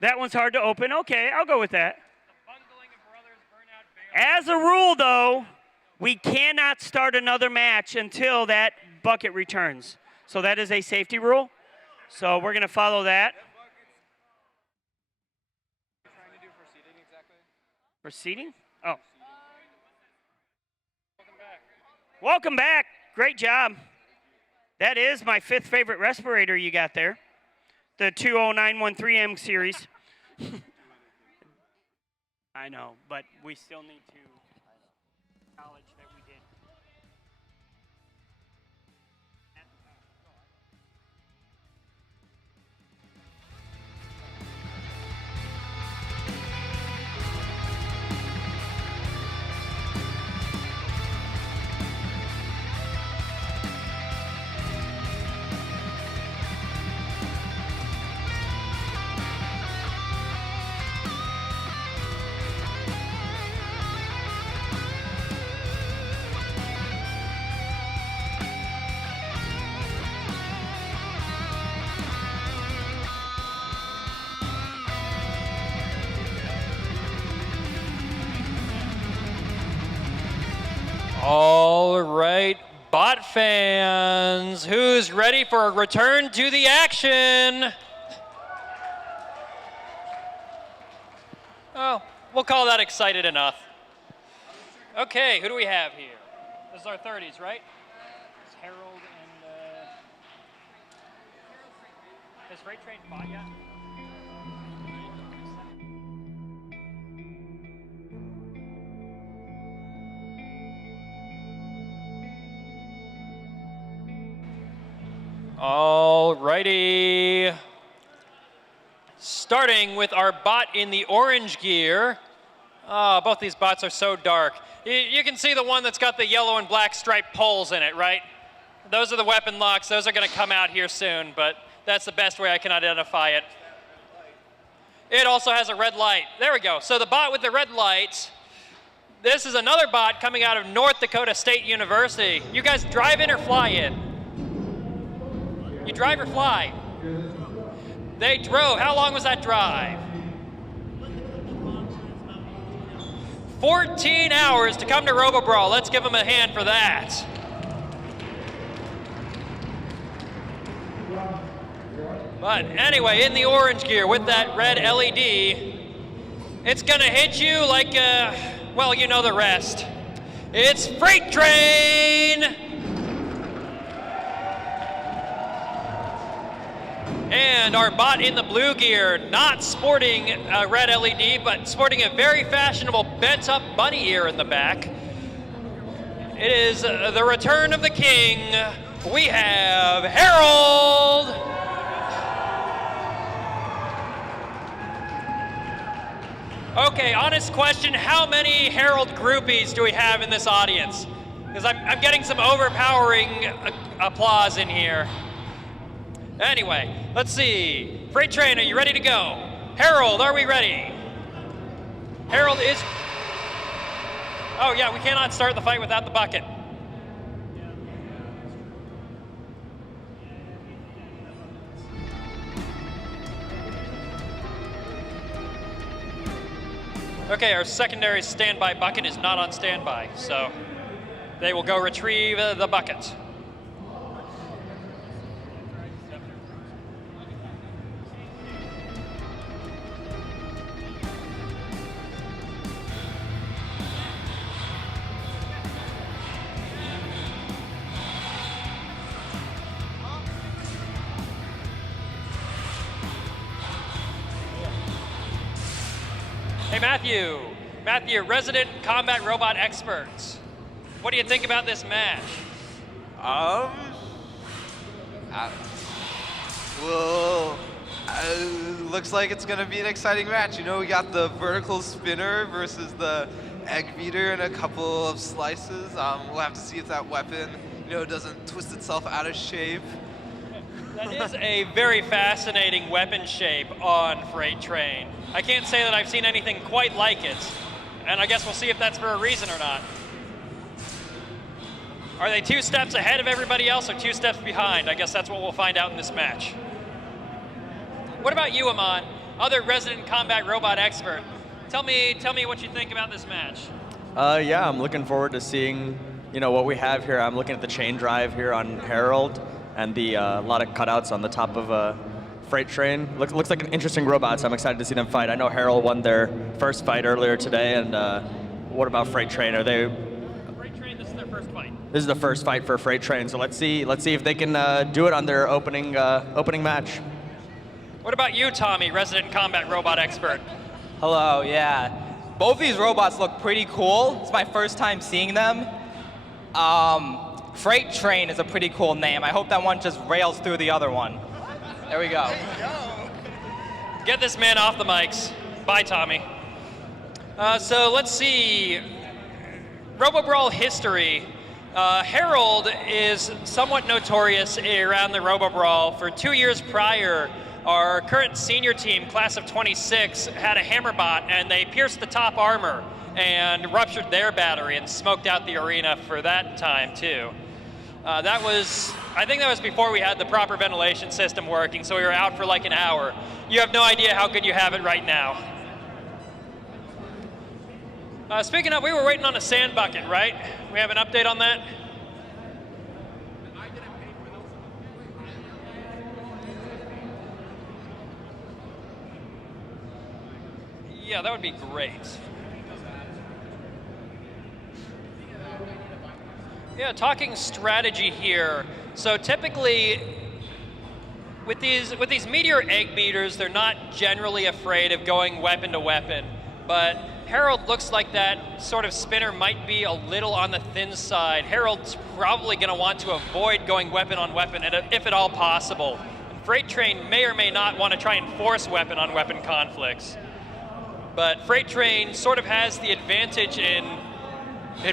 That one's hard to open. Okay, I'll go with that. As a rule, though, we cannot start another match until that bucket returns. So that is a safety rule. So we're going to follow that. Proceeding? Oh. Welcome back. Great job. That is my 5th favorite respirator you got there. The 20913M series. I know, but we still need to acknowledge that we did. All right, bot fans, who's ready for a return to the action? Oh, we'll call that excited enough. Okay, who do we have here? This is our 30s, right? It's Harold and, has Freight Train bought yet? All righty. Starting with our bot in the orange gear. Oh, both these bots are so dark. You can see the one that's got the yellow and black striped poles in it, right? Those are the weapon locks. Those are going to come out here soon, but that's the best way I can identify it. It also has a red light. There we go. So the bot with the red light. This is another bot coming out of North Dakota State University. You guys drive in or fly in? You drive or fly? They drove. How long was that drive? 14 hours to come to Robobrawl. Let's give them a hand for that. But anyway, in the orange gear with that red LED, it's gonna hit you like, well, you know the rest. It's Freight Train! And our bot in the blue gear, not sporting a red LED, but sporting a very fashionable bent-up bunny ear in the back. It is the return of the king. We have Harold. Okay, honest question, how many Harold groupies do we have in this audience? Because I'm getting some overpowering applause in here. Anyway, let's see. Freight Train, are you ready to go? Harold, are we ready? Harold is... Oh yeah, we cannot start the fight without the bucket. Okay, our secondary standby bucket is not on standby, so they will go retrieve the bucket. Hey, Matthew, resident combat robot expert. What do you think about this match? Well, looks like it's gonna be an exciting match. You know, we got the vertical spinner versus the egg beater and a couple of slices. We'll have to see if that weapon, doesn't twist itself out of shape. That is a very fascinating weapon shape on Freight Train. I can't say that I've seen anything quite like it, and I guess we'll see if that's for a reason or not. Are they 2 steps ahead of everybody else or 2 steps behind? I guess that's what we'll find out in this match. What about you, Amon, other resident combat robot expert? Tell me what you think about this match. Yeah, I'm looking forward to seeing, what we have here. I'm looking at the chain drive here on Harold and the lot of cutouts on the top of a freight train. Looks like an interesting robot, so I'm excited to see them fight. I know Harold won their first fight earlier today, and what about Freight Train? Are they? Freight Train, this is their first fight. This is the first fight for Freight Train, so let's see if they can do it on their opening match. What about you, Tommy, resident combat robot expert? Hello, yeah. Both these robots look pretty cool. It's my first time seeing them. Freight Train is a pretty cool name. I hope that one just rails through the other one. There we go. Get this man off the mics. Bye, Tommy. So let's see. Robobrawl history. Harold is somewhat notorious around the Robobrawl. For 2 years prior, our current senior team, class of 26, had a hammerbot, and they pierced the top armor and ruptured their battery and smoked out the arena for that time, too. I think that was before we had the proper ventilation system working, so we were out for like an hour. You have no idea how good you have it right now. Speaking of, we were waiting on a sand bucket, right? We have an update on that? Yeah, that would be great. Yeah, talking strategy here. So typically, with these meteor egg beaters, they're not generally afraid of going weapon to weapon. But Harold looks like that sort of spinner might be a little on the thin side. Harold's probably going to want to avoid going weapon on weapon, if at all possible. And Freight Train may or may not want to try and force weapon on weapon conflicts. But Freight Train sort of has the advantage in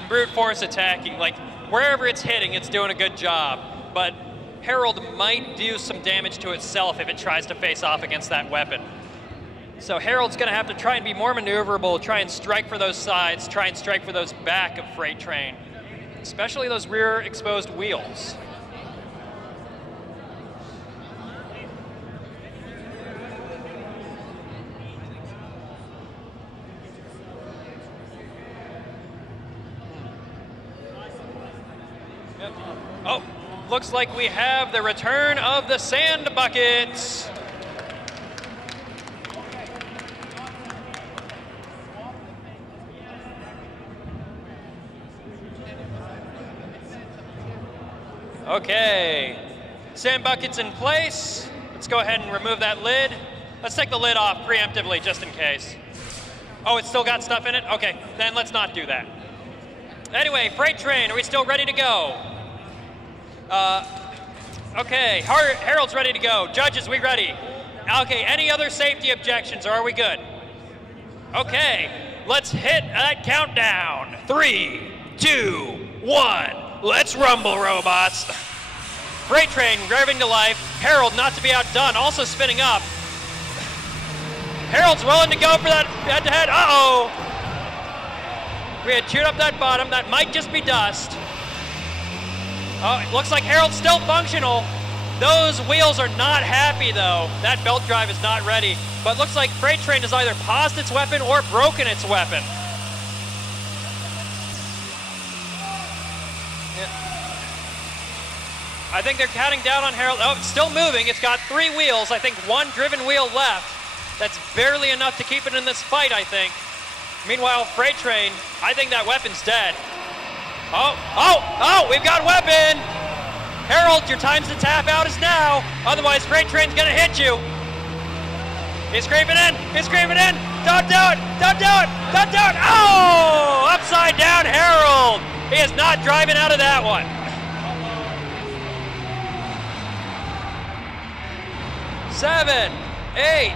brute force attacking. Like, wherever it's hitting, it's doing a good job. But Harold might do some damage to itself if it tries to face off against that weapon. So Harold's going to have to try and be more maneuverable, try and strike for those sides, try and strike for those back of Freight Train, especially those rear exposed wheels. Oh, looks like we have the return of the sand buckets. Okay, sand bucket's in place. Let's go ahead and remove that lid. Let's take the lid off preemptively, just in case. Oh, it's still got stuff in it? Okay, then let's not do that. Anyway, Freight Train, are we still ready to go? Okay, Harold's ready to go. Judges, we ready? Okay, any other safety objections, or are we good? Okay, let's hit that countdown. 3, 2, 1. Let's rumble, robots. Freight Train revving to life. Harold not to be outdone, also spinning up. Harold's willing to go for that head-to-head. Uh-oh. We had chewed up that bottom. That might just be dust. Oh, it looks like Harold's still functional. Those wheels are not happy, though. That belt drive is not ready. But looks like Freight Train has either paused its weapon or broken its weapon. I think they're counting down on Harold. Oh, it's still moving. It's got 3 wheels. I think 1 driven wheel left. That's barely enough to keep it in this fight, I think. Meanwhile, Freight Train, I think that weapon's dead. Oh, we've got weapon! Harold, your time to tap out is now. Otherwise, Freight Train's gonna hit you. He's creeping in. Don't do it. Oh, upside down Harold. He is not driving out of that one. Seven, 8,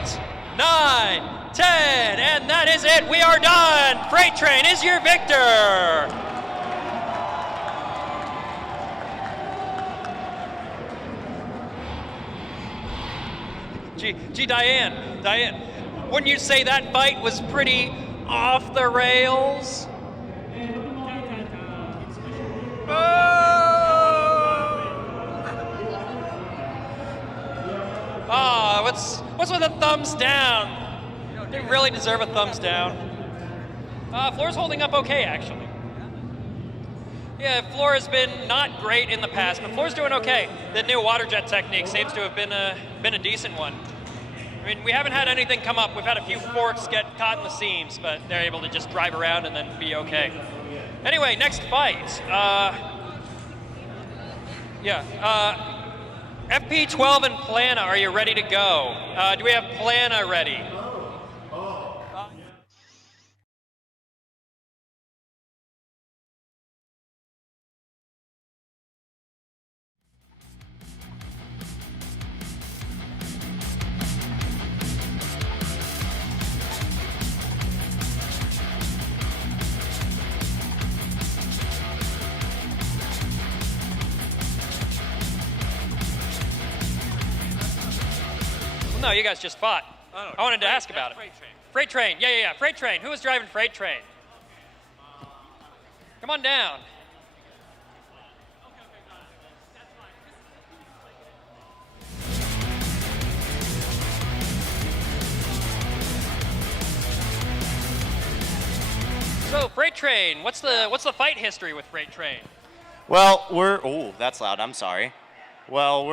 9, 10, and that is it. We are done. Freight Train is your victor. Gee, Diane, wouldn't you say that fight was pretty off the rails? Oh! What's with the thumbs down? They really deserve a thumbs down. Floor's holding up okay, actually. Yeah, floor has been not great in the past, but floor's doing okay. The new water jet technique seems to have been a decent one. I mean, we haven't had anything come up. We've had a few forks get caught in the seams, but they're able to just drive around and then be okay. Anyway, next fight. FP12 and Plana, are you ready to go? Do we have Plana ready? No, you guys just fought. I wanted to ask about it. Freight train. Yeah. Freight train. Who was driving freight train? Come on down. So freight train. What's the fight history with freight train? Well, that's loud. I'm sorry. Well,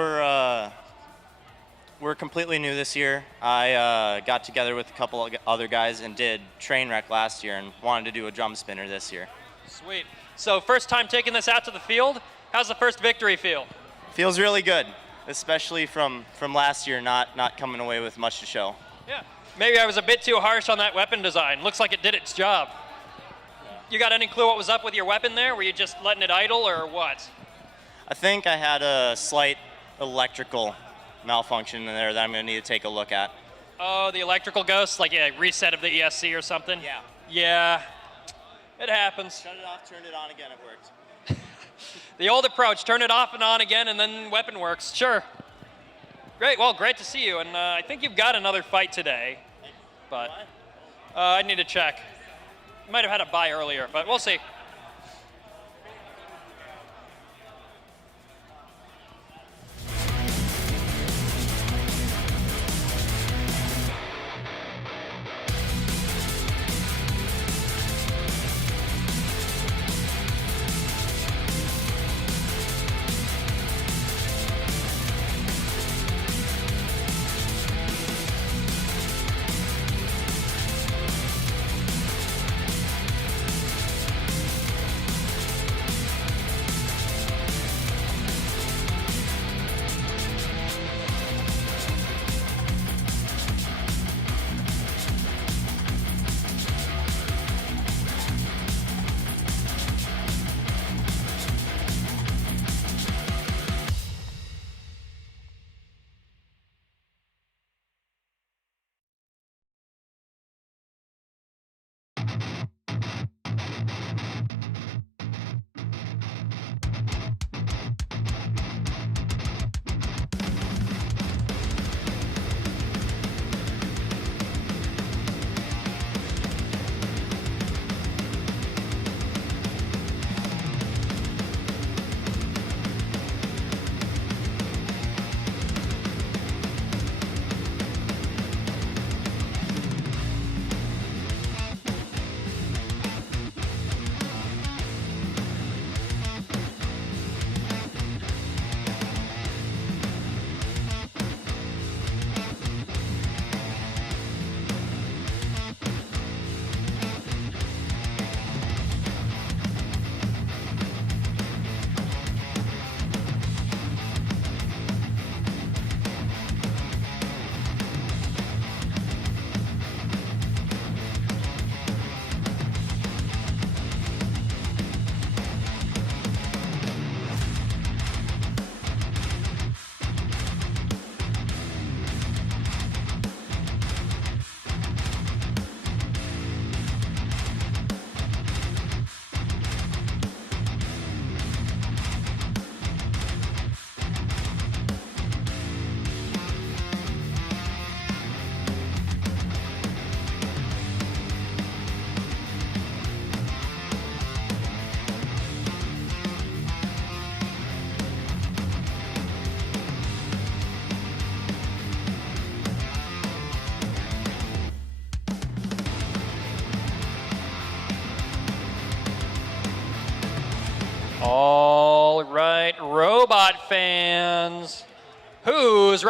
we're completely new this year. I got together with a couple of other guys and did Trainwreck last year and wanted to do a drum spinner this year. Sweet. So first time taking this out to the field. How's the first victory feel? Feels really good, especially from last year not coming away with much to show. Yeah. Maybe I was a bit too harsh on that weapon design. Looks like it did its job. You got any clue what was up with your weapon there? Were you just letting it idle or what? I think I had a slight electrical malfunction in there that I'm going to need to take a look at. Oh, the electrical ghost? Like a reset of the ESC or something? Yeah. Yeah. It happens. Shut it off, turned it on again, it worked. The old approach, turn it off and on again and then weapon works. Sure. Great, well, great to see you. And I think you've got another fight today. But I need to check. Might have had a bye earlier, but we'll see.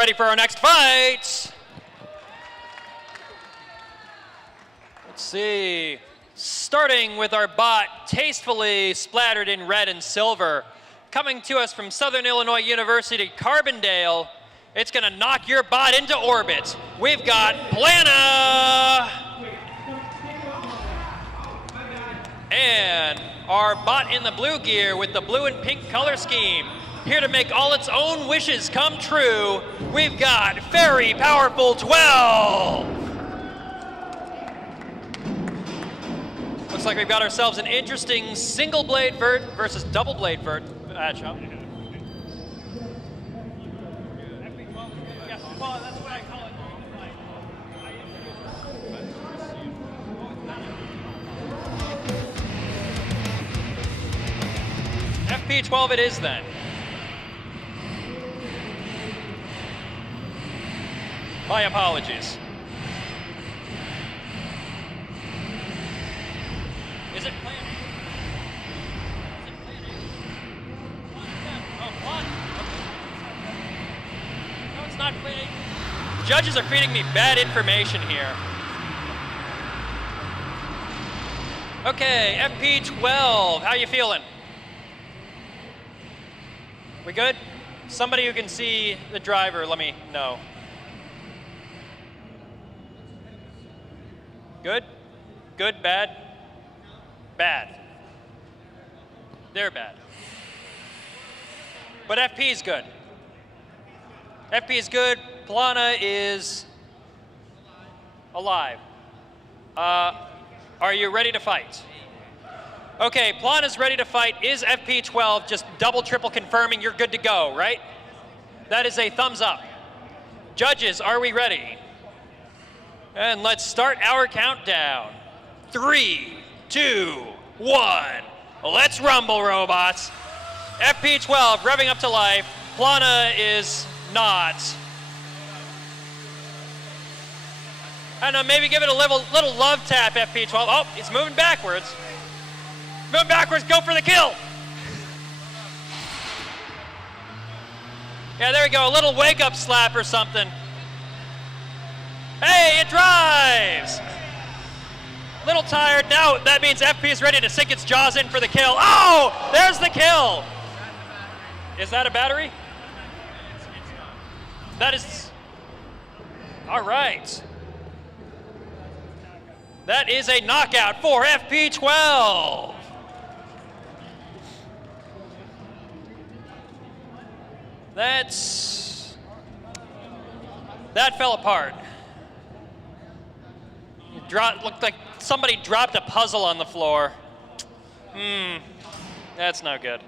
ready for our next fight. Let's see. Starting with our bot, tastefully splattered in red and silver. Coming to us from Southern Illinois University, Carbondale. It's gonna knock your bot into orbit. We've got Plana! And our bot in the blue gear with the blue and pink color scheme. Here to make all its own wishes come true, we've got Very Powerful 12! Looks like we've got ourselves an interesting single blade vert versus double blade vert matchup. FP12 it is then. My apologies. Is it plan A? Is it plan A? Oh, plan. Okay. No, it's not plan A. Judges are feeding me bad information here. Okay, FP12, how you feeling? We good? Somebody who can see the driver, let me know. Good? Good, bad? Bad. They're bad. But FP is good. FP is good. Plana is alive. Are you ready to fight? Okay, Plana's ready to fight. Is FP12 just double, triple confirming you're good to go, right? That is a thumbs up. Judges, are we ready? And let's start our countdown. 3, 2, 1. Let's rumble, robots. FP12 revving up to life. Plana is not. I don't know, maybe give it a little love tap, FP12. Oh, it's moving backwards. Moving backwards, go for the kill. Yeah, there we go, a little wake-up slap or something. Hey, it drives! Little tired. Now that means FP is ready to sink its jaws in for the kill. Oh, there's the kill. Is that a battery? That is, all right. That is a knockout for FP12. That fell apart. Looked like somebody dropped a puzzle on the floor. That's no good.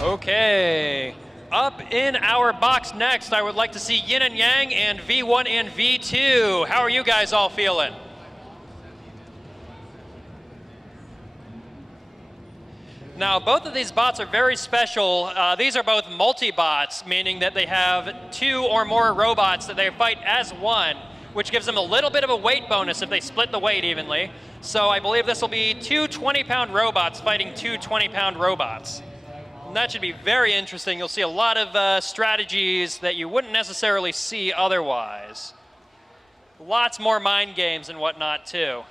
Okay. Up in our box next, I would like to see Yin and Yang and V1 and V2. How are you guys all feeling? Now, both of these bots are very special. These are both multi-bots, meaning that they have 2 or more robots that they fight as one, which gives them a little bit of a weight bonus if they split the weight evenly. So I believe this will be 2 20-pound robots fighting 2 20-pound robots. And that should be very interesting. You'll see a lot of strategies that you wouldn't necessarily see otherwise. Lots more mind games and whatnot, too.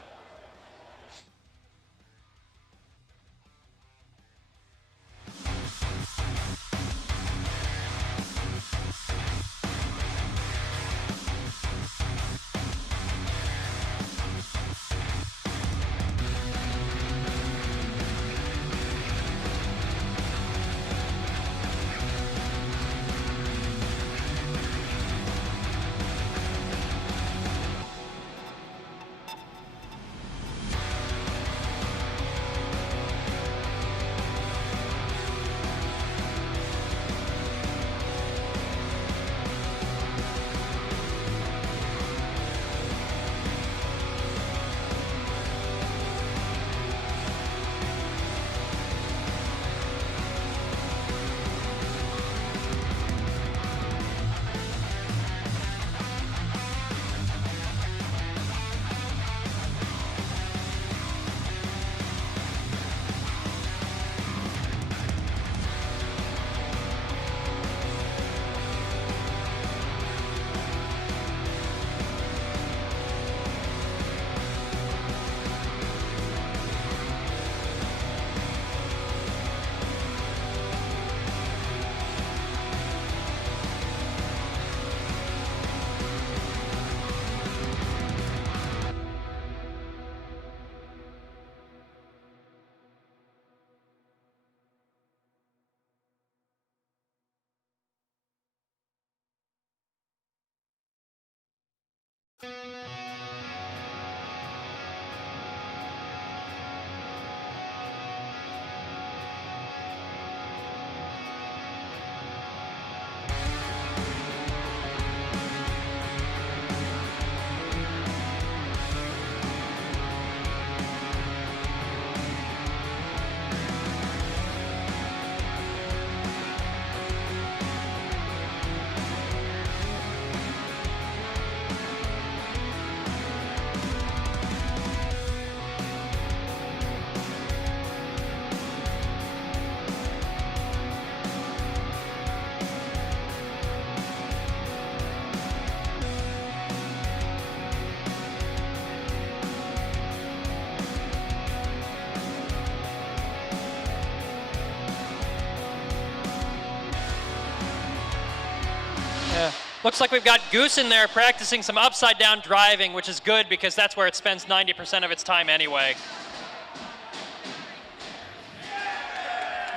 Looks like we've got Goose in there practicing some upside down driving, which is good because that's where it spends 90% of its time anyway.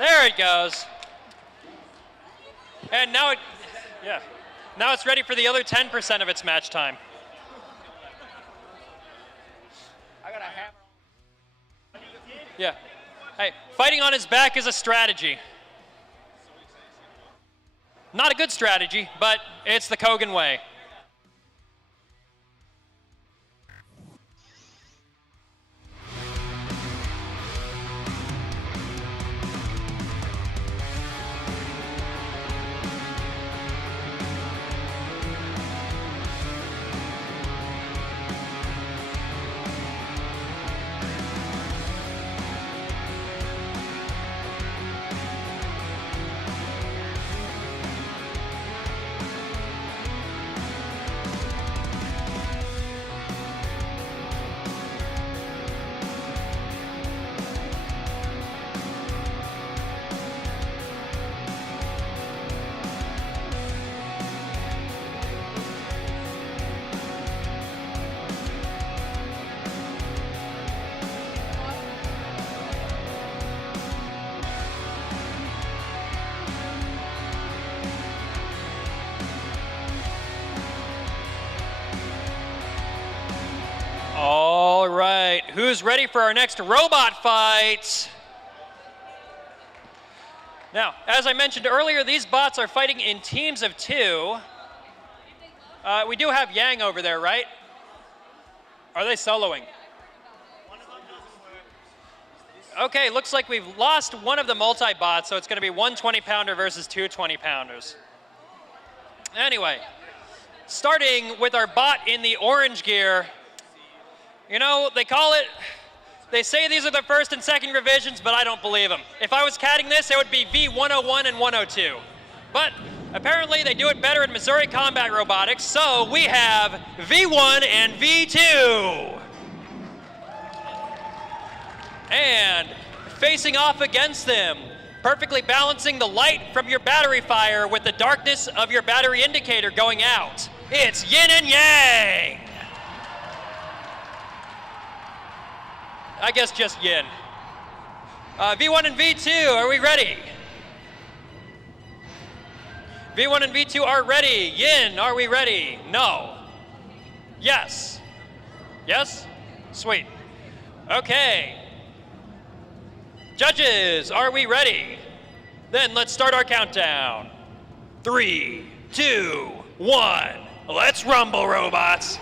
There it goes. And now now it's ready for the other 10% of its match time. I got a hammer. Yeah. Hey, fighting on his back is a strategy. Not a good strategy, but it's the Kogan way. All right, who's ready for our next robot fight? Now, as I mentioned earlier, these bots are fighting in teams of 2. We do have Yang over there, right? Are they soloing? Okay, looks like we've lost one of the multi-bots, so it's going to be one 20-pounder versus two 20-pounders. Anyway, starting with our bot in the orange gear. You know, they say these are the first and second revisions, but I don't believe them. If I was catting this, it would be V101 and 102. But apparently they do it better in Missouri Combat Robotics, so we have V1 and V2. And facing off against them, perfectly balancing the light from your battery fire with the darkness of your battery indicator going out, it's Yin and Yang. I guess just Yin. V1 and V2, are we ready? V1 and V2 are ready. Yin, are we ready? No. Yes. Yes? Sweet. Okay. Judges, are we ready? Then let's start our countdown. 3, 2, 1. Let's rumble, robots.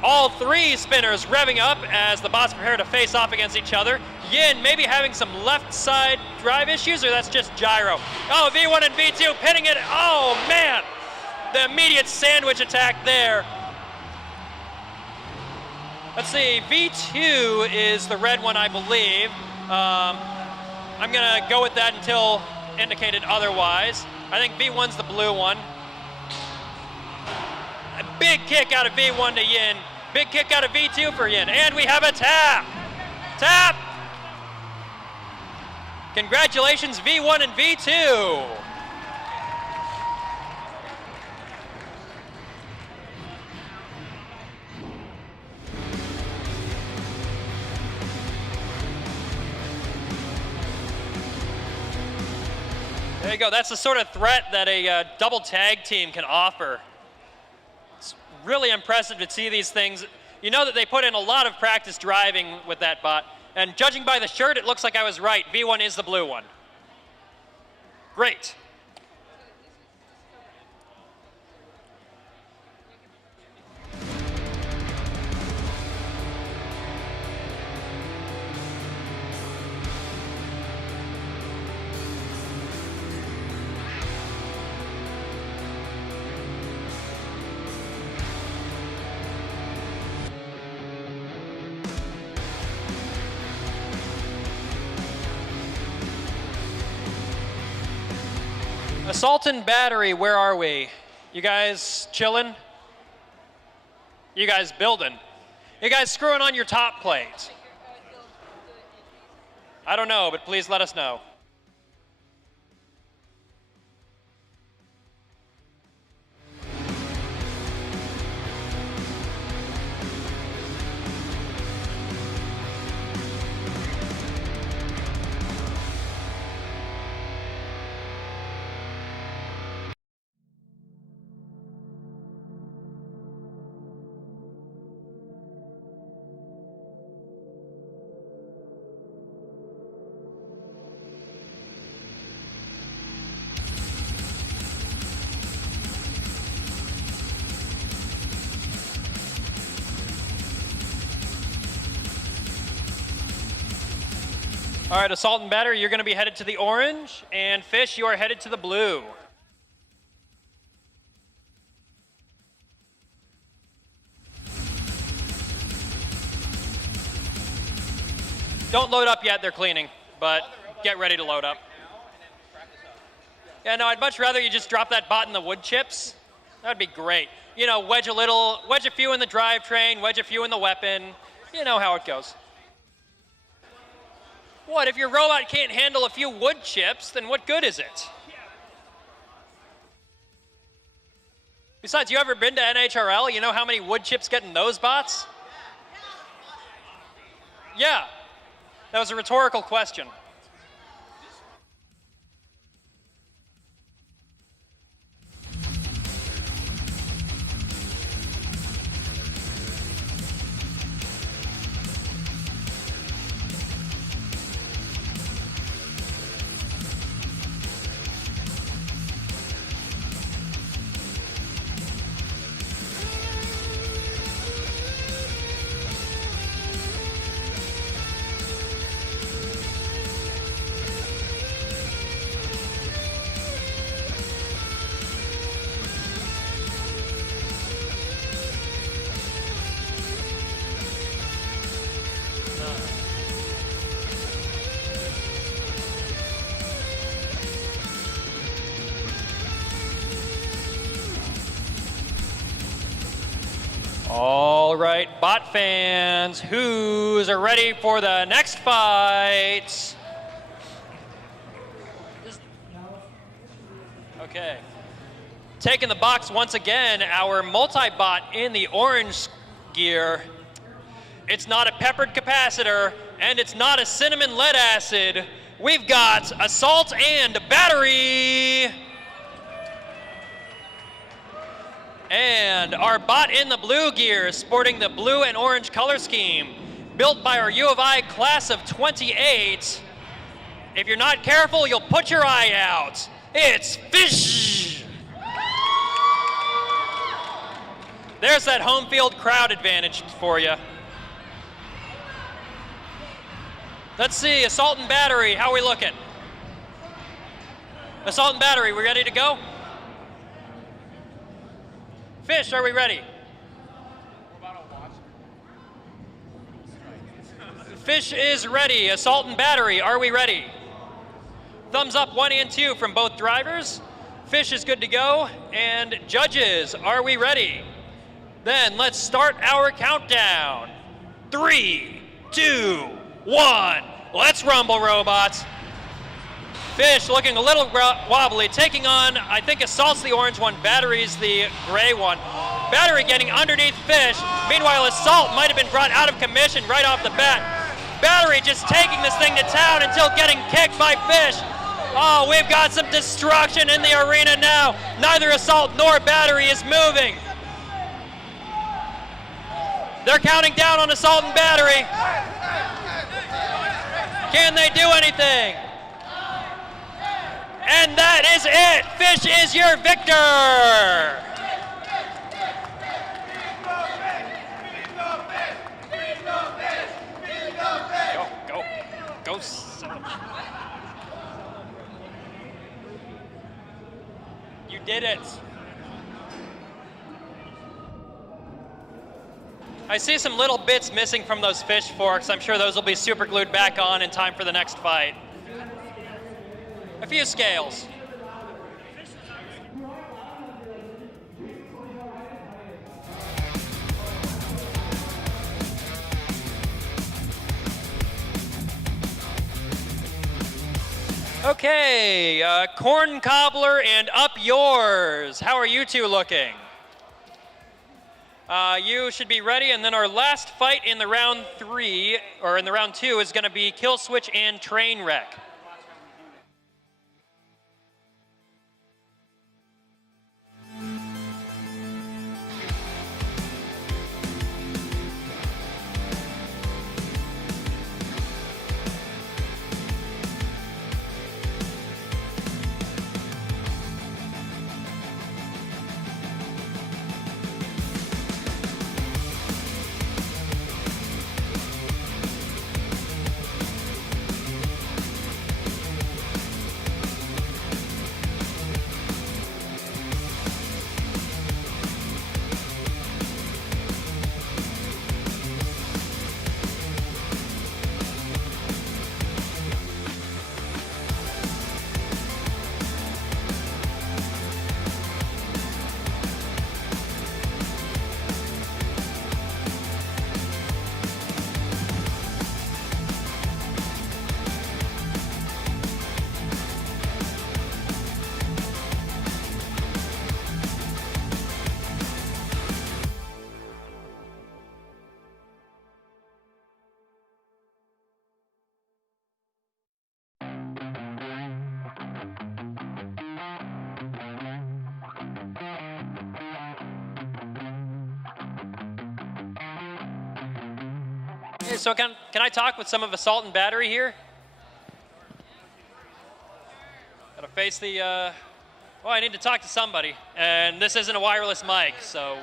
All 3 spinners revving up as the bots prepare to face off against each other. Yin maybe having some left side drive issues, or that's just gyro. Oh, V1 and V2 pinning it. Oh, man. The immediate sandwich attack there. Let's see, V2 is the red one, I believe. I'm going to go with that until indicated otherwise. I think V1's the blue one. A big kick out of V1 to Yin. Big kick out of V2 for Yin. And we have a tap. Tap. Congratulations, V1 and V2. There you go. That's the sort of threat that a double tag team can offer. It's really impressive to see these things. You know that they put in a lot of practice driving with that bot. And judging by the shirt, it looks like I was right. V1 is the blue one. Great. Assault and battery, where are we? You guys chilling? You guys building? You guys screwing on your top plate? I don't know, but please let us know. All right, Assault and Battery, you're going to be headed to the orange, and Fish, you are headed to the blue. Don't load up yet, they're cleaning, but get ready to load up. Yeah, no, I'd much rather you just drop that bot in the wood chips. That'd be great. You know, wedge a few in the drivetrain, wedge a few in the weapon. You know how it goes. What, if your robot can't handle a few wood chips, then what good is it? Besides, you ever been to NHRL? You know how many wood chips get in those bots? Yeah, that was a rhetorical question. All right, bot fans, who's ready for the next fight? Okay. Taking the box once again, our multi-bot in the orange gear. It's not a peppered capacitor, and it's not a cinnamon lead acid. We've got Assault and Battery. And our bot in the blue gear, sporting the blue and orange color scheme, built by our U of I class of 28. If you're not careful, you'll put your eye out. It's Fish! There's that home field crowd advantage for you. Let's see, Assault and Battery, how are we looking? Assault and Battery, we ready to go? Fish, are we ready? Fish is ready. Assault and Battery, are we ready? Thumbs up 1 and 2 from both drivers. Fish is good to go. And judges, are we ready? Then let's start our countdown. 3, 2, 1. Let's rumble, robots. Fish looking a little wobbly, taking on, I think Assault's the orange one, Battery's the gray one. Battery getting underneath Fish. Meanwhile, Assault might have been brought out of commission right off the bat. Battery just taking this thing to town until getting kicked by Fish. Oh, we've got some destruction in the arena now. Neither Assault nor Battery is moving. They're counting down on Assault and Battery. Can they do anything? And that is it. Fish is your victor. Go. You did it. I see some little bits missing from those fish forks. I'm sure those will be super glued back on in time for the next fight. A few scales. Okay, Corn Cobbler and Up Yours. How are you two looking? You should be ready, and then our last fight in the round 3, or in the round 2, is going to be Kill Switch and Train Wreck. So can I talk with some of Assault and Battery here? Gotta face the, well, I need to talk to somebody. And this isn't a wireless mic, so.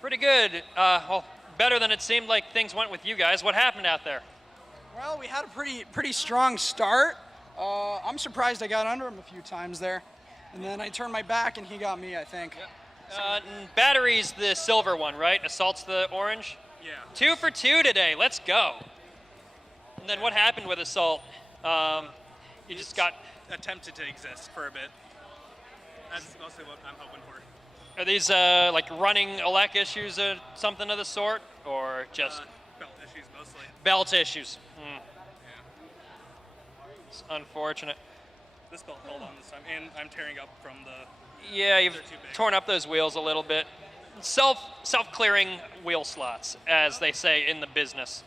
Pretty good. Well, better than it seemed like things went with you guys. What happened out there? Well, we had a pretty strong start. I'm surprised I got under him a few times there. And then I turned my back and he got me, I think. Battery's the silver one, right? Assault's the orange? Yeah. 2 for 2 today. Let's go. And then what happened with Assault? You just got... Attempted to exist for a bit. That's mostly what I'm hoping for. Are these like running elect issues or something of the sort? Or just... belt issues mostly. Belt issues. Yeah. It's unfortunate. This belt held on this time, and I'm tearing up from the... Yeah, you've torn up those wheels a little bit. Self-clearing wheel slots, as they say in the business.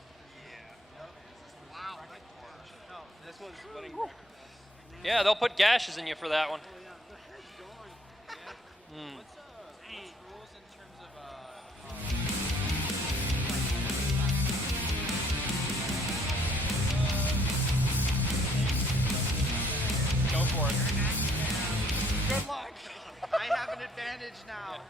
Yeah, they'll put gashes in you for that one. Go for it. Good luck. I have an advantage now.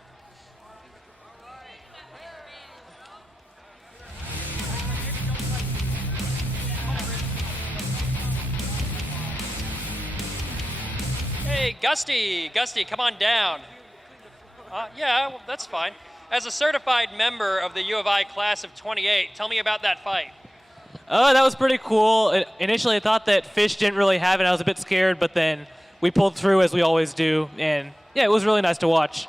Hey, Gusty, come on down. Yeah, well, that's fine. As a certified member of the U of I class of 28, tell me about that fight. That was pretty cool. Initially, I thought that Fish didn't really have it. I was a bit scared, but then we pulled through as we always do, and yeah, it was really nice to watch.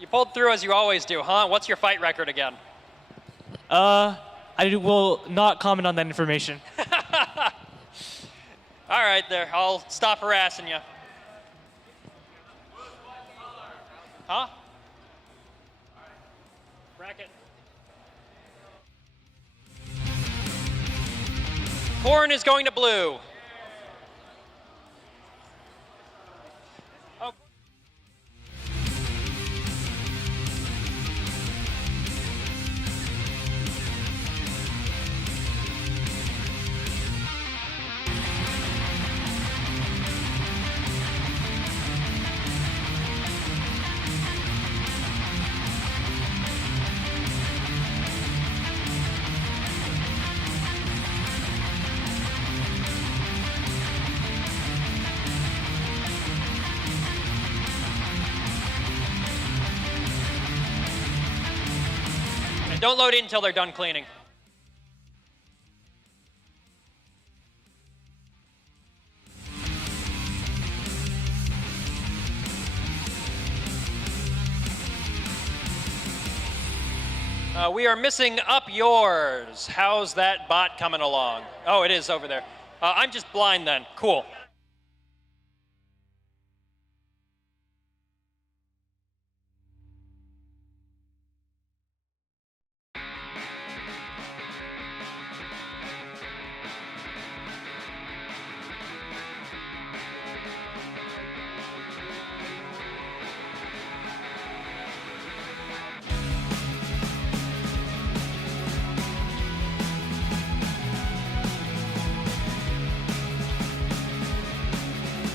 You pulled through as you always do, huh? What's your fight record again? I will not comment on that information. All right, there. I'll stop harassing you. Huh? Bracket. Corn is going to blue. Oh. Don't load in until they're done cleaning. We are missing up yours. How's that bot coming along? Oh, it is over there. I'm just blind then. Cool.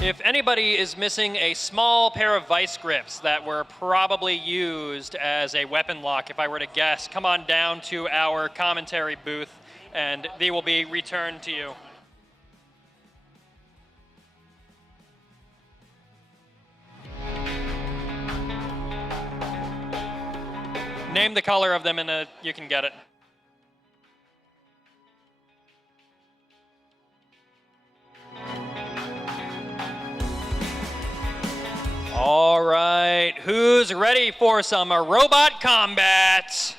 If anybody is missing a small pair of vice grips that were probably used as a weapon lock, if I were to guess, come on down to our commentary booth and they will be returned to you. Name the color of them and you can get it. All right, who's ready for some robot combat?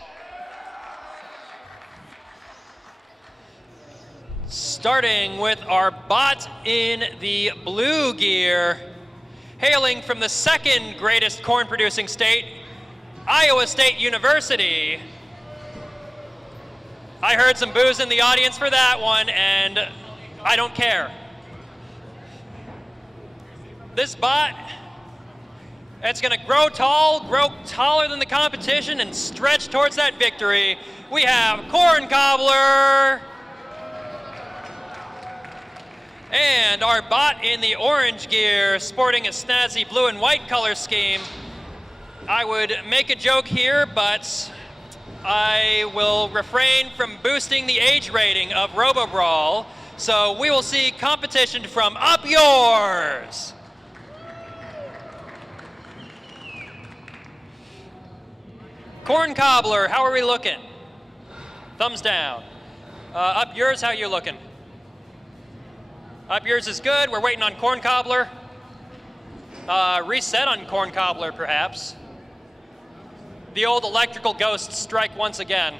Starting with our bot in the blue gear, hailing from the second greatest corn-producing state, Iowa State University. I heard some boos in the audience for that one, and I don't care. This bot It's going to grow tall, grow taller than the competition, and stretch towards that victory. We have Corn Cobbler. And our bot in the orange gear, sporting a snazzy blue and white color scheme. I would make a joke here, but I will refrain from boosting the age rating of Robobrawl. So we will see competition from Up Yours. Corn Cobbler, how are we looking? Thumbs down. Up Yours, how you looking? Up Yours is good. We're waiting on Corn Cobbler. Reset on Corn Cobbler, perhaps. The old electrical ghosts strike once again.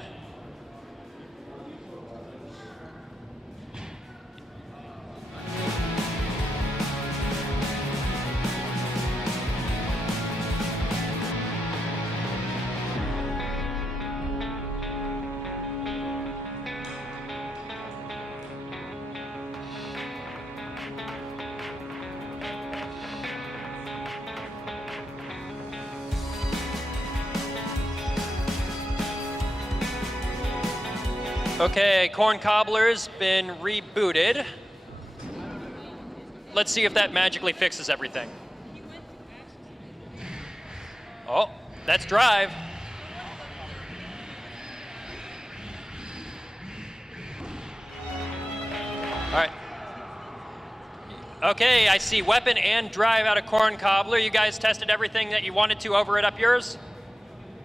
Okay, Corn Cobbler's been rebooted. Let's see if that magically fixes everything. Oh, that's drive. All right. Okay, I see weapon and drive out of Corn Cobbler. You guys tested everything that you wanted to over it Up Yours?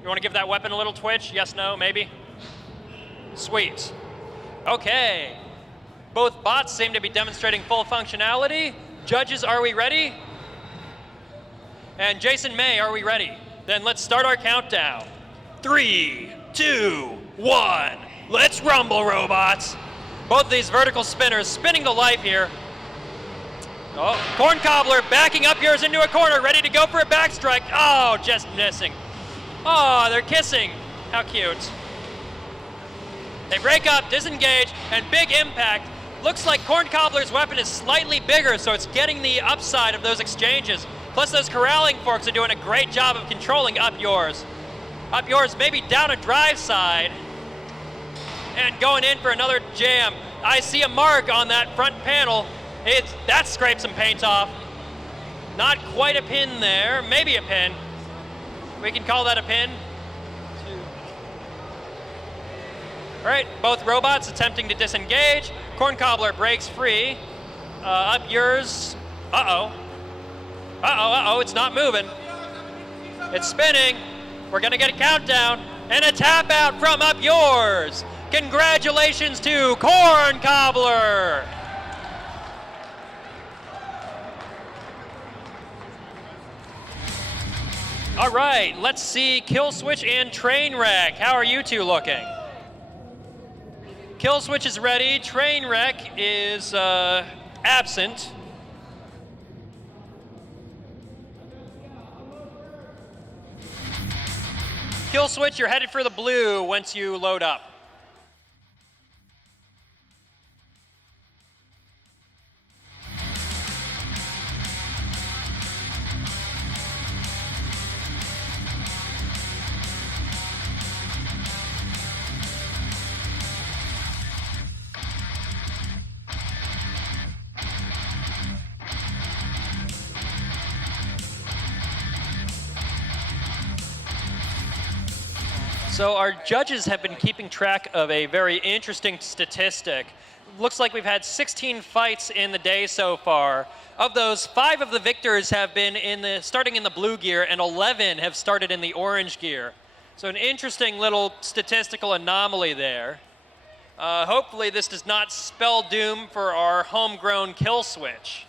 You want to give that weapon a little twitch? Yes, no, maybe? Sweet. Okay. Both bots seem to be demonstrating full functionality. Judges, are we ready? And Jason May, are we ready? Then let's start our countdown. 3, 2, 1. Let's rumble, robots. Both of these vertical spinners spinning to life here. Oh, Corn Cobbler backing Up Yours into a corner, ready to go for a backstrike. Oh, just missing. Oh, they're kissing. How cute. They break up, disengage, and big impact. Looks like Corn Cobbler's weapon is slightly bigger, so it's getting the upside of those exchanges. Plus those corralling forks are doing a great job of controlling Up Yours. Up Yours maybe down a drive side and going in for another jam. I see a mark on that front panel. That scraped some paint off. Not quite a pin there, maybe a pin. We can call that a pin. All right, both robots attempting to disengage. Corn Cobbler breaks free. Up Yours, it's not moving. It's spinning. We're gonna get a countdown and a tap out from Up Yours. Congratulations to Corn Cobbler. All right, let's see Kill Switch and Trainwreck. How are you two looking? Kill Switch is ready. Trainwreck is absent. Kill Switch, you're headed for the blue once you load up. So our judges have been keeping track of a very interesting statistic. Looks like we've had 16 fights in the day so far. Of those, 5 of the victors have been starting in the blue gear, and 11 have started in the orange gear. So an interesting little statistical anomaly there. Hopefully this does not spell doom for our homegrown Kill Switch.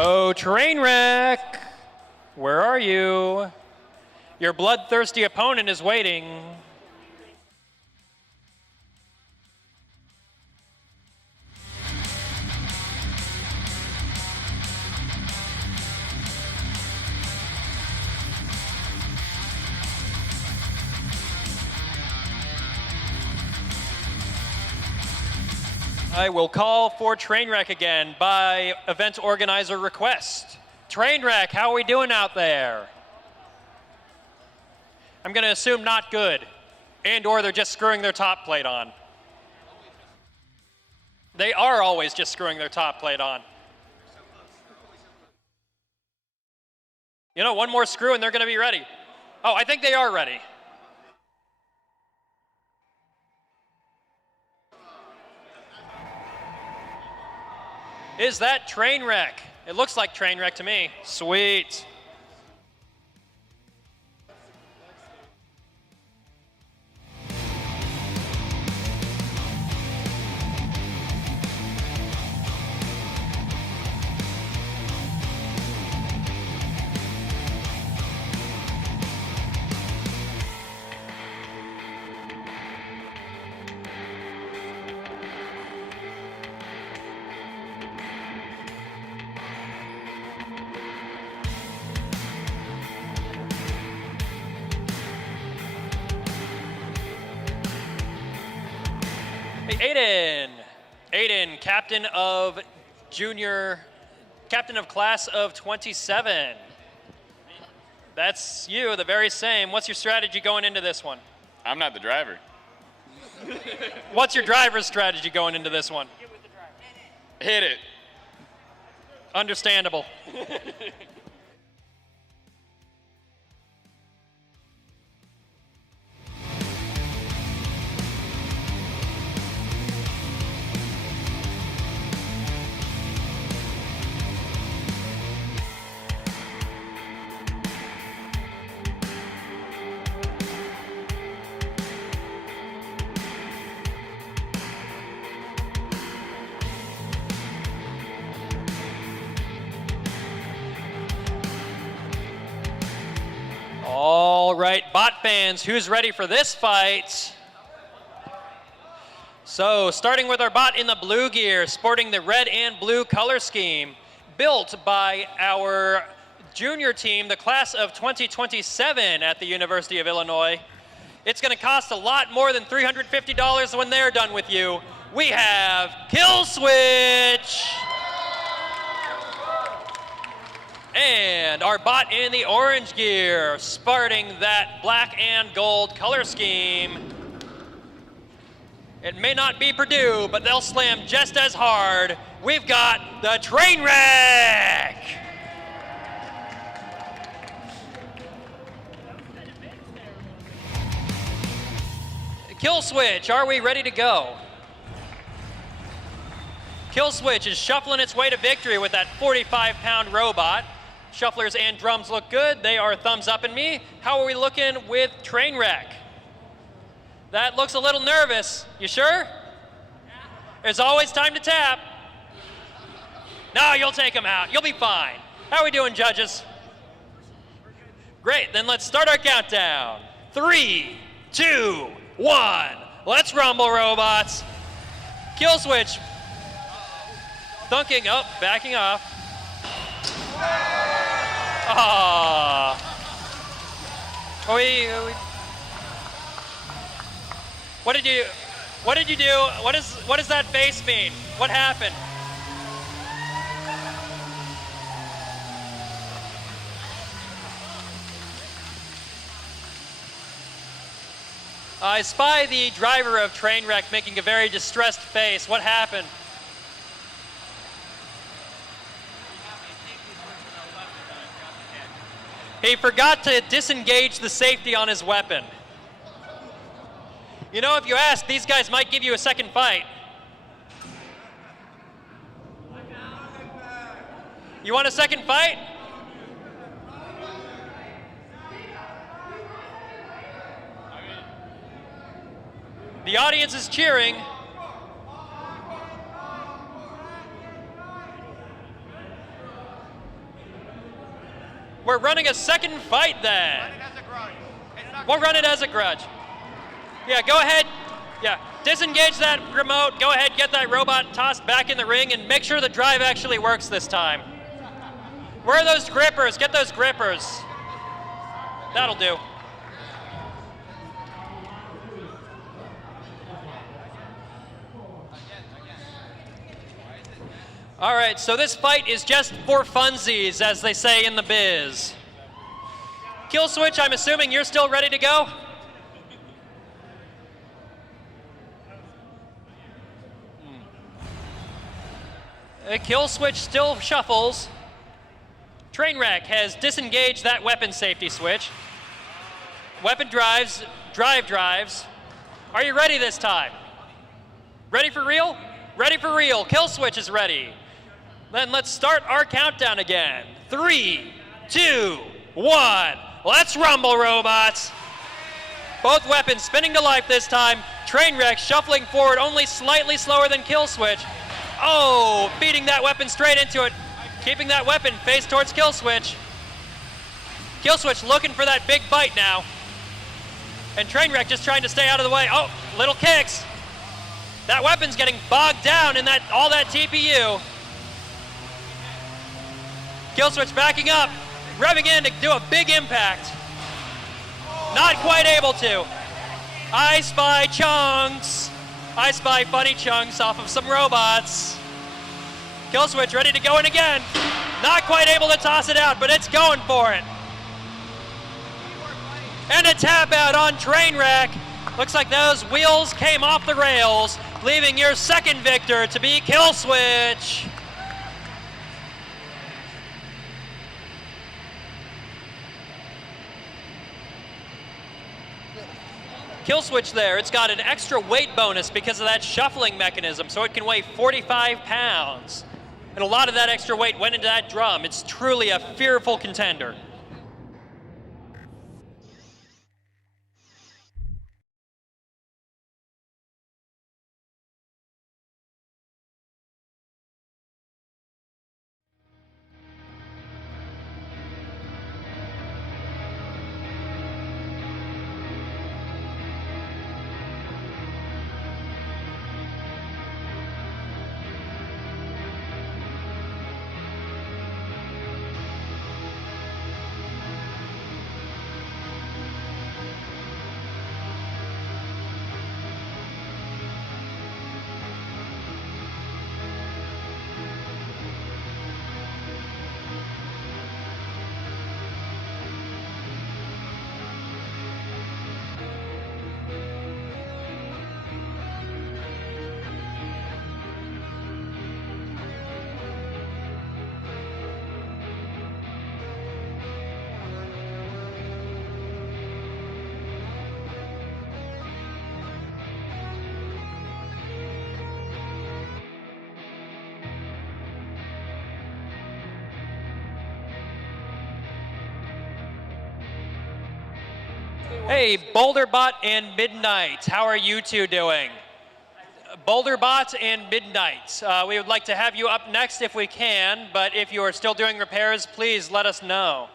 Oh, train wreck! Where are you? Your bloodthirsty opponent is waiting. I will call for Trainwreck again by event organizer request. Trainwreck, how are we doing out there? I'm going to assume not good, and or they're just screwing their top plate on. They are always just screwing their top plate on. You know, one more screw and they're going to be ready. Oh, I think they are ready. Is that Trainwreck? It looks like Trainwreck to me. Sweet. Hey, Aiden, captain of class of 27. That's you, the very same. What's your strategy going into this one? I'm not the driver. What's your driver's strategy going into this one? Hit it. Understandable. All right, bot fans, who's ready for this fight? So, starting with our bot in the blue gear, sporting the red and blue color scheme, built by our junior team, the class of 2027 at the University of Illinois. It's going to cost a lot more than $350 when they're done with you. We have Kill Switch. And our bot in the orange gear, sporting that black and gold color scheme. It may not be Purdue, but they'll slam just as hard. We've got the Trainwreck. Kill Switch, are we ready to go? Kill Switch is shuffling its way to victory with that 45-pound robot. Shufflers and drums look good. They are thumbs up in me. How are we looking with Trainwreck? That looks a little nervous. You sure? There's always time to tap. No, you'll take him out. You'll be fine. How are we doing, judges? Great, then let's start our countdown. 3, 2, 1. Let's rumble, robots. Kill Switch. Thunking up, backing off. Ah. What did you do? What does that face mean? What happened? I spy the driver of Trainwreck making a very distressed face. What happened? He forgot to disengage the safety on his weapon. You know, if you ask, these guys might give you a second fight. You want a second fight? The audience is cheering. We're running a second fight then. We'll run it as a grudge. Yeah, go ahead. Yeah, disengage that remote. Go ahead, get that robot tossed back in the ring and make sure the drive actually works this time. Where are those grippers? Get those grippers. That'll do. All right, so this fight is just for funsies, as they say in the biz. Kill switch, I'm assuming you're still ready to go? Kill switch still shuffles. Trainwreck has disengaged that weapon safety switch. Weapon drives, drives. Are you ready this time? Ready for real? Ready for real. Kill switch is ready. Then let's start our countdown again. 3, 2, 1. Let's rumble, robots. Both weapons spinning to life this time. Trainwreck shuffling forward only slightly slower than kill switch. Oh, beating that weapon straight into it. Keeping that weapon face towards kill switch. Kill switch looking for that big bite now. And Trainwreck just trying to stay out of the way. Oh, little kicks. That weapon's getting bogged down in all that TPU. Kill switch backing up, revving in to do a big impact. Not quite able to. I spy chunks. I spy funny chunks off of some robots. Kill switch ready to go in again. Not quite able to toss it out, but it's going for it. And a tap out on Trainwreck. Looks like those wheels came off the rails, leaving your second victor to be Kill Switch. Kill switch there, it's got an extra weight bonus because of that shuffling mechanism, so it can weigh 45 pounds. And a lot of that extra weight went into that drum. It's truly a fearful contender. Hey, Boulderbot and Midnight, how are you two doing? Boulderbot and Midnight, we would like to have you up next if we can, but if you are still doing repairs, please let us know.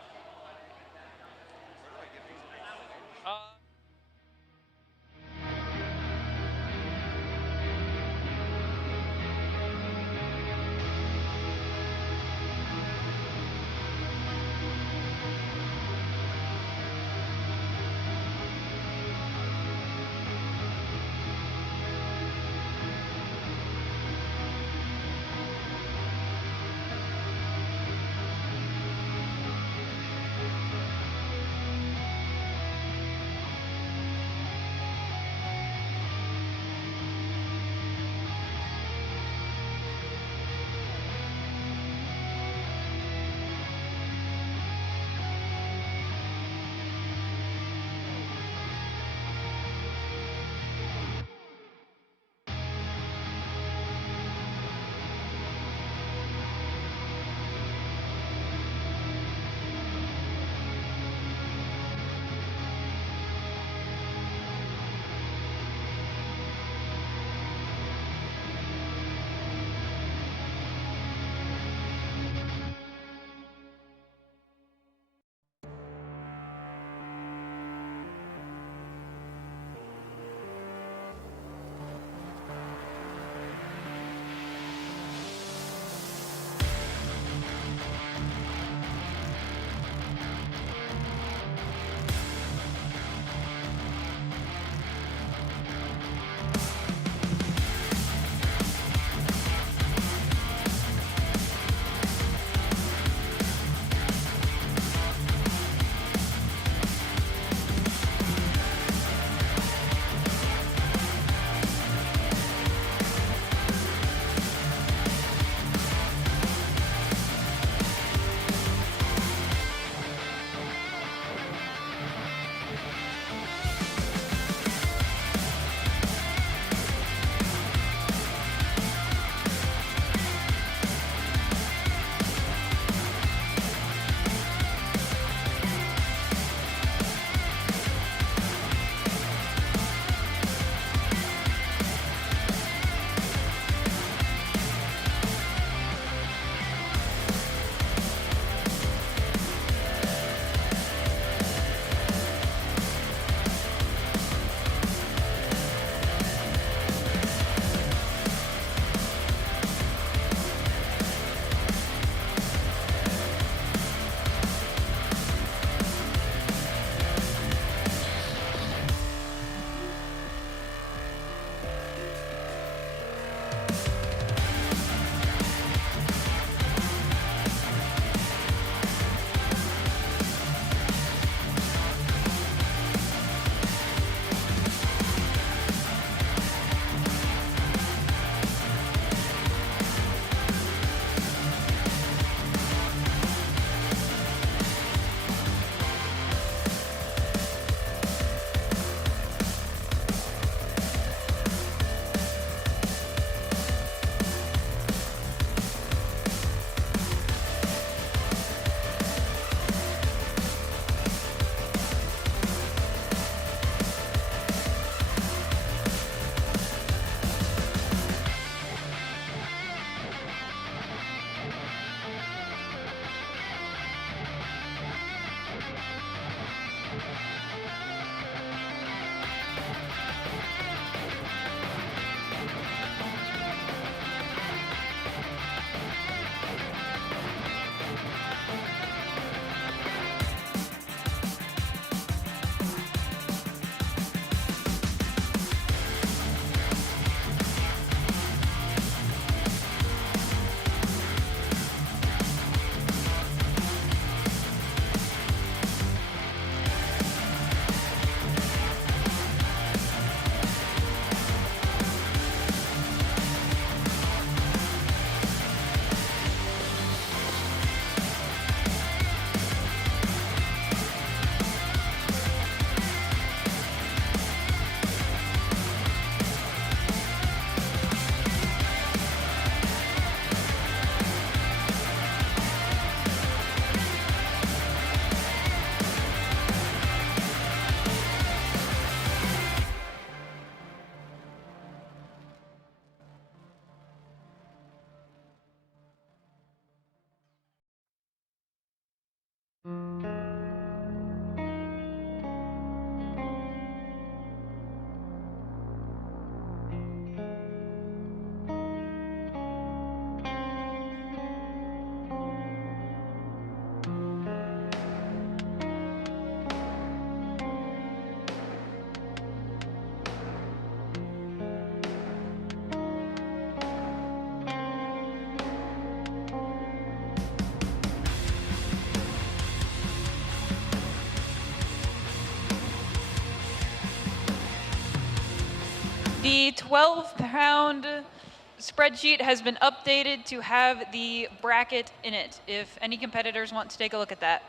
The 12-pound spreadsheet has been updated to have the bracket in it, if any competitors want to take a look at that.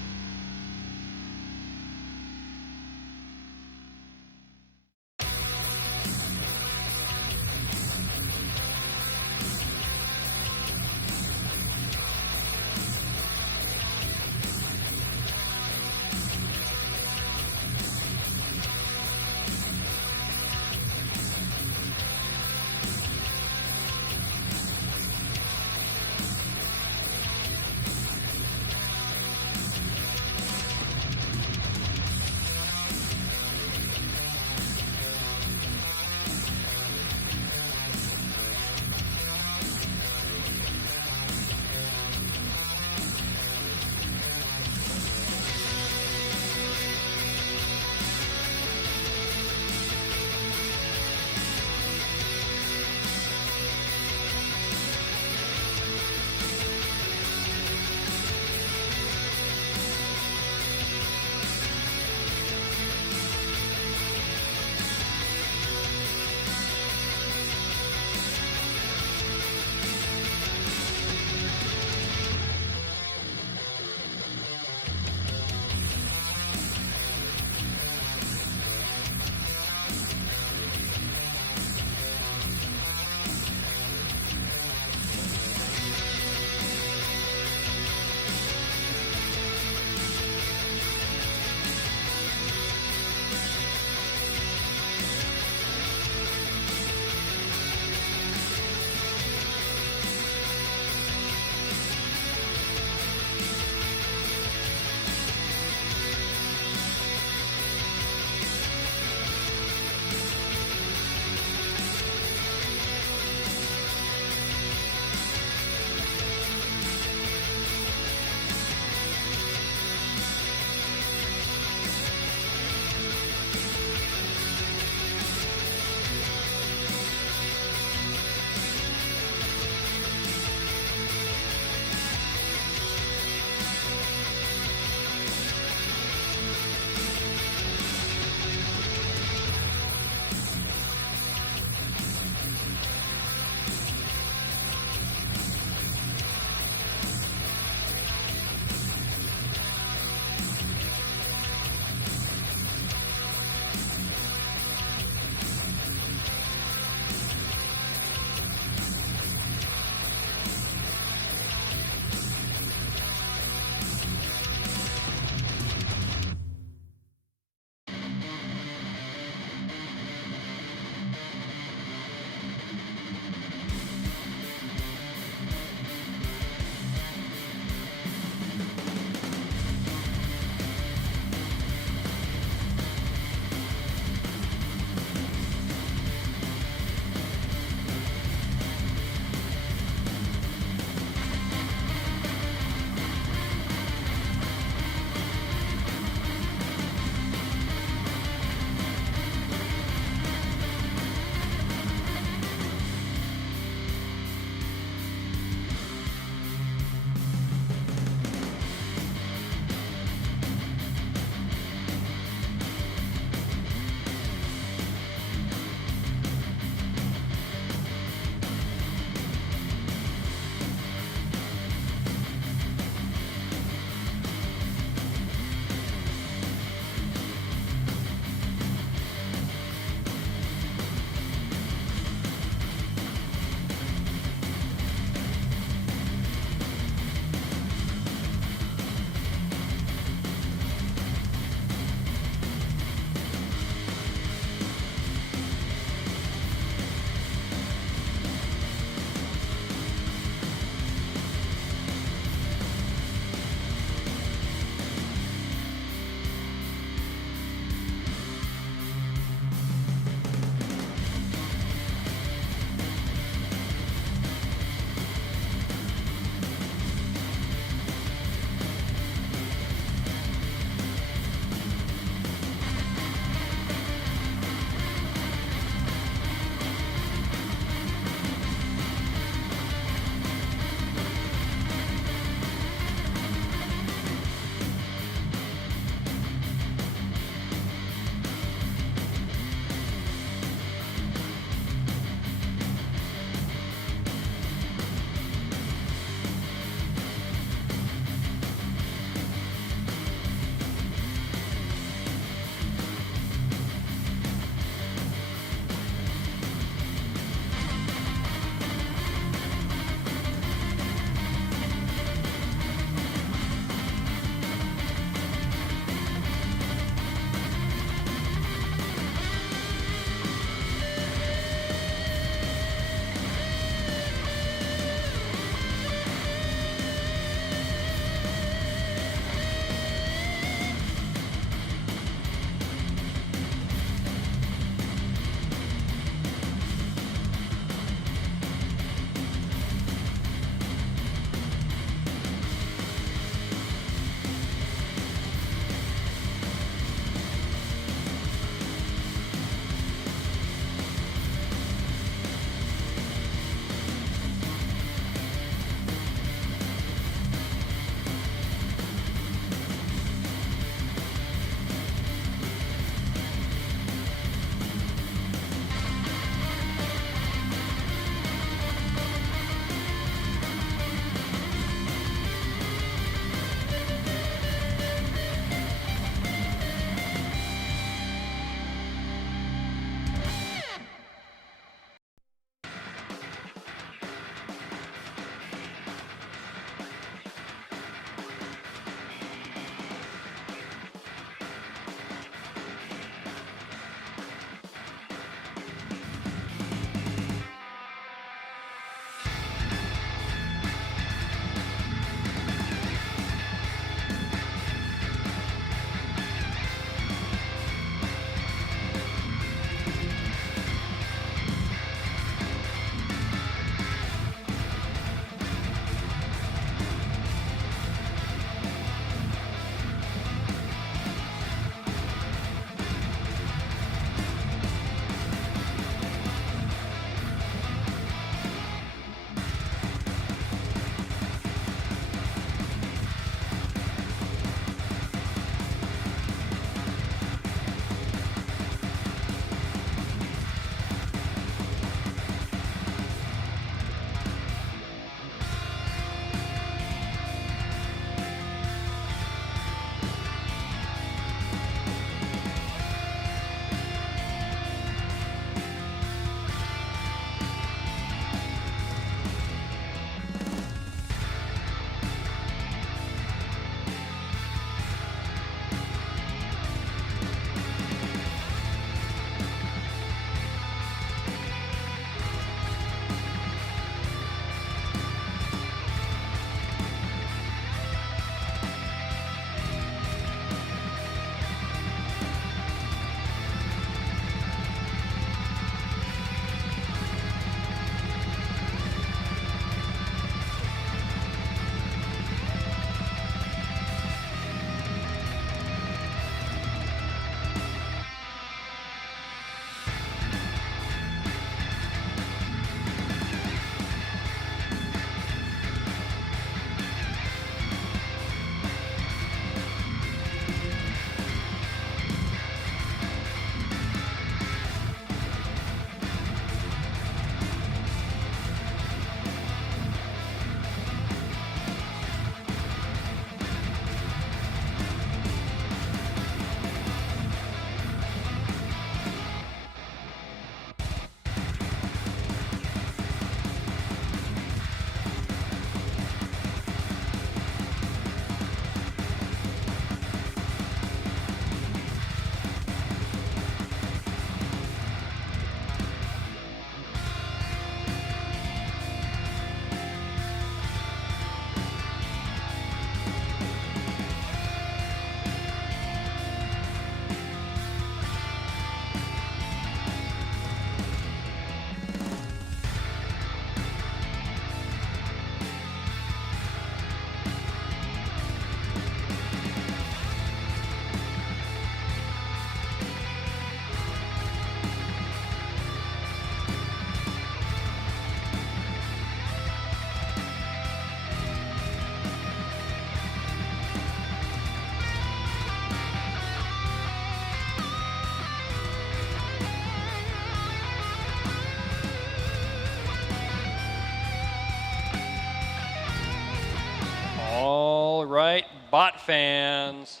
bot fans.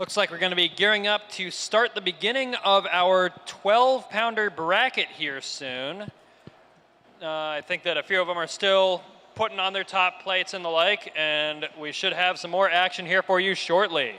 Looks like we're going to be gearing up to start the beginning of our 12-pounder bracket here soon. I think that a few of them are still putting on their top plates and the like, and we should have some more action here for you shortly.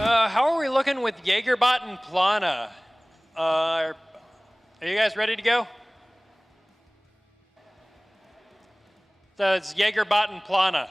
How are we looking with Jaegerbot and Plana? Are you guys ready to go? So it's Jaegerbot and Plana.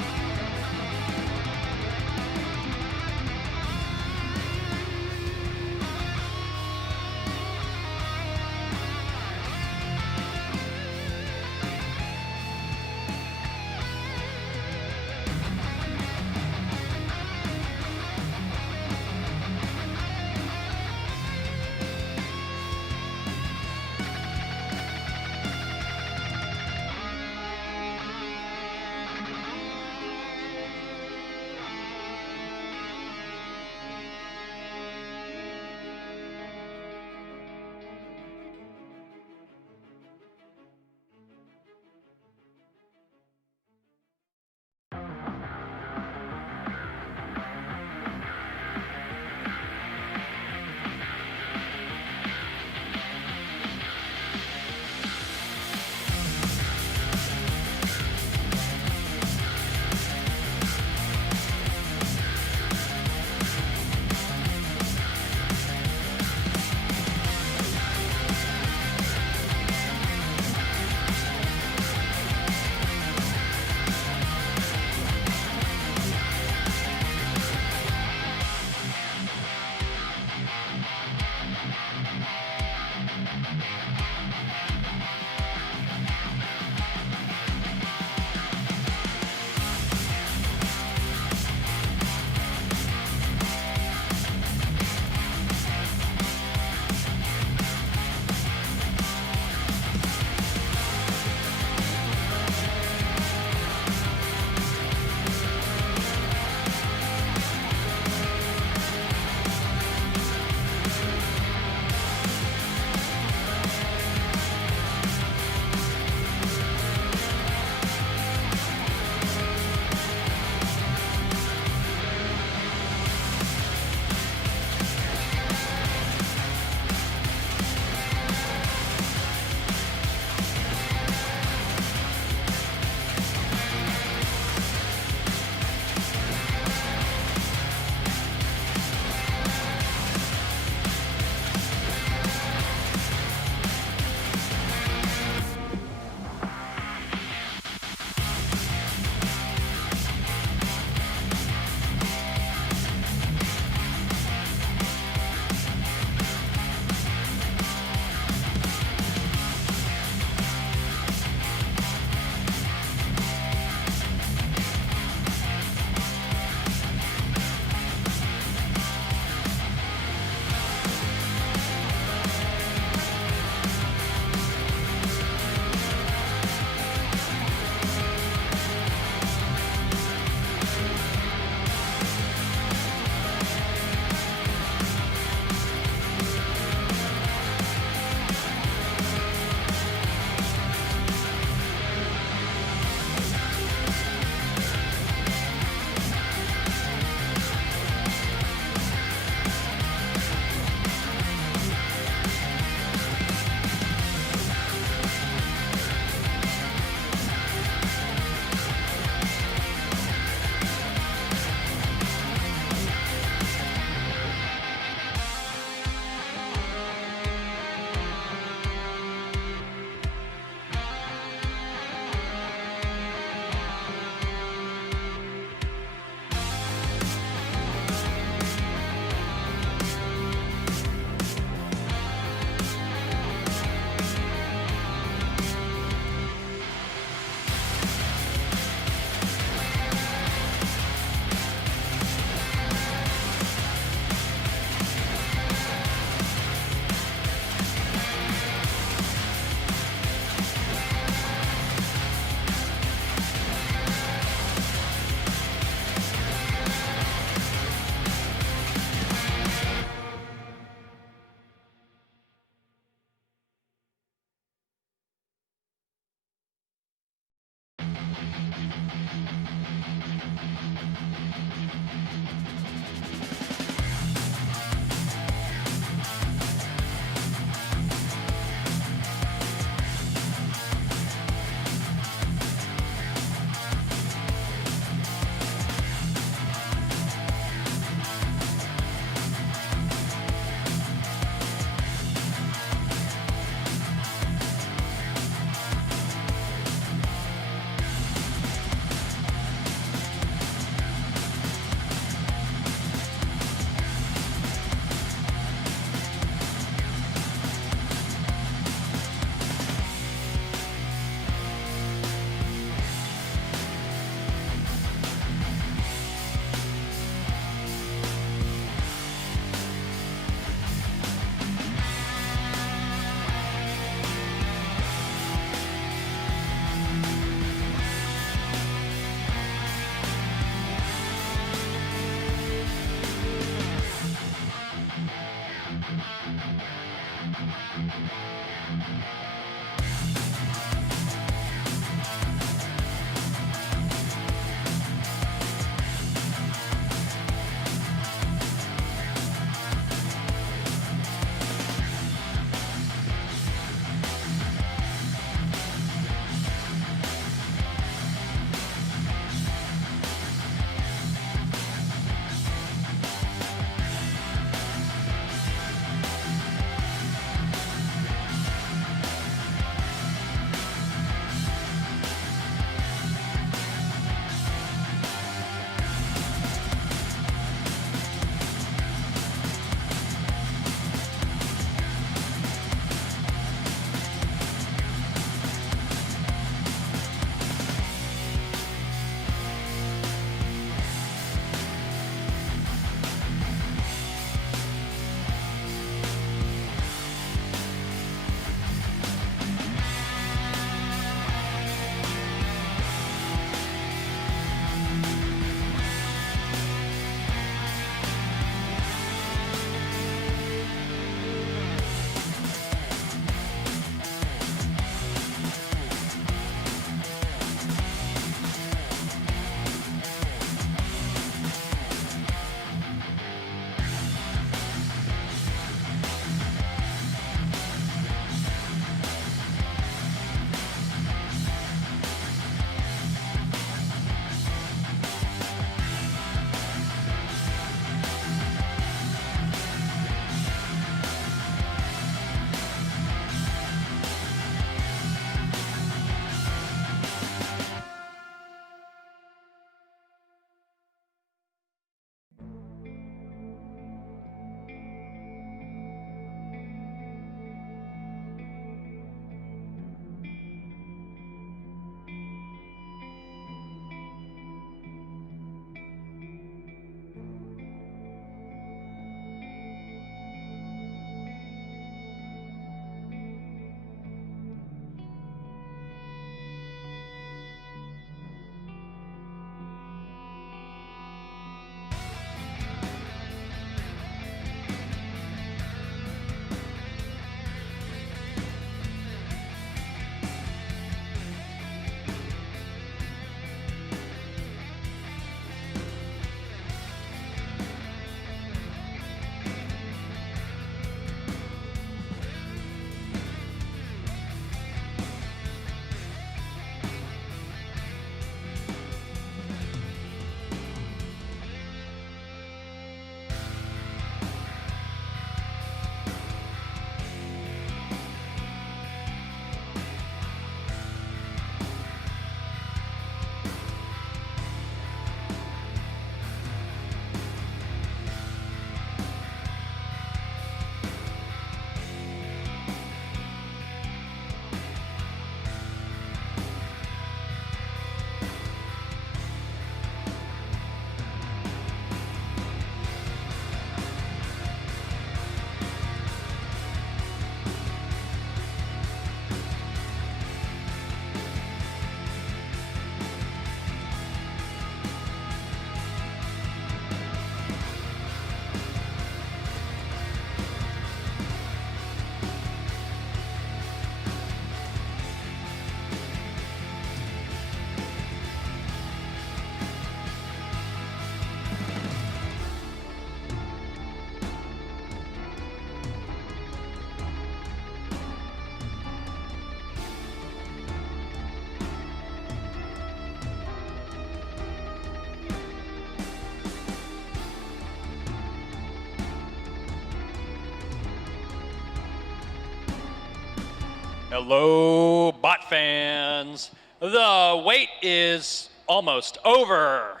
Hello, bot fans. The wait is almost over.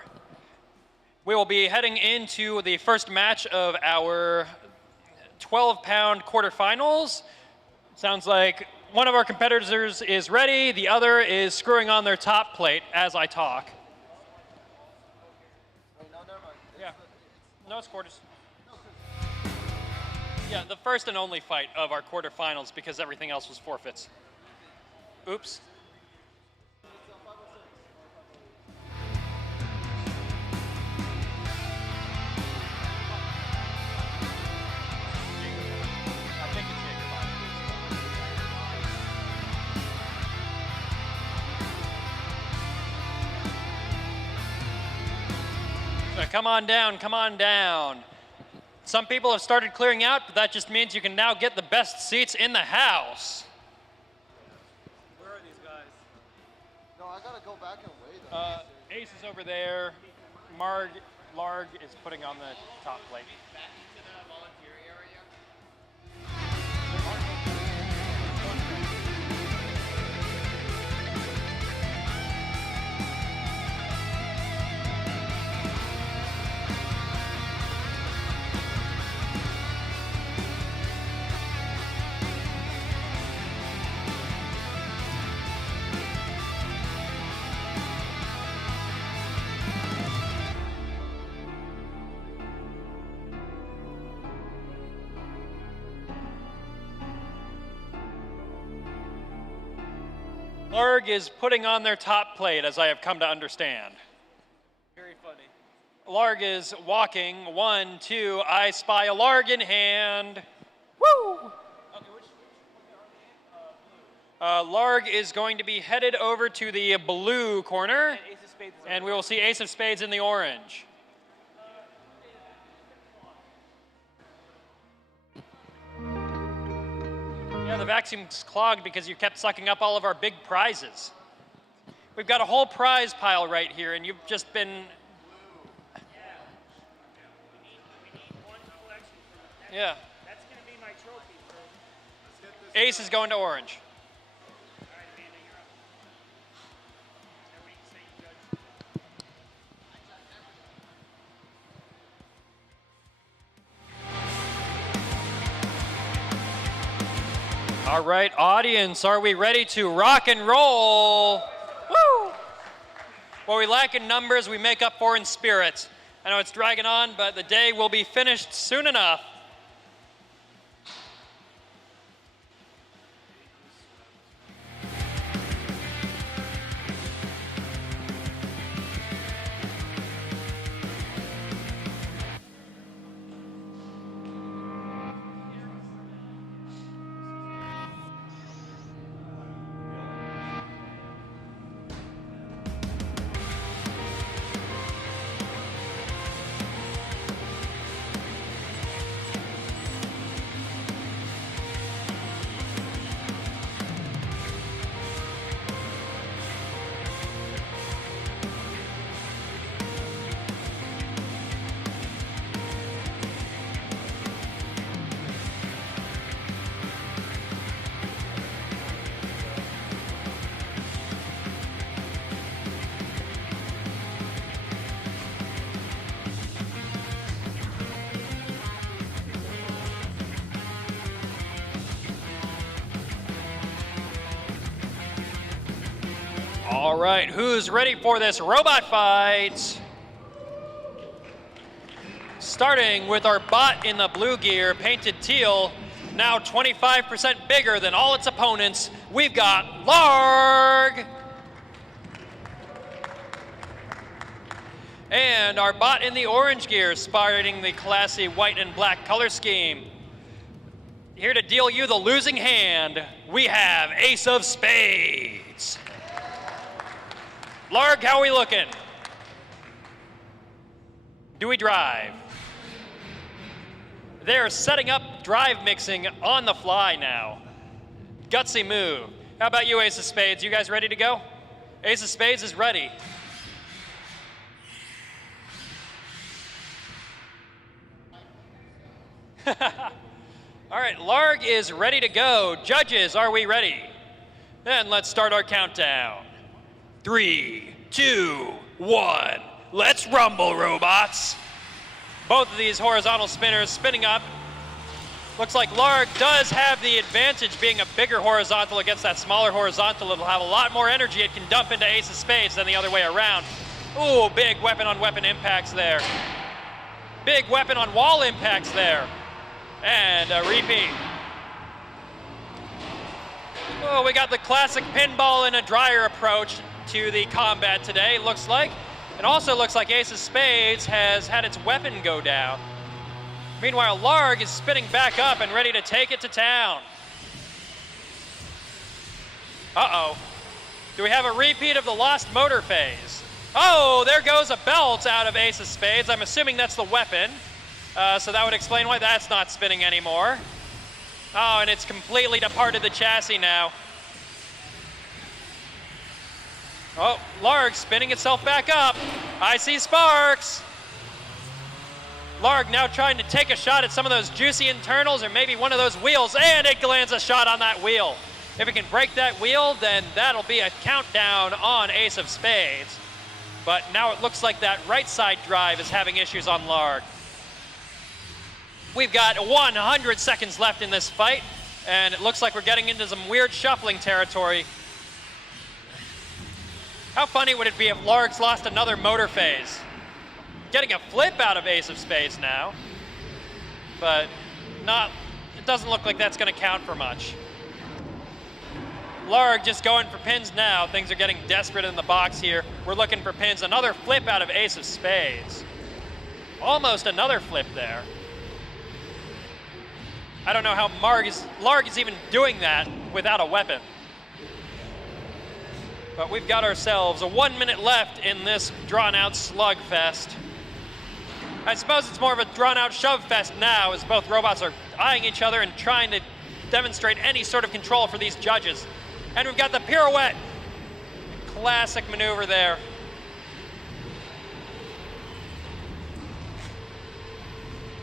We will be heading into the first match of our 12-pound quarterfinals. Sounds like one of our competitors is ready, the other is screwing on their top plate as I talk. Yeah, no, it's quarters. Yeah, the first and only fight of our quarterfinals because everything else was forfeits. Oops. Come on down, come on down. Some people have started clearing out, but that just means you can now get the best seats in the house. Where are these guys? No, I gotta go back and wait. Ace is over there. Larg is putting on the top plate. Larg is putting on their top plate, as I have come to understand. Very funny. Larg is walking. 1, 2, I spy a Larg in hand. Woo! Larg is going to be headed over to the blue corner, and we will see Ace of Spades in the orange. Yeah, the vacuum's clogged because you kept sucking up all of our big prizes. We've got a whole prize pile right here, and you've just been... Yeah. That's going to be my trophy for... Ace is going to orange. All right, audience, are we ready to rock and roll? Woo! What we lack in numbers, we make up for in spirit. I know it's dragging on, but the day will be finished soon enough. All right, who's ready for this robot fight? Starting with our bot in the blue gear, painted teal, now 25% bigger than all its opponents. We've got Larg. And our bot in the orange gear, sporting the classy white and black color scheme. Here to deal you the losing hand, we have Ace of Spades. Larg, how are we looking? Do we drive? They're setting up drive mixing on the fly now. Gutsy move. How about you, Ace of Spades? You guys ready to go? Ace of Spades is ready. All right, Larg is ready to go. Judges, are we ready? And let's start our countdown. 3, 2, 1. Let's rumble, robots. Both of these horizontal spinners spinning up. Looks like Larg does have the advantage being a bigger horizontal against that smaller horizontal. It'll have a lot more energy it can dump into ace of spades than the other way around. Ooh, big weapon on weapon impacts there. Big weapon on wall impacts there. And a repeat. Oh, we got the classic pinball and a dryer approach to the combat today, looks like. It also looks like ace of spades has had its weapon go down. Meanwhile, Larg is spinning back up and ready to take it to town. Uh-oh. Do we have a repeat of the lost motor phase? Oh, there goes a belt out of ace of spades. I'm assuming that's the weapon. So that would explain why that's not spinning anymore. Oh, and it's completely departed the chassis now. Oh, Larg spinning itself back up. I see sparks. Larg now trying to take a shot at some of those juicy internals or maybe one of those wheels, and it lands a shot on that wheel. If it can break that wheel, then that'll be a countdown on ace of spades. But now it looks like that right side drive is having issues on Larg. We've got 100 seconds left in this fight, and it looks like we're getting into some weird shuffling territory. How funny would it be if Larg's lost another motor phase? Getting a flip out of ace of spades now, but it doesn't look like that's going to count for much. Larg just going for pins now. Things are getting desperate in the box here. We're looking for pins. Another flip out of ace of spades. Almost another flip there. I don't know how Larg is even doing that without a weapon. But we've got ourselves a 1 minute left in this drawn-out slugfest. I suppose it's more of a drawn-out shove fest now, as both robots are eyeing each other and trying to demonstrate any sort of control for these judges. And we've got the pirouette. Classic maneuver there.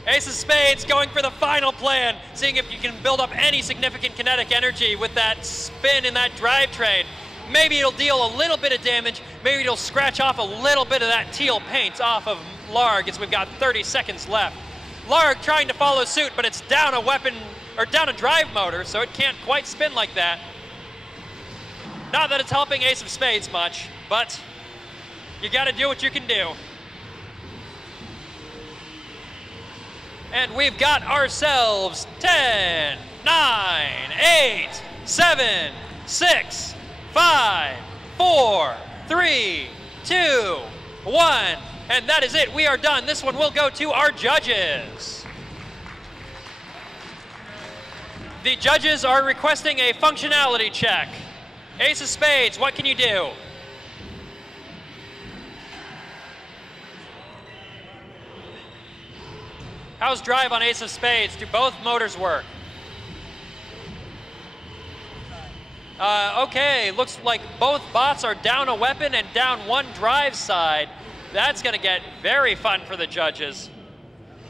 Ace of spades going for the final plan, seeing if you can build up any significant kinetic energy with that spin in that drivetrain. Maybe it'll deal a little bit of damage. Maybe it'll scratch off a little bit of that teal paint off of Larg as we've got 30 seconds left. Larg trying to follow suit, but it's down a weapon, or down a drive motor, so it can't quite spin like that. Not that it's helping ace of spades much, but you gotta do what you can do. And we've got ourselves 10, 9, 8, 7, 6, 5, 4, 3, 2, 1. And that is it. We are done. This one will go to our judges. The judges are requesting a functionality check. Ace of spades, what can you do? How's drive on ace of spades? Do both motors work? Okay, looks like both bots are down a weapon and down one drive side. That's gonna get very fun for the judges.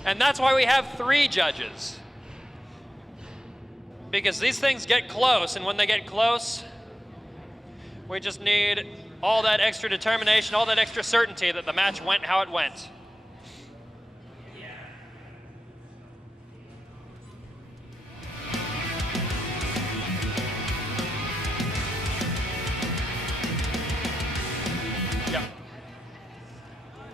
And that's why we have 3 judges. Because these things get close, and when they get close, we just need all that extra determination, all that extra certainty that the match went how it went.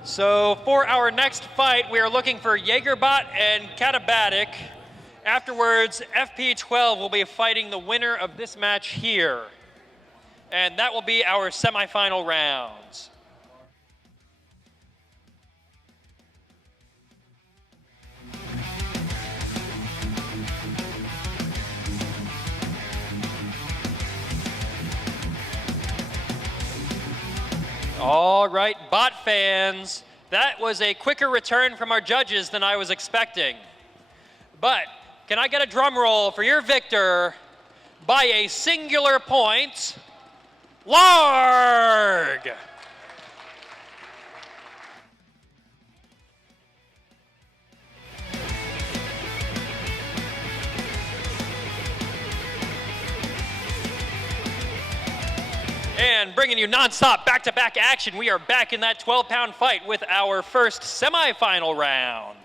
So for our next fight, we are looking for Jaegerbot and Catabatic. Afterwards, FP12 will be fighting the winner of this match here. And that will be our semifinal rounds. All right, bot fans, that was a quicker return from our judges than I was expecting. But can I get a drum roll for your victor by a singular point, Larg? And bringing you nonstop back-to-back action, we are back in that 12-pound fight with our first semifinal round.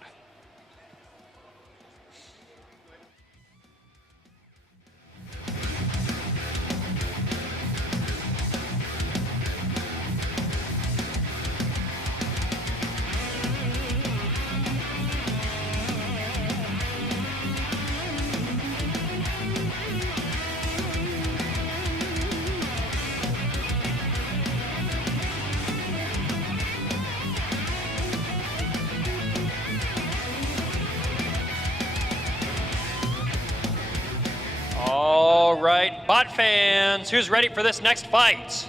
All right, bot fans, who's ready for this next fight?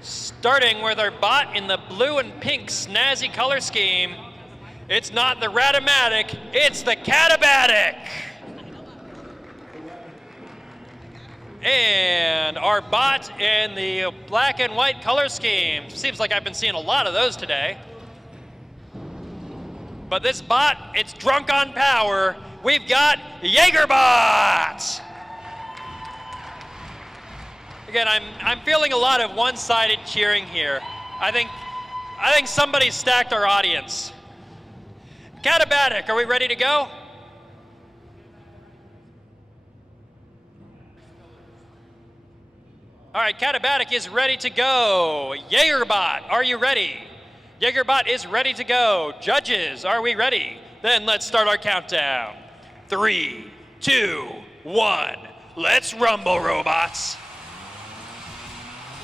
Starting with our bot in the blue and pink snazzy color scheme. It's not the Ratomatic, it's the Catabatic. And our bot in the black and white color scheme. Seems like I've been seeing a lot of those today. But this bot, it's drunk on power. We've got Jaegerbot. Again, I'm feeling a lot of one-sided cheering here. I think somebody stacked our audience. Catabatic, are we ready to go? All right, Catabatic is ready to go. Jaegerbot, are you ready? Jaegerbot is ready to go. Judges, are we ready? Then let's start our countdown. 3, 2, 1. Let's rumble, robots.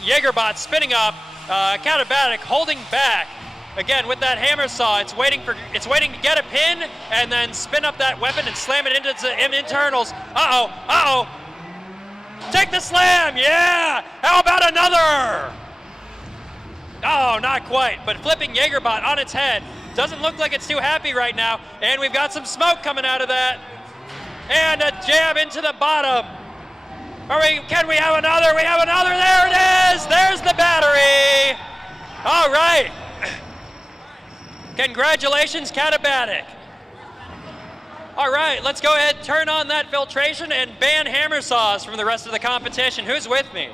Jaegerbot spinning up. Catabatic holding back. Again, with that hammer saw, it's waiting to get a pin and then spin up that weapon and slam it into the internals. Uh-oh. Take the slam, yeah! How about another? Oh, not quite, but flipping Jaegerbot on its head. Doesn't look like it's too happy right now, and we've got some smoke coming out of that. And a jab into the bottom. Can we have another? We have another, there it is! There's the battery! All right. Congratulations, Catabatic. All right, let's go ahead and turn on that filtration and ban hammer saws from the rest of the competition. Who's with me?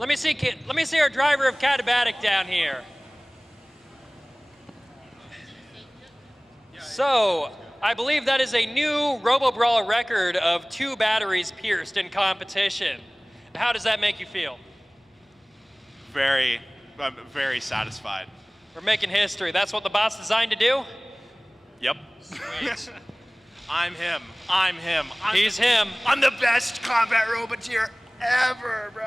Let me see our driver of Catabatic down here. So, I believe that is a new Robobrawl record of 2 batteries pierced in competition. How does that make you feel? I'm very satisfied. We're making history. That's what the bot's designed to do? Yep. Sweet. I'm him. He's him. I'm the best combat roboteer ever, bro.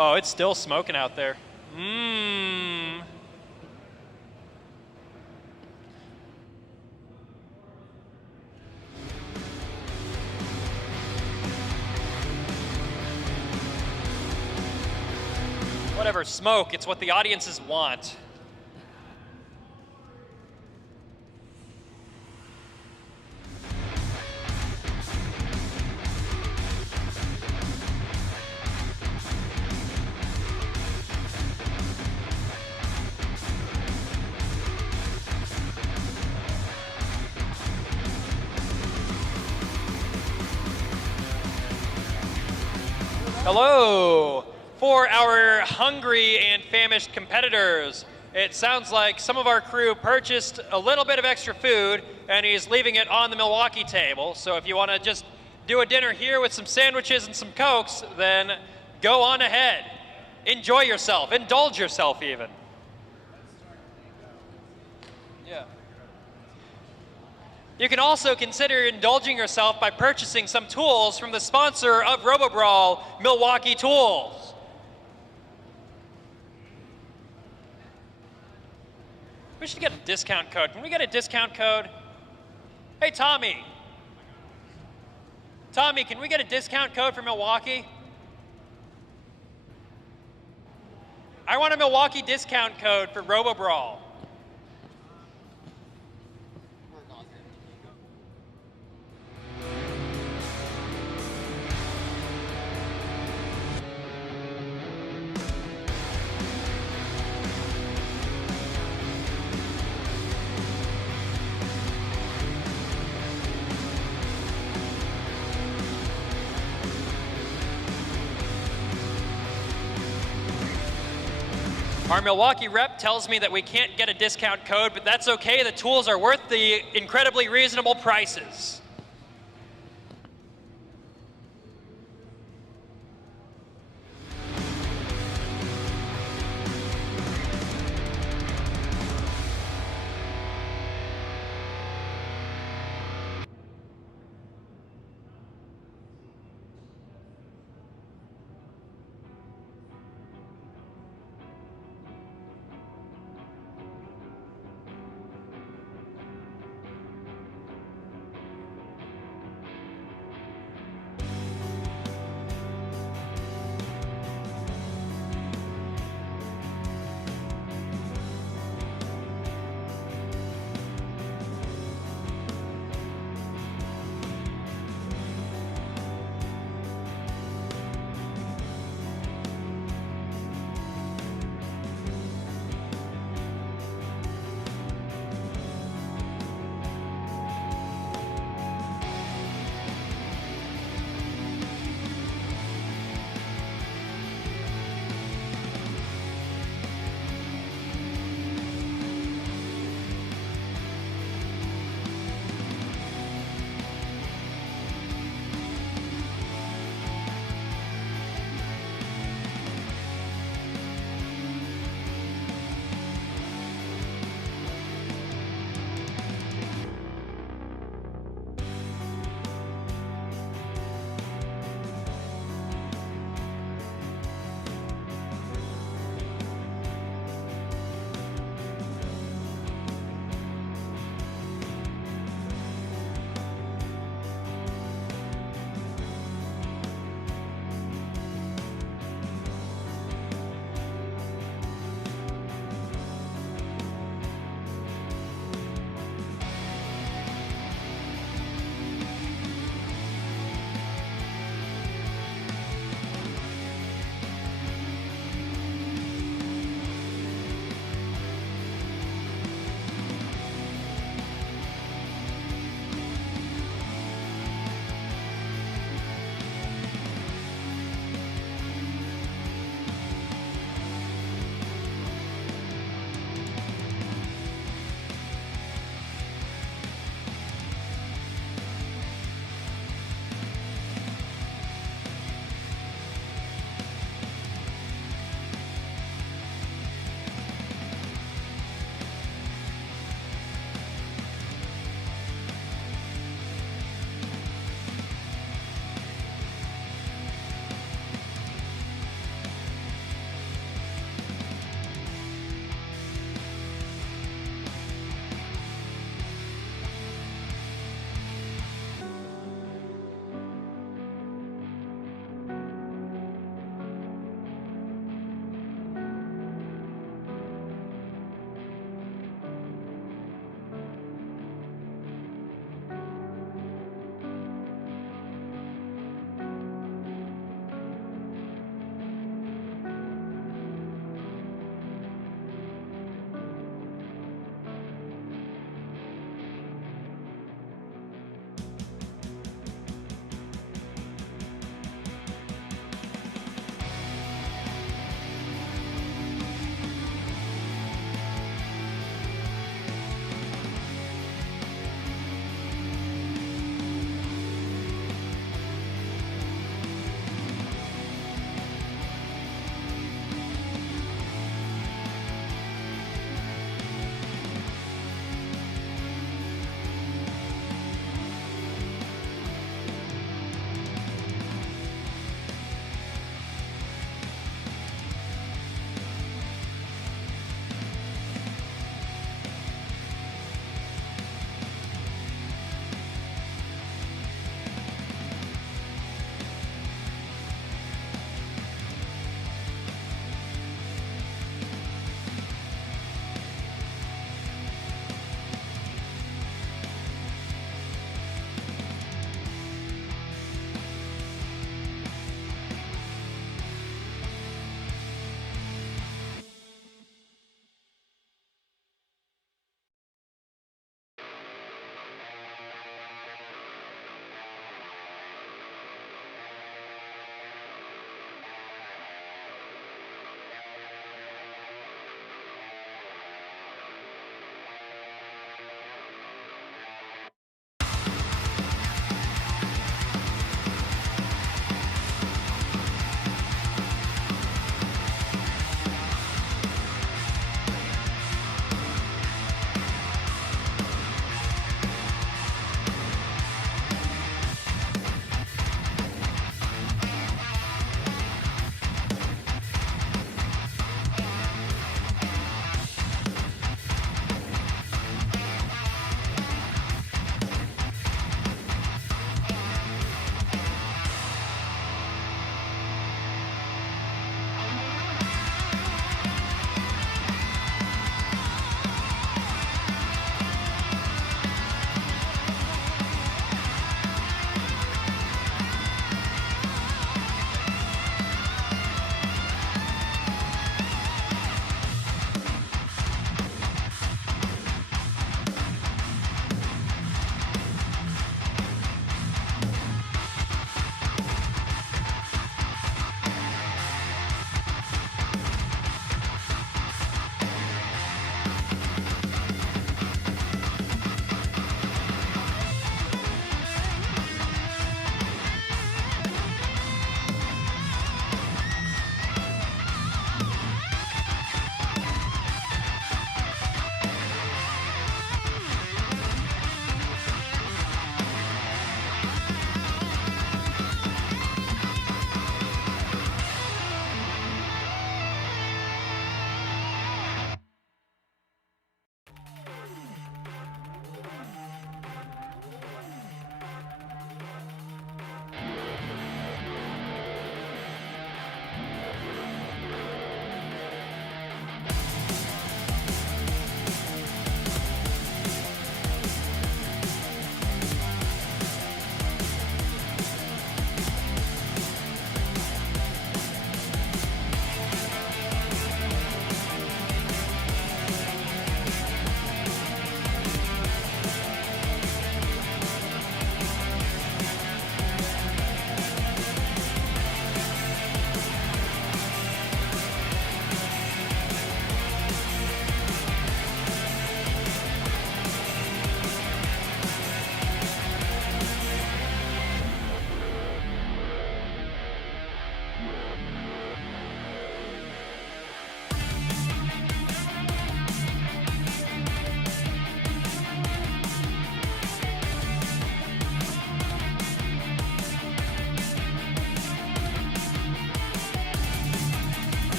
Oh, it's still smoking out there. Whatever, smoke. It's what the audiences want. Hello! For our hungry and famished competitors, it sounds like some of our crew purchased a little bit of extra food and he's leaving it on the Milwaukee table. So if you want to just do a dinner here with some sandwiches and some Cokes, then go on ahead. Enjoy yourself, indulge yourself even. Yeah. You can also consider indulging yourself by purchasing some tools from the sponsor of Robobrawl, Milwaukee Tools. We should get a discount code. Can we get a discount code? Hey, Tommy. Tommy, can we get a discount code for Milwaukee? I want a Milwaukee discount code for Robobrawl. Our Milwaukee rep tells me that we can't get a discount code, but that's okay. The tools are worth the incredibly reasonable prices.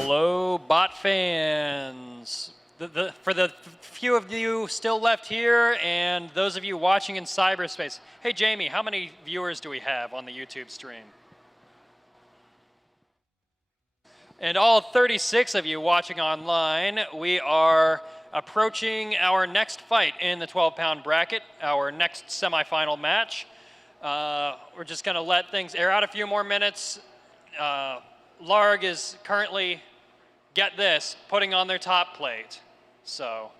Hello, bot fans. For the few of you still left here and those of you watching in cyberspace, hey Jamie, how many viewers do we have on the YouTube stream? And all 36 of you watching online, we are approaching our next fight in the 12-pound bracket, our next semifinal match. We're just going to let things air out a few more minutes. Larg is currently, get this, putting on their top plate. So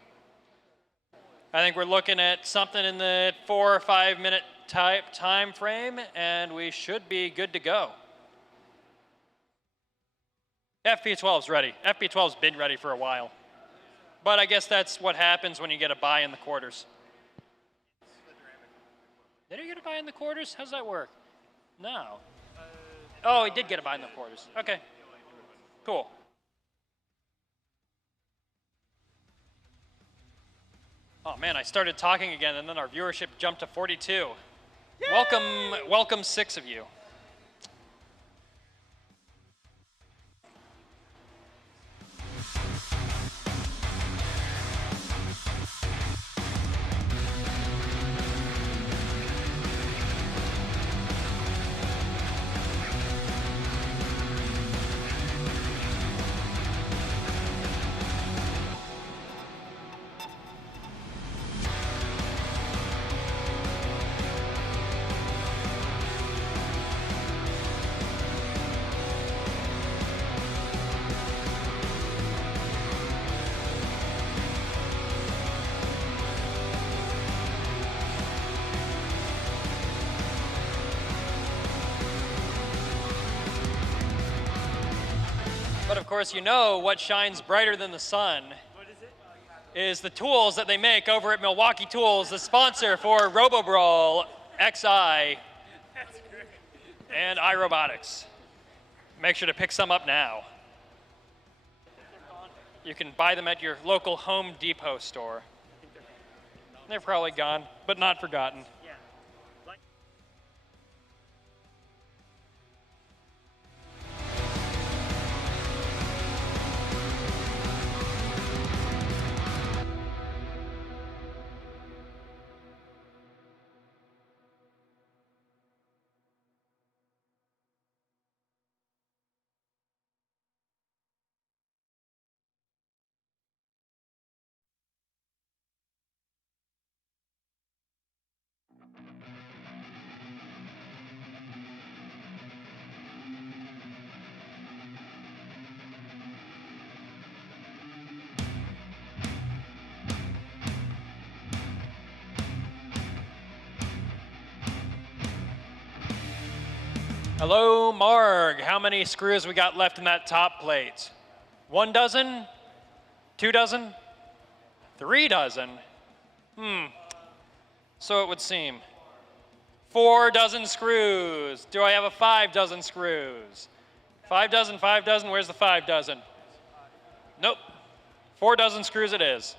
I think we're looking at something in the 4 or 5 minute type time frame, and we should be good to go. FP12's ready. FP12's been ready for a while. But I guess that's what happens when you get a bye in the quarters. Did he get a bye in the quarters? How's that work? No. Oh, he did get a bye in the quarters. Okay. Cool. Oh man, I started talking again and then our viewership jumped to 42. Yay! Welcome 6 of you. But of course, you know what shines brighter than the sun is the tools that they make over at Milwaukee Tools, the sponsor for Robobrawl, XI, and iRobotics. Make sure to pick some up now. You can buy them at your local Home Depot store. They're probably gone, but not forgotten. Hello, Marg. How many screws we got left in that top plate? 1 dozen? 2 dozen? 3 dozen? So it would seem. 4 dozen screws. Do I have a 5 dozen screws? 5 dozen, 5 dozen, where's the 5 dozen? Nope. 4 dozen screws it is.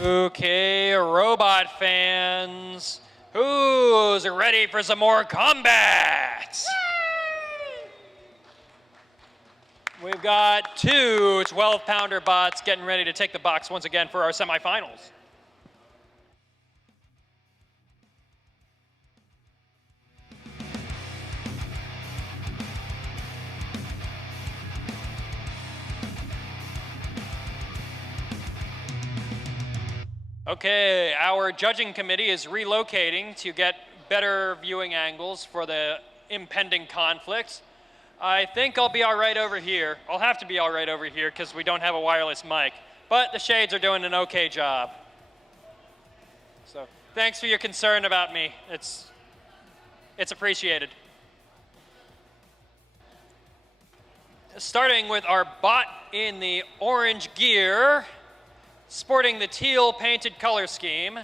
Okay, robot fans, who's ready for some more combat? We've got two 12-pounder bots getting ready to take the box once again for our semifinals. Okay, our judging committee is relocating to get better viewing angles for the impending conflict. I think I'll be all right over here. I'll have to be all right over here because we don't have a wireless mic, but the shades are doing an okay job. So thanks for your concern about me. It's appreciated. Starting with our bot in the orange gear, sporting the teal painted color scheme.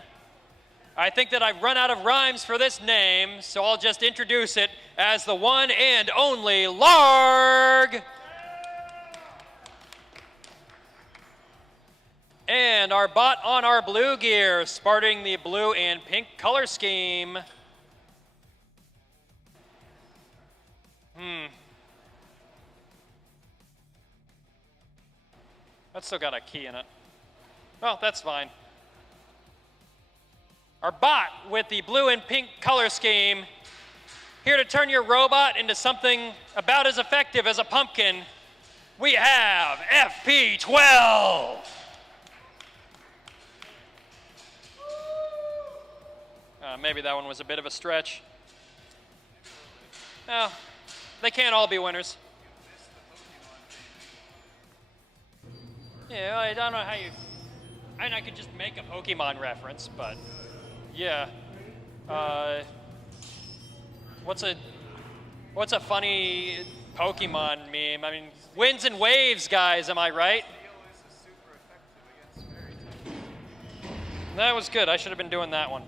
I think that I've run out of rhymes for this name, so I'll just introduce it as the one and only Larg. And our bot on our blue gear, sporting the blue and pink color scheme. That's still got a key in it. Well, that's fine. Our bot with the blue and pink color scheme, here to turn your robot into something about as effective as a pumpkin, we have FP12. Maybe that one was a bit of a stretch. Well, they can't all be winners. Yeah, I don't know how you... I could just make a Pokemon reference, but yeah. What's a funny Pokemon meme? I mean, winds and waves, guys, am I right? That was good. I should have been doing that one.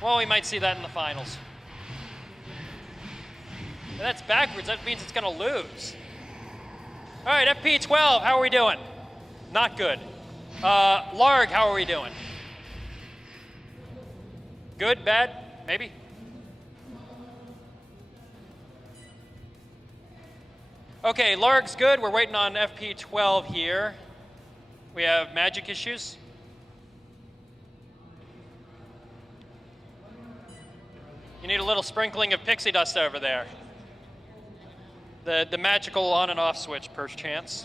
Well, we might see that in the finals. And that's backwards. That means it's going to lose. All right, FP12, how are we doing? Not good. Larg, how are we doing? Good, bad, maybe? Okay, Larg's good. We're waiting on FP12 here. We have magic issues. You need a little sprinkling of pixie dust over there. The magical on and off switch, per chance.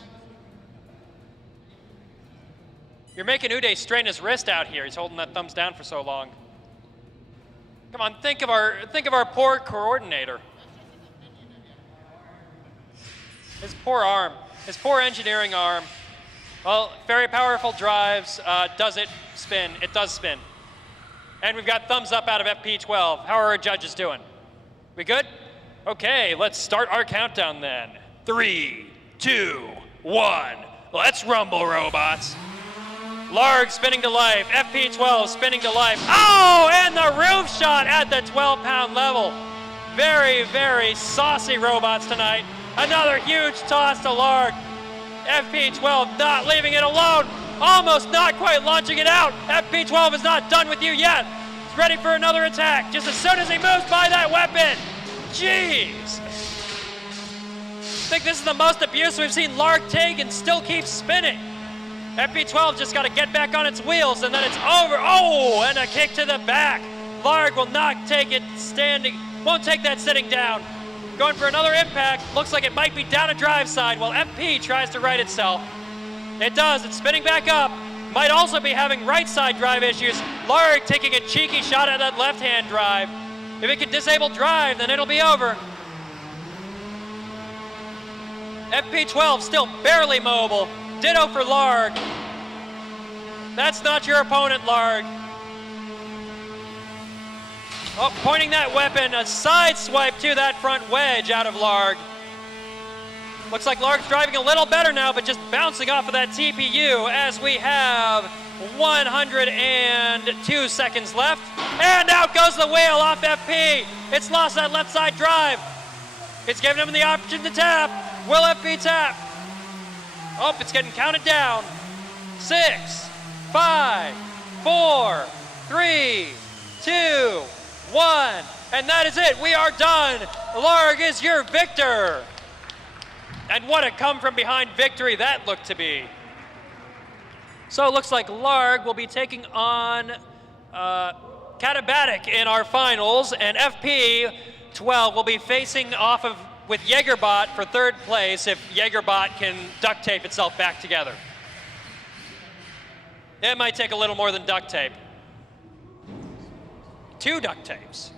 You're making Uday strain his wrist out here. He's holding that thumbs down for so long. Come on, think of our poor coordinator. His poor arm, his poor engineering arm. Well, very powerful drives. Does it spin? It does spin. And we've got thumbs up out of FP12. How are our judges doing? We good? Okay, let's start our countdown then. 3, 2, 1. Let's rumble, robots. Larg spinning to life. FP12 spinning to life. Oh, and the roof shot at the 12-pound level. Very, very saucy robots tonight. Another huge toss to Larg. FP12 not leaving it alone. Almost not quite launching it out. FP12 is not done with you yet. He's ready for another attack just as soon as he moves by that weapon. Jeez. I think this is the most abuse we've seen Larg take and still keeps spinning. FP12 just got to get back on its wheels and then it's over. Oh, and a kick to the back. Larg will not take it standing, won't take that sitting down. Going for another impact. Looks like it might be down a drive side while FP tries to right itself. It does, it's spinning back up. Might also be having right side drive issues. Larg taking a cheeky shot at that left-hand drive. If it can disable drive, then it'll be over. FP12 still barely mobile. Ditto for Larg. That's not your opponent, Larg. Oh, pointing that weapon, a side swipe to that front wedge out of Larg. Looks like Larg's driving a little better now, but just bouncing off of that TPU as we have 102 seconds left. And out goes the wheel off FP. It's lost that left side drive. It's giving him the option to tap. Will FP tap? Oh, it's getting counted down. 6, 5, 4, 3, 2, 1. And that is it. We are done. Larg is your victor. And what a come from behind victory that looked to be. So it looks like Larg will be taking on Catabatic in our finals, and FP12 will be facing off with Jaegerbot for third place if Jaegerbot can duct tape itself back together. It might take a little more than duct tape. 2 duct tapes.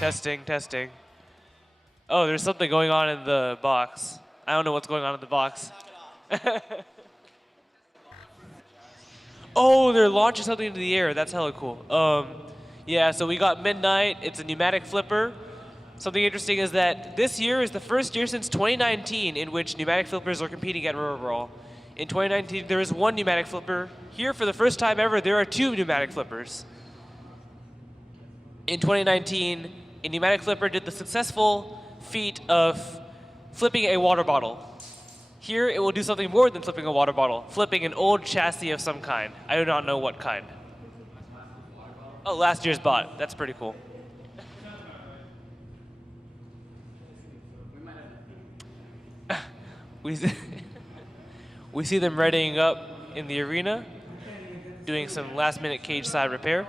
Testing, testing. Oh, there's something going on in the box. I don't know what's going on in the box. Oh, they're launching something into the air. That's hella cool. Yeah, so we got Midnight. It's a pneumatic flipper. Something interesting is that this year is the first year since 2019 in which pneumatic flippers are competing at Robobrawl. In 2019, there is one pneumatic flipper. Here, for the first time ever, there are two pneumatic flippers. In 2019, a pneumatic flipper did the successful feat of flipping a water bottle. Here, it will do something more than flipping a water bottle, flipping an old chassis of some kind. I do not know what kind. Oh, last year's bot. That's pretty cool. We see them readying up in the arena, doing some last-minute cage side repair.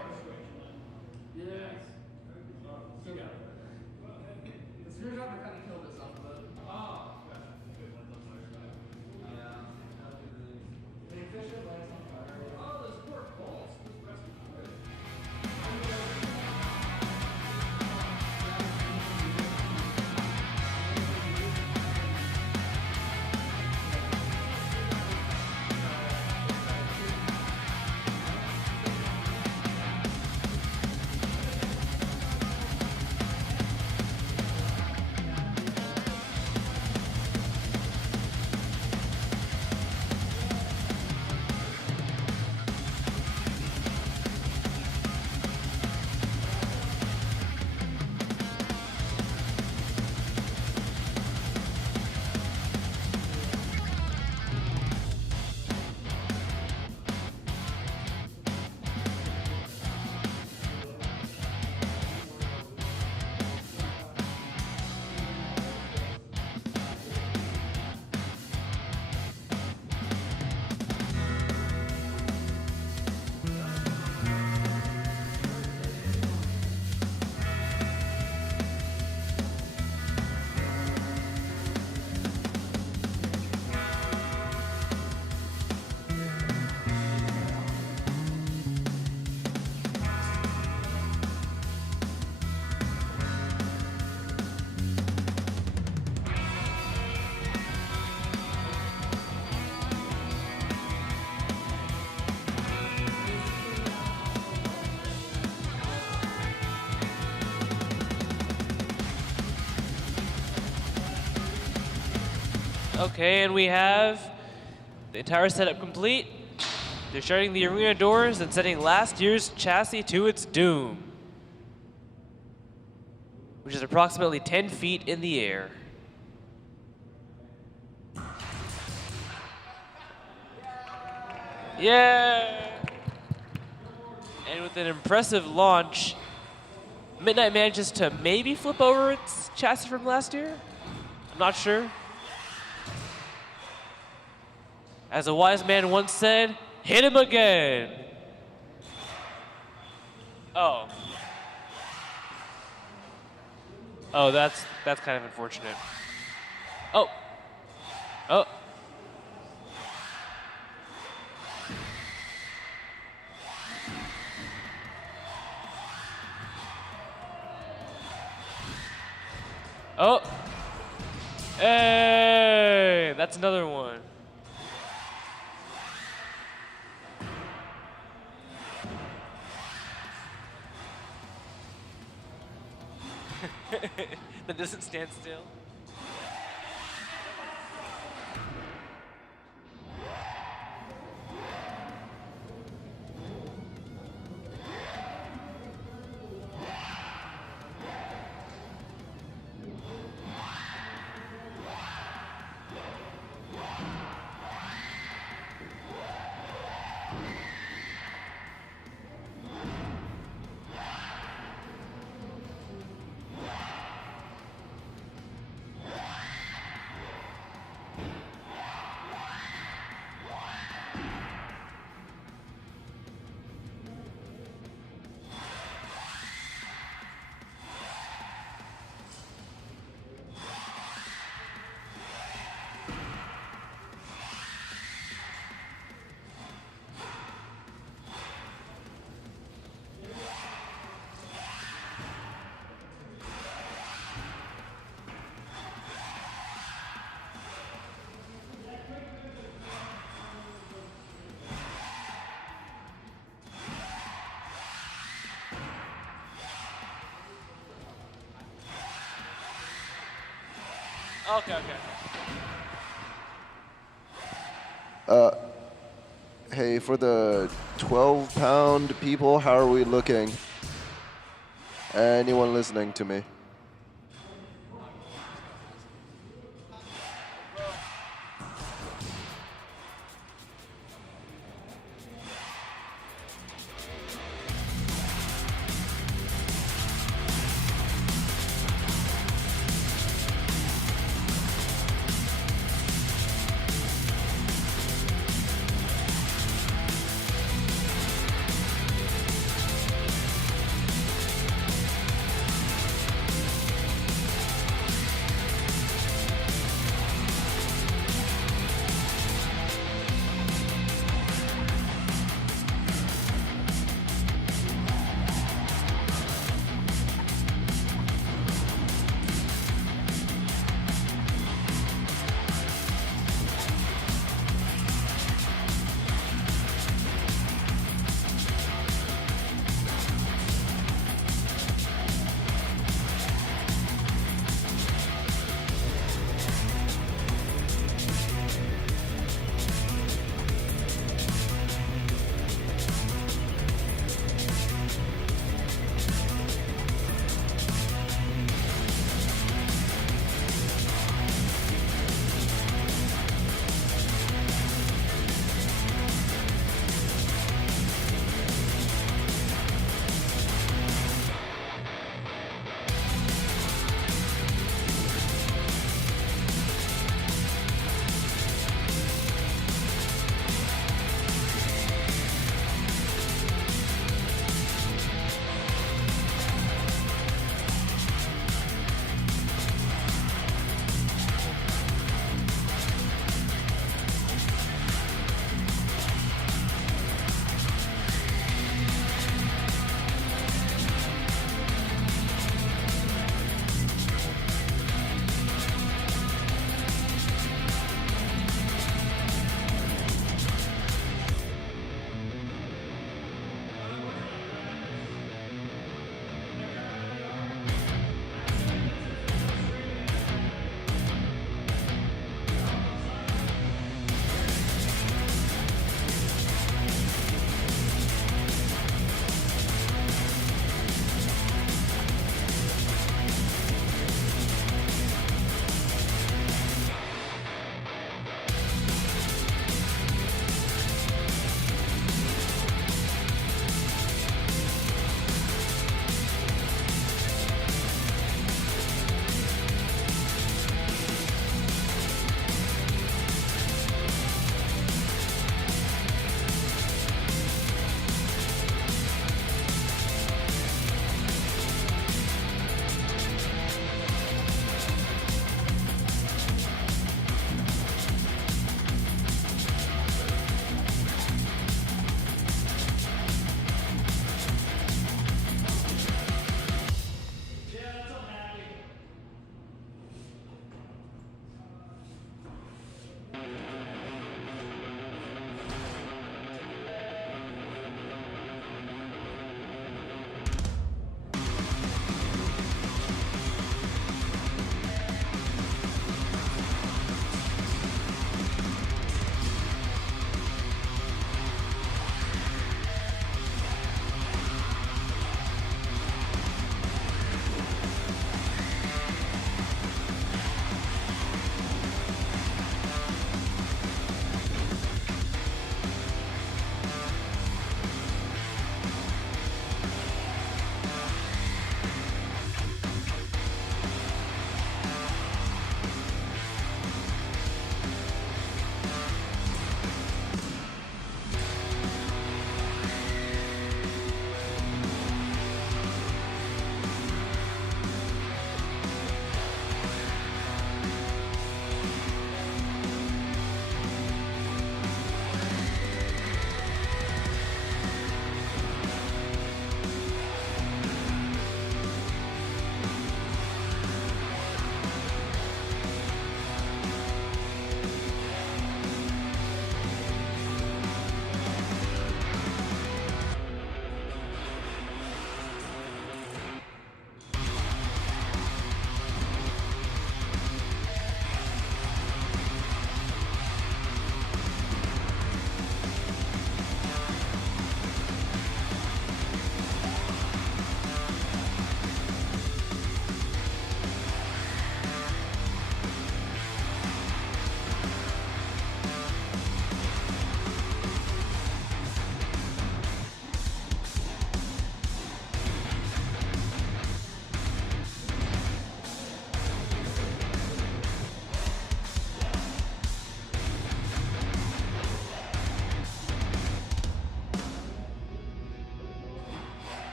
Okay, and we have the entire setup complete. They're shutting the arena doors and sending last year's chassis to its doom, which is approximately 10 feet in the air. Yeah! And with an impressive launch, Midnight manages to maybe flip over its chassis from last year? I'm not sure. As a wise man once said, hit him again. Oh. Oh, that's kind of unfortunate. Oh. Oh. Oh. Hey, that's another one. That doesn't stand still. Okay, okay. Hey, for the 12-pound people, how are we looking? Anyone listening to me?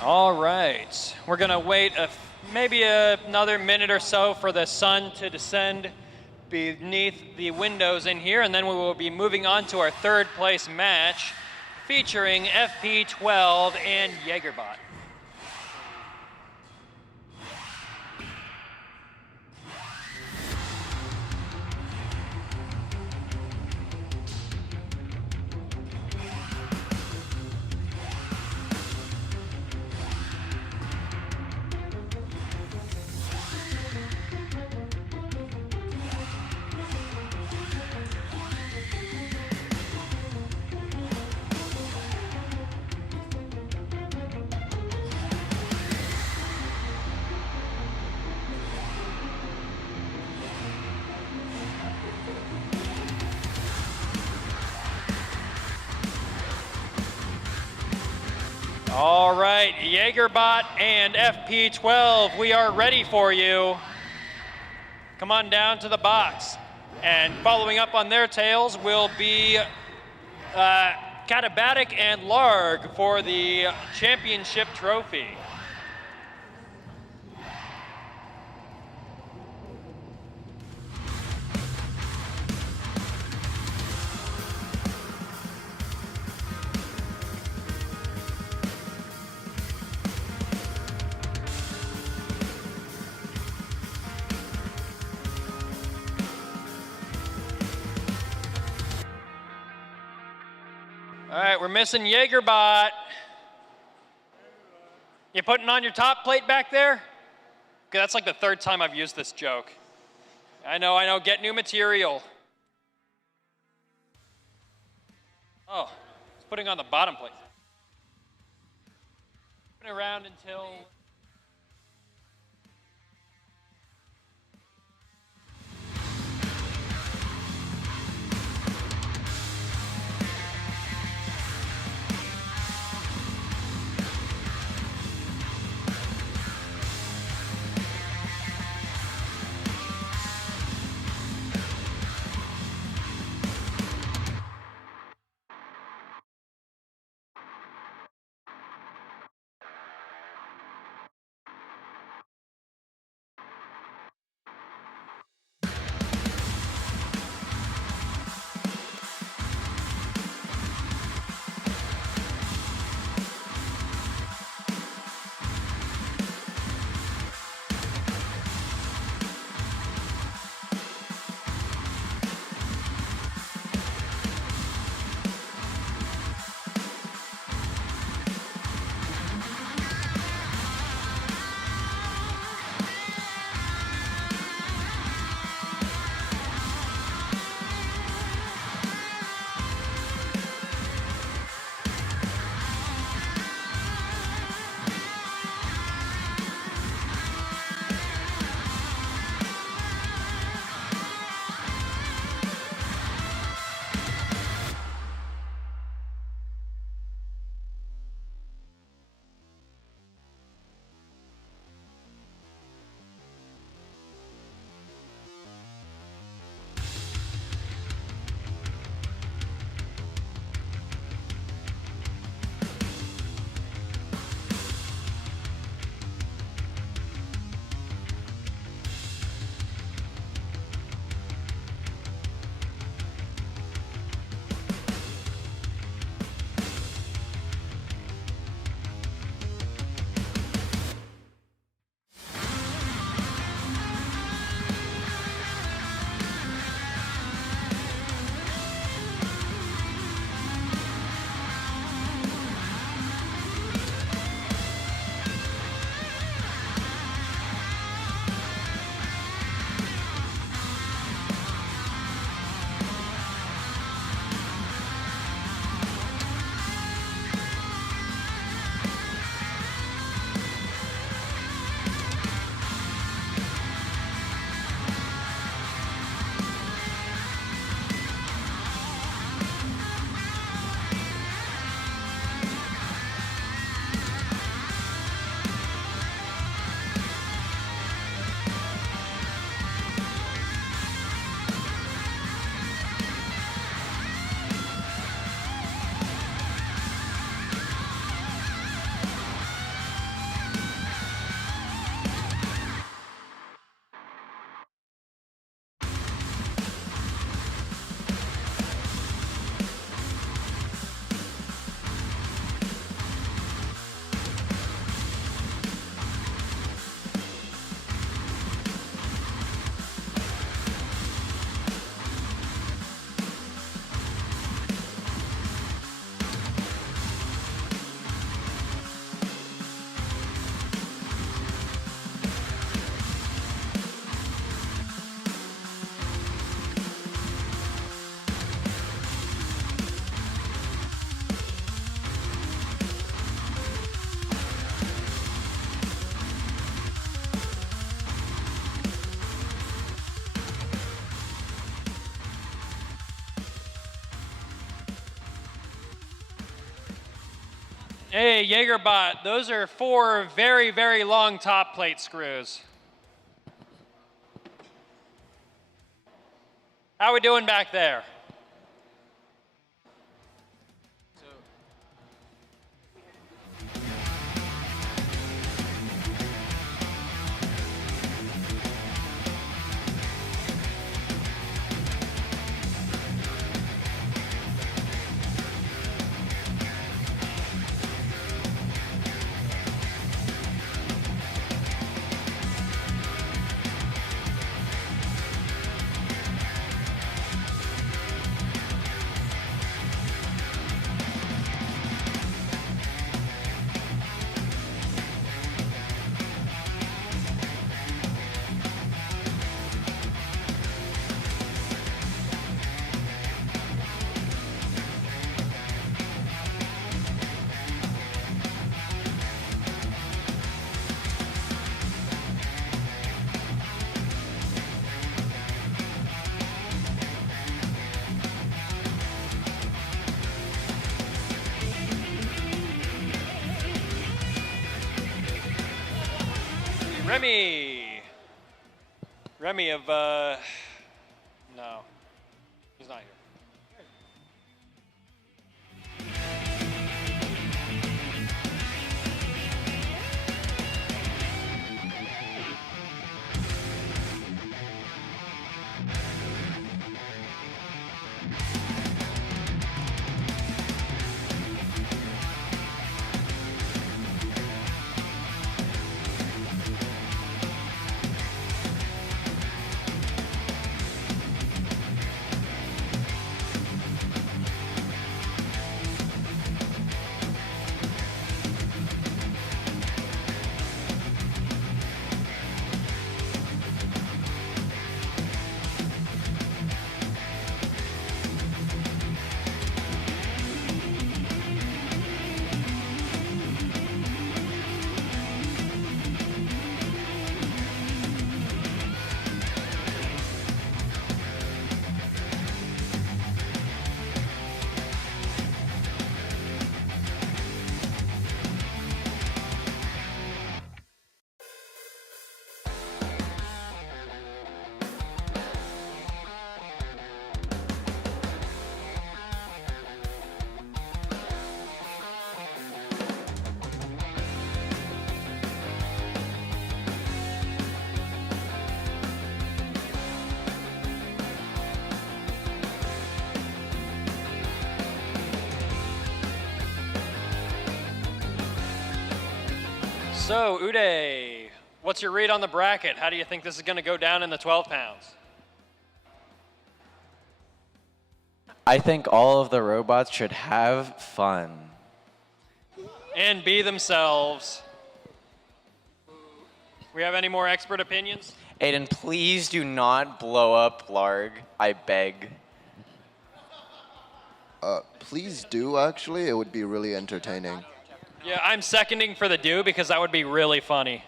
All right, we're gonna wait maybe another minute or so for the sun to descend beneath the windows in here, and then we will be moving on to our third place match featuring FP12 and Jaegerbot. All right, Jaegerbot and FP12, we are ready for you. Come on down to the box. And following up on their tails will be Pneumatic and Larg for the championship trophy. All right, we're missing Jaegerbot. You putting on your top plate back there? Okay, that's like the third time I've used this joke. I know, get new material. Oh, it's putting on the bottom plate. Putting around until... Hey, Jaegerbot, those are 4 very, very long top plate screws. How we doing back there? Remy of, no, he's not here. So, Uday, what's your read on the bracket? How do you think this is going to go down in the 12 pounds? I think all of the robots should have fun. And be themselves. We have any more expert opinions? Aiden, please do not blow up Larg. I beg. Please do, actually. It would be really entertaining. Yeah, I'm seconding for the do because that would be really funny.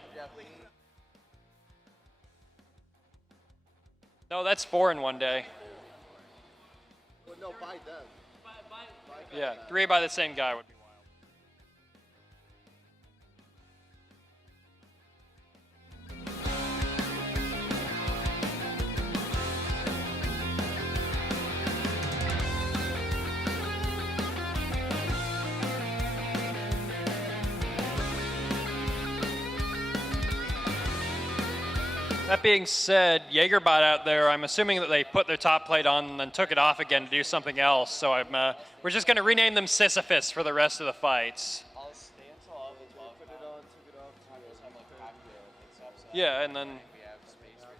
No, that's 4 in one day. Well, no, by them. Yeah, 3 by the same guy would be wild. That being said, Jaegerbot out there, I'm assuming that they put their top plate on and then took it off again to do something else. So we're just going to rename them Sisyphus for the rest of the fights. I'll stay until all of the 12 put it on, took it off, Yeah, and then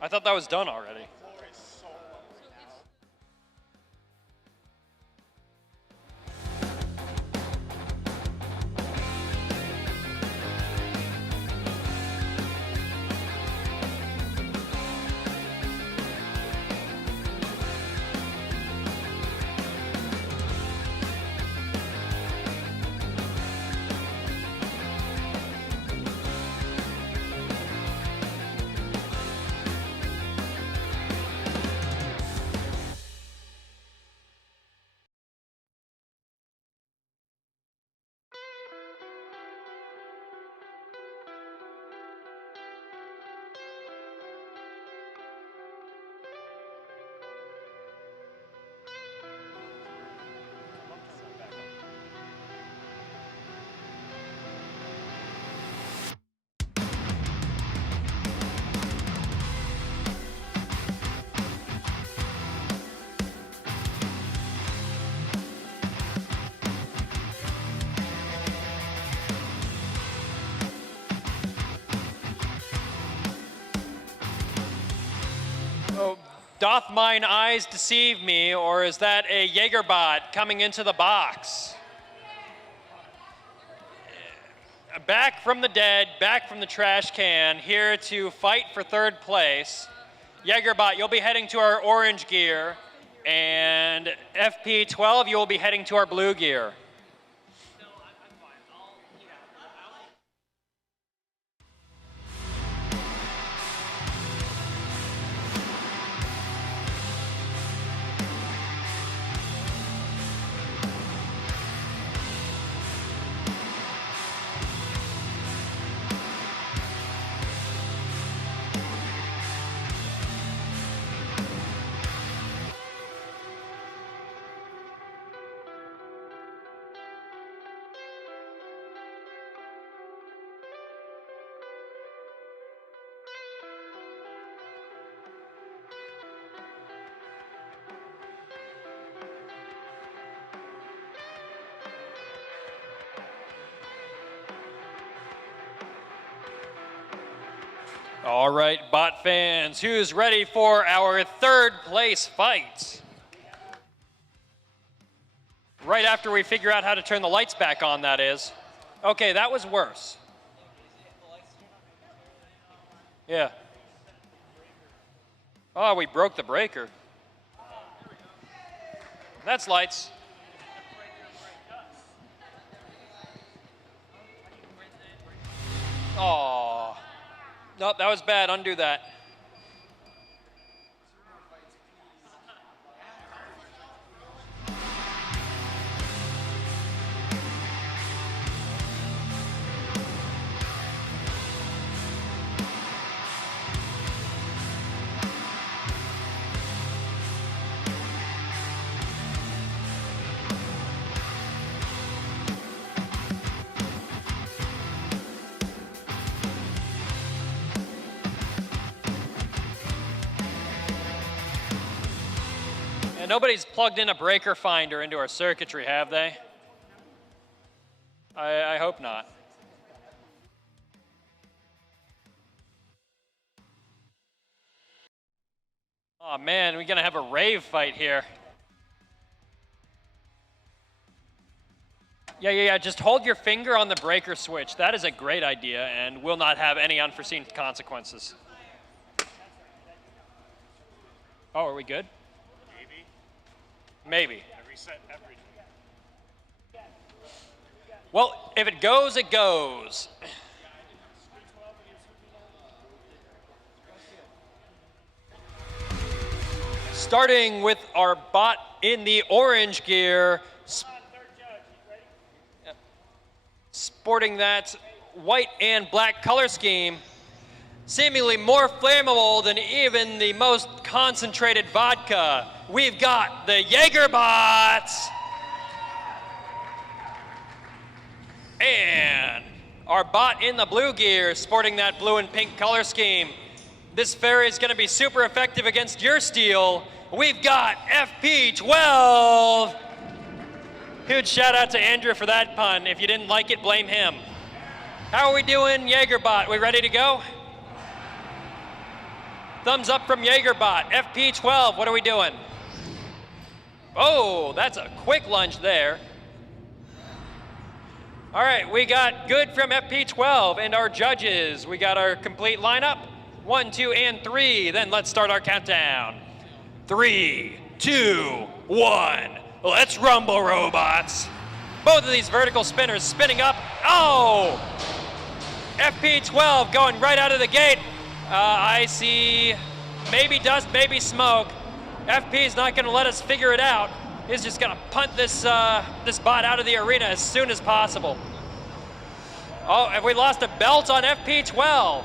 I thought that was done already. Doth mine eyes deceive me, or is that a Jaegerbot coming into the box? Back from the dead, back from the trash can, here to fight for third place. Jaegerbot, you'll be heading to our orange gear, and FP12, you will be heading to our blue gear. All right, bot fans, who's ready for our third place fight? Right after we figure out how to turn the lights back on, that is. Okay, that was worse. Yeah. Oh, we broke the breaker. That's lights. Oh. Nope, that was bad. Undo that. Nobody's plugged in a breaker finder into our circuitry, have they? I hope not. Oh man, we're gonna have a rave fight here. Yeah, just hold your finger on the breaker switch. That is a great idea and will not have any unforeseen consequences. Oh, are we good? Maybe. Reset everything. Well, if it goes, it goes. Starting with our bot in the orange gear, sporting that white and black color scheme, seemingly more flammable than even the most concentrated vodka. We've got the Jaegerbots. And our bot in the blue gear, sporting that blue and pink color scheme. This fairy is going to be super effective against your steel. We've got FP12. Huge shout out to Andrew for that pun. If you didn't like it, blame him. How are we doing, Jaegerbot? We ready to go? Thumbs up from Jaegerbot. FP12, what are we doing? Oh, that's a quick lunge there. All right, we got good from FP12 and our judges. We got our complete lineup. 1, 2, and 3. Then let's start our countdown. 3, 2, 1. Let's rumble, robots. Both of these vertical spinners spinning up. Oh! FP12 going right out of the gate. I see maybe dust, maybe smoke. FP is not going to let us figure it out. He's just going to punt this this bot out of the arena as soon as possible. Oh, have we lost a belt on FP12?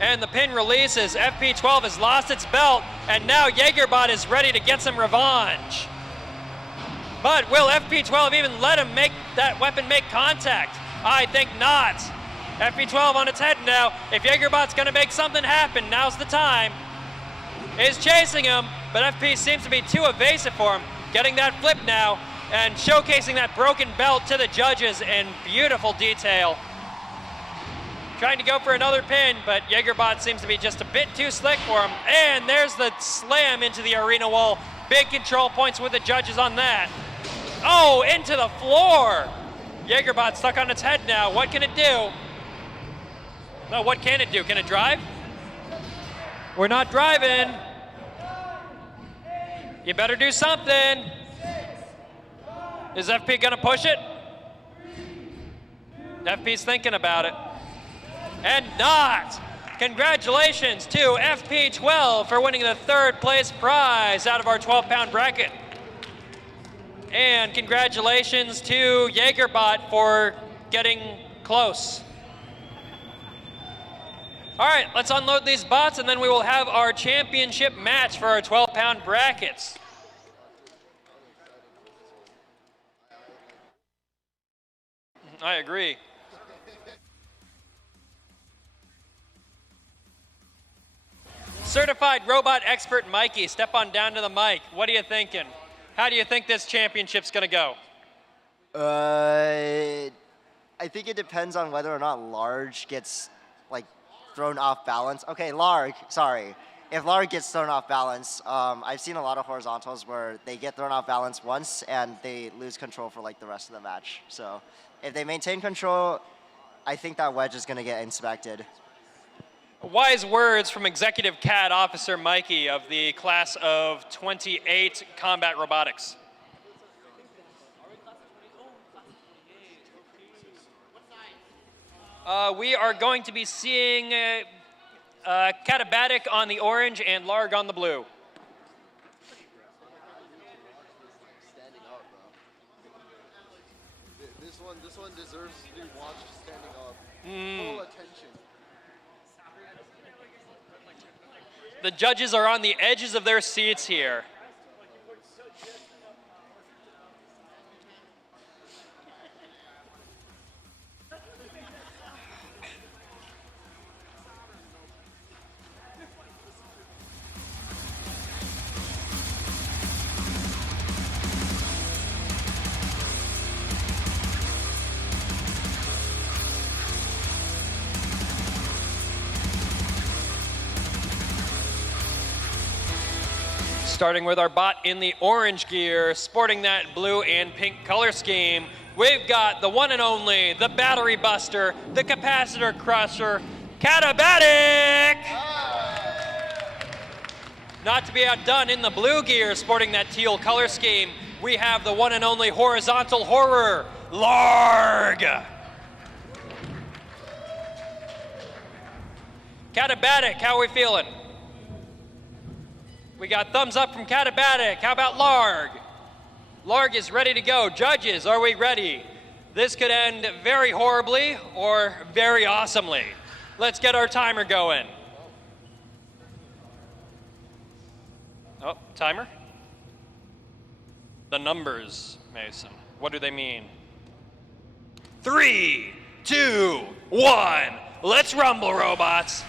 And the pin releases. FP12 has lost its belt, and now Jaegerbot is ready to get some revenge. But will FP12 even let him make that weapon make contact? I think not. FP12 on its head now. If Jaegerbot's gonna make something happen, now's the time. Is chasing him, but FP seems to be too evasive for him. Getting that flip now and showcasing that broken belt to the judges in beautiful detail. Trying to go for another pin, but Jaegerbot seems to be just a bit too slick for him. And there's the slam into the arena wall. Big control points with the judges on that. Oh, into the floor. Jaegerbot stuck on its head now. What can it do? No, what can it do? Can it drive? We're not driving. You better do something. Is FP gonna push it? FP's thinking about it. And not. Congratulations to FP12 for winning the 3rd place prize out of our 12-pound bracket. And congratulations to Jaegerbot for getting close. All right, let's unload these bots and then we will have our championship match for our 12-pound brackets. I agree. Certified robot expert Mikey, step on down to the mic. What are you thinking? How do you think this championship's gonna go? I think it depends on whether or not Large gets like thrown off balance. Okay, Larg, sorry. If Larg gets thrown off balance, I've seen a lot of horizontals where they get thrown off balance once and they lose control for like the rest of the match. So if they maintain control, I think that wedge is gonna get inspected. Wise words from Executive CAD Officer Mikey of the class of 28 Combat Robotics. We are going to be seeing Catabatic on the orange and Larg on the blue. This one deserves to be watched standing up. Full attention. The judges are on the edges of their seats here. Starting with our bot in the orange gear, sporting that blue and pink color scheme, we've got the one and only, the battery buster, the capacitor crusher, Catabatic! Not to be outdone in the blue gear, sporting that teal color scheme, we have the one and only horizontal horror, Larg! Catabatic, how are we feeling? We got thumbs up from Catabatic. How about Larg? Larg is ready to go. Judges, are we ready? This could end very horribly or very awesomely. Let's get our timer going. Oh, timer? The numbers, Mason. What do they mean? 3, 2, 1. Let's rumble, robots.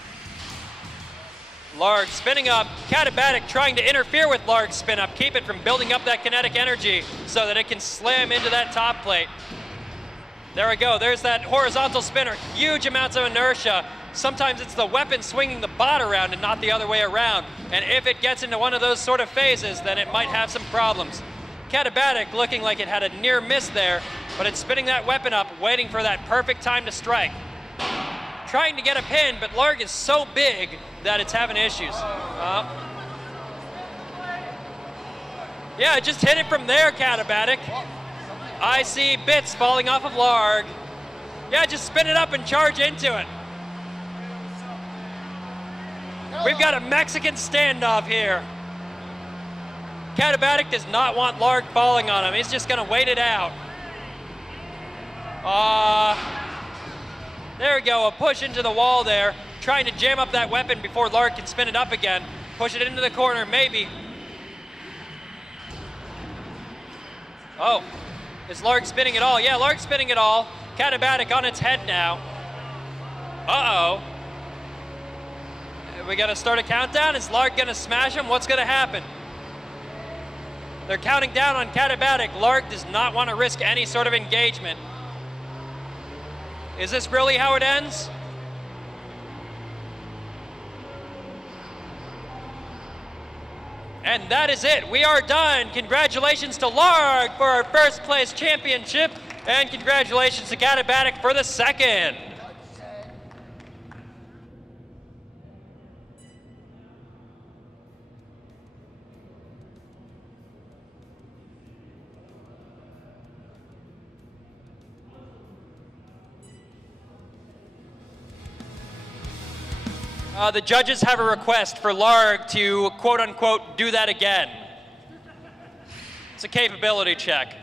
Larg spinning up, Catabatic trying to interfere with Larg's spin up, keep it from building up that kinetic energy so that it can slam into that top plate. There we go, there's that horizontal spinner, huge amounts of inertia. Sometimes it's the weapon swinging the bot around and not the other way around. And if it gets into one of those sort of phases, then it might have some problems. Catabatic looking like it had a near miss there, but it's spinning that weapon up, waiting for that perfect time to strike. Trying to get a pin, but Larg is so big that it's having issues. Yeah, just hit it from there, Catabatic. I see bits falling off of Larg. Yeah, just spin it up and charge into it. We've got a Mexican standoff here. Catabatic does not want Larg falling on him. He's just gonna wait it out. There we go, a push into the wall there. Trying to jam up that weapon before Larg can spin it up again. Push it into the corner, maybe. Oh, is Larg spinning it all? Yeah, Larg's spinning it all. Catabatic on its head now. Uh-oh. We gotta start a countdown? Is Larg gonna smash him? What's gonna happen? They're counting down on Catabatic. Larg does not want to risk any sort of engagement. Is this really how it ends? And that is it. We are done. Congratulations to Larg for our first place championship, and congratulations to Catabatic for the second. The judges have a request for Larg to quote unquote do that again. It's a capability check.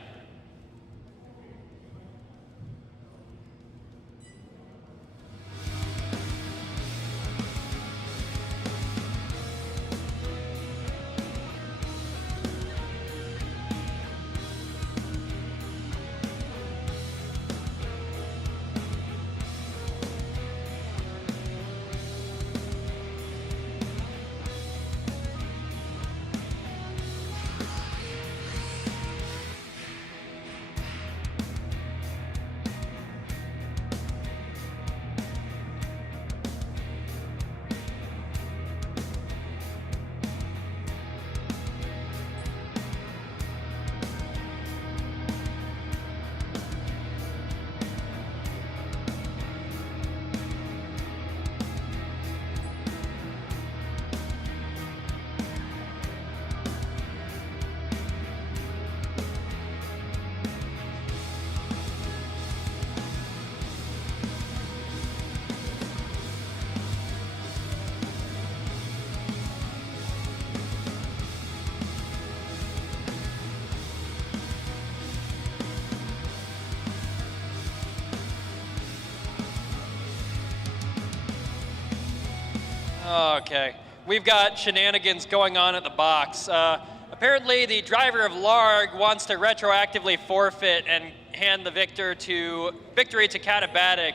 Okay, we've got shenanigans going on at the box. Apparently the driver of Larg wants to retroactively forfeit and hand the victory to Catabatic,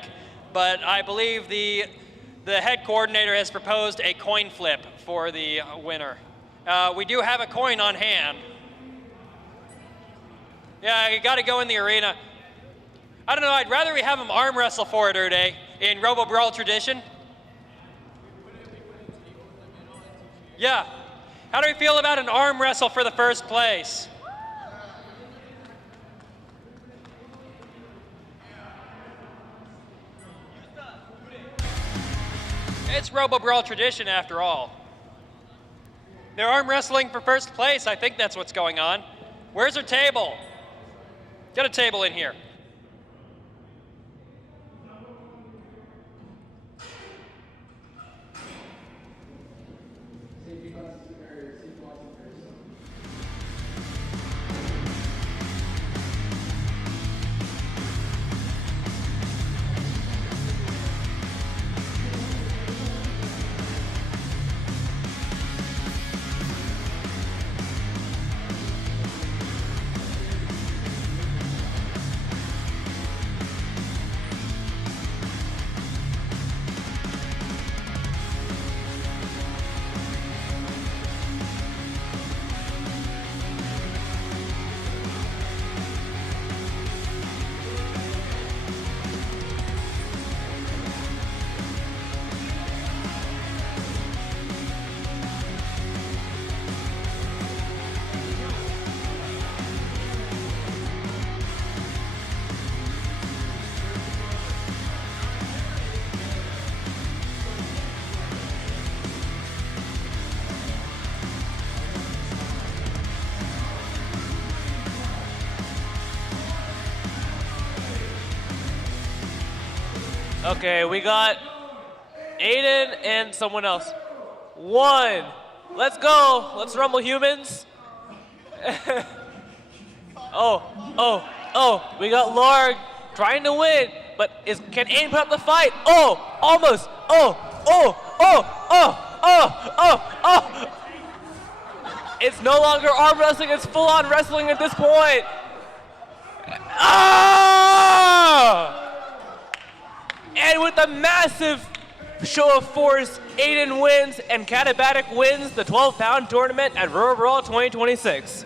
but I believe the head coordinator has proposed a coin flip for the winner. We do have a coin on hand. Yeah, you gotta go in the arena. I don't know, I'd rather we have him arm wrestle for it, Uday, in Robobrawl tradition. Yeah. How do we feel about an arm wrestle for the first place? It's Robobrawl tradition after all. They're arm wrestling for first place. I think that's what's going on. Where's our table? Get a table in here. Okay, we got Aiden and someone else. One. Let's go. Let's rumble humans. Oh. We got Larg trying to win, but can Aiden put up the fight? Oh, almost. Oh. It's no longer arm wrestling, it's full-on wrestling at this point. Ah! And with a massive show of force, Aiden wins and Catabatic wins the 12-pound tournament at Robobrawl 2026.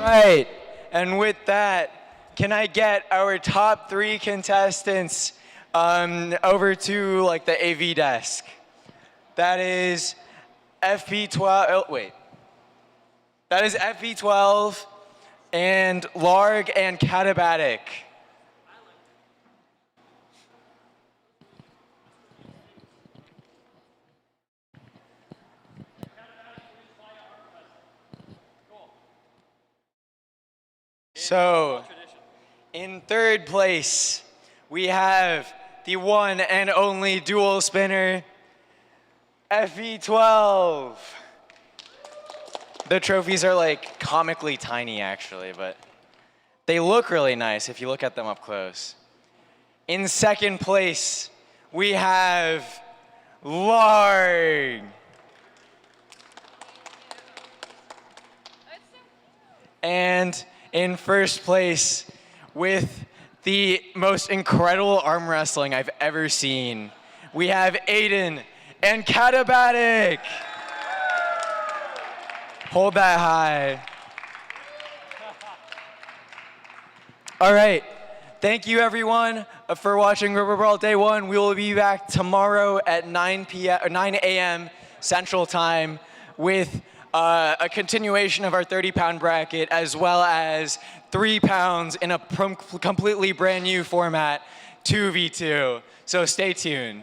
Right, and with that, can I get our top 3 contestants over to like the AV desk? That is FP12, oh wait. That is FP12 and Larg and Catabatic. So, in 3rd place, we have the one and only dual spinner, FE12. The trophies are like comically tiny actually, but they look really nice if you look at them up close. In 2nd place, we have Larg. And in 1st place, with the most incredible arm wrestling I've ever seen, we have Aiden and Catabatic. Hold that high. All right. Thank you, everyone, for watching Robobrawl Day 1. We will be back tomorrow at 9 a.m. Central Time with a continuation of our 30-pound bracket, as well as 3 pounds in a completely brand new format, 2v2. So stay tuned.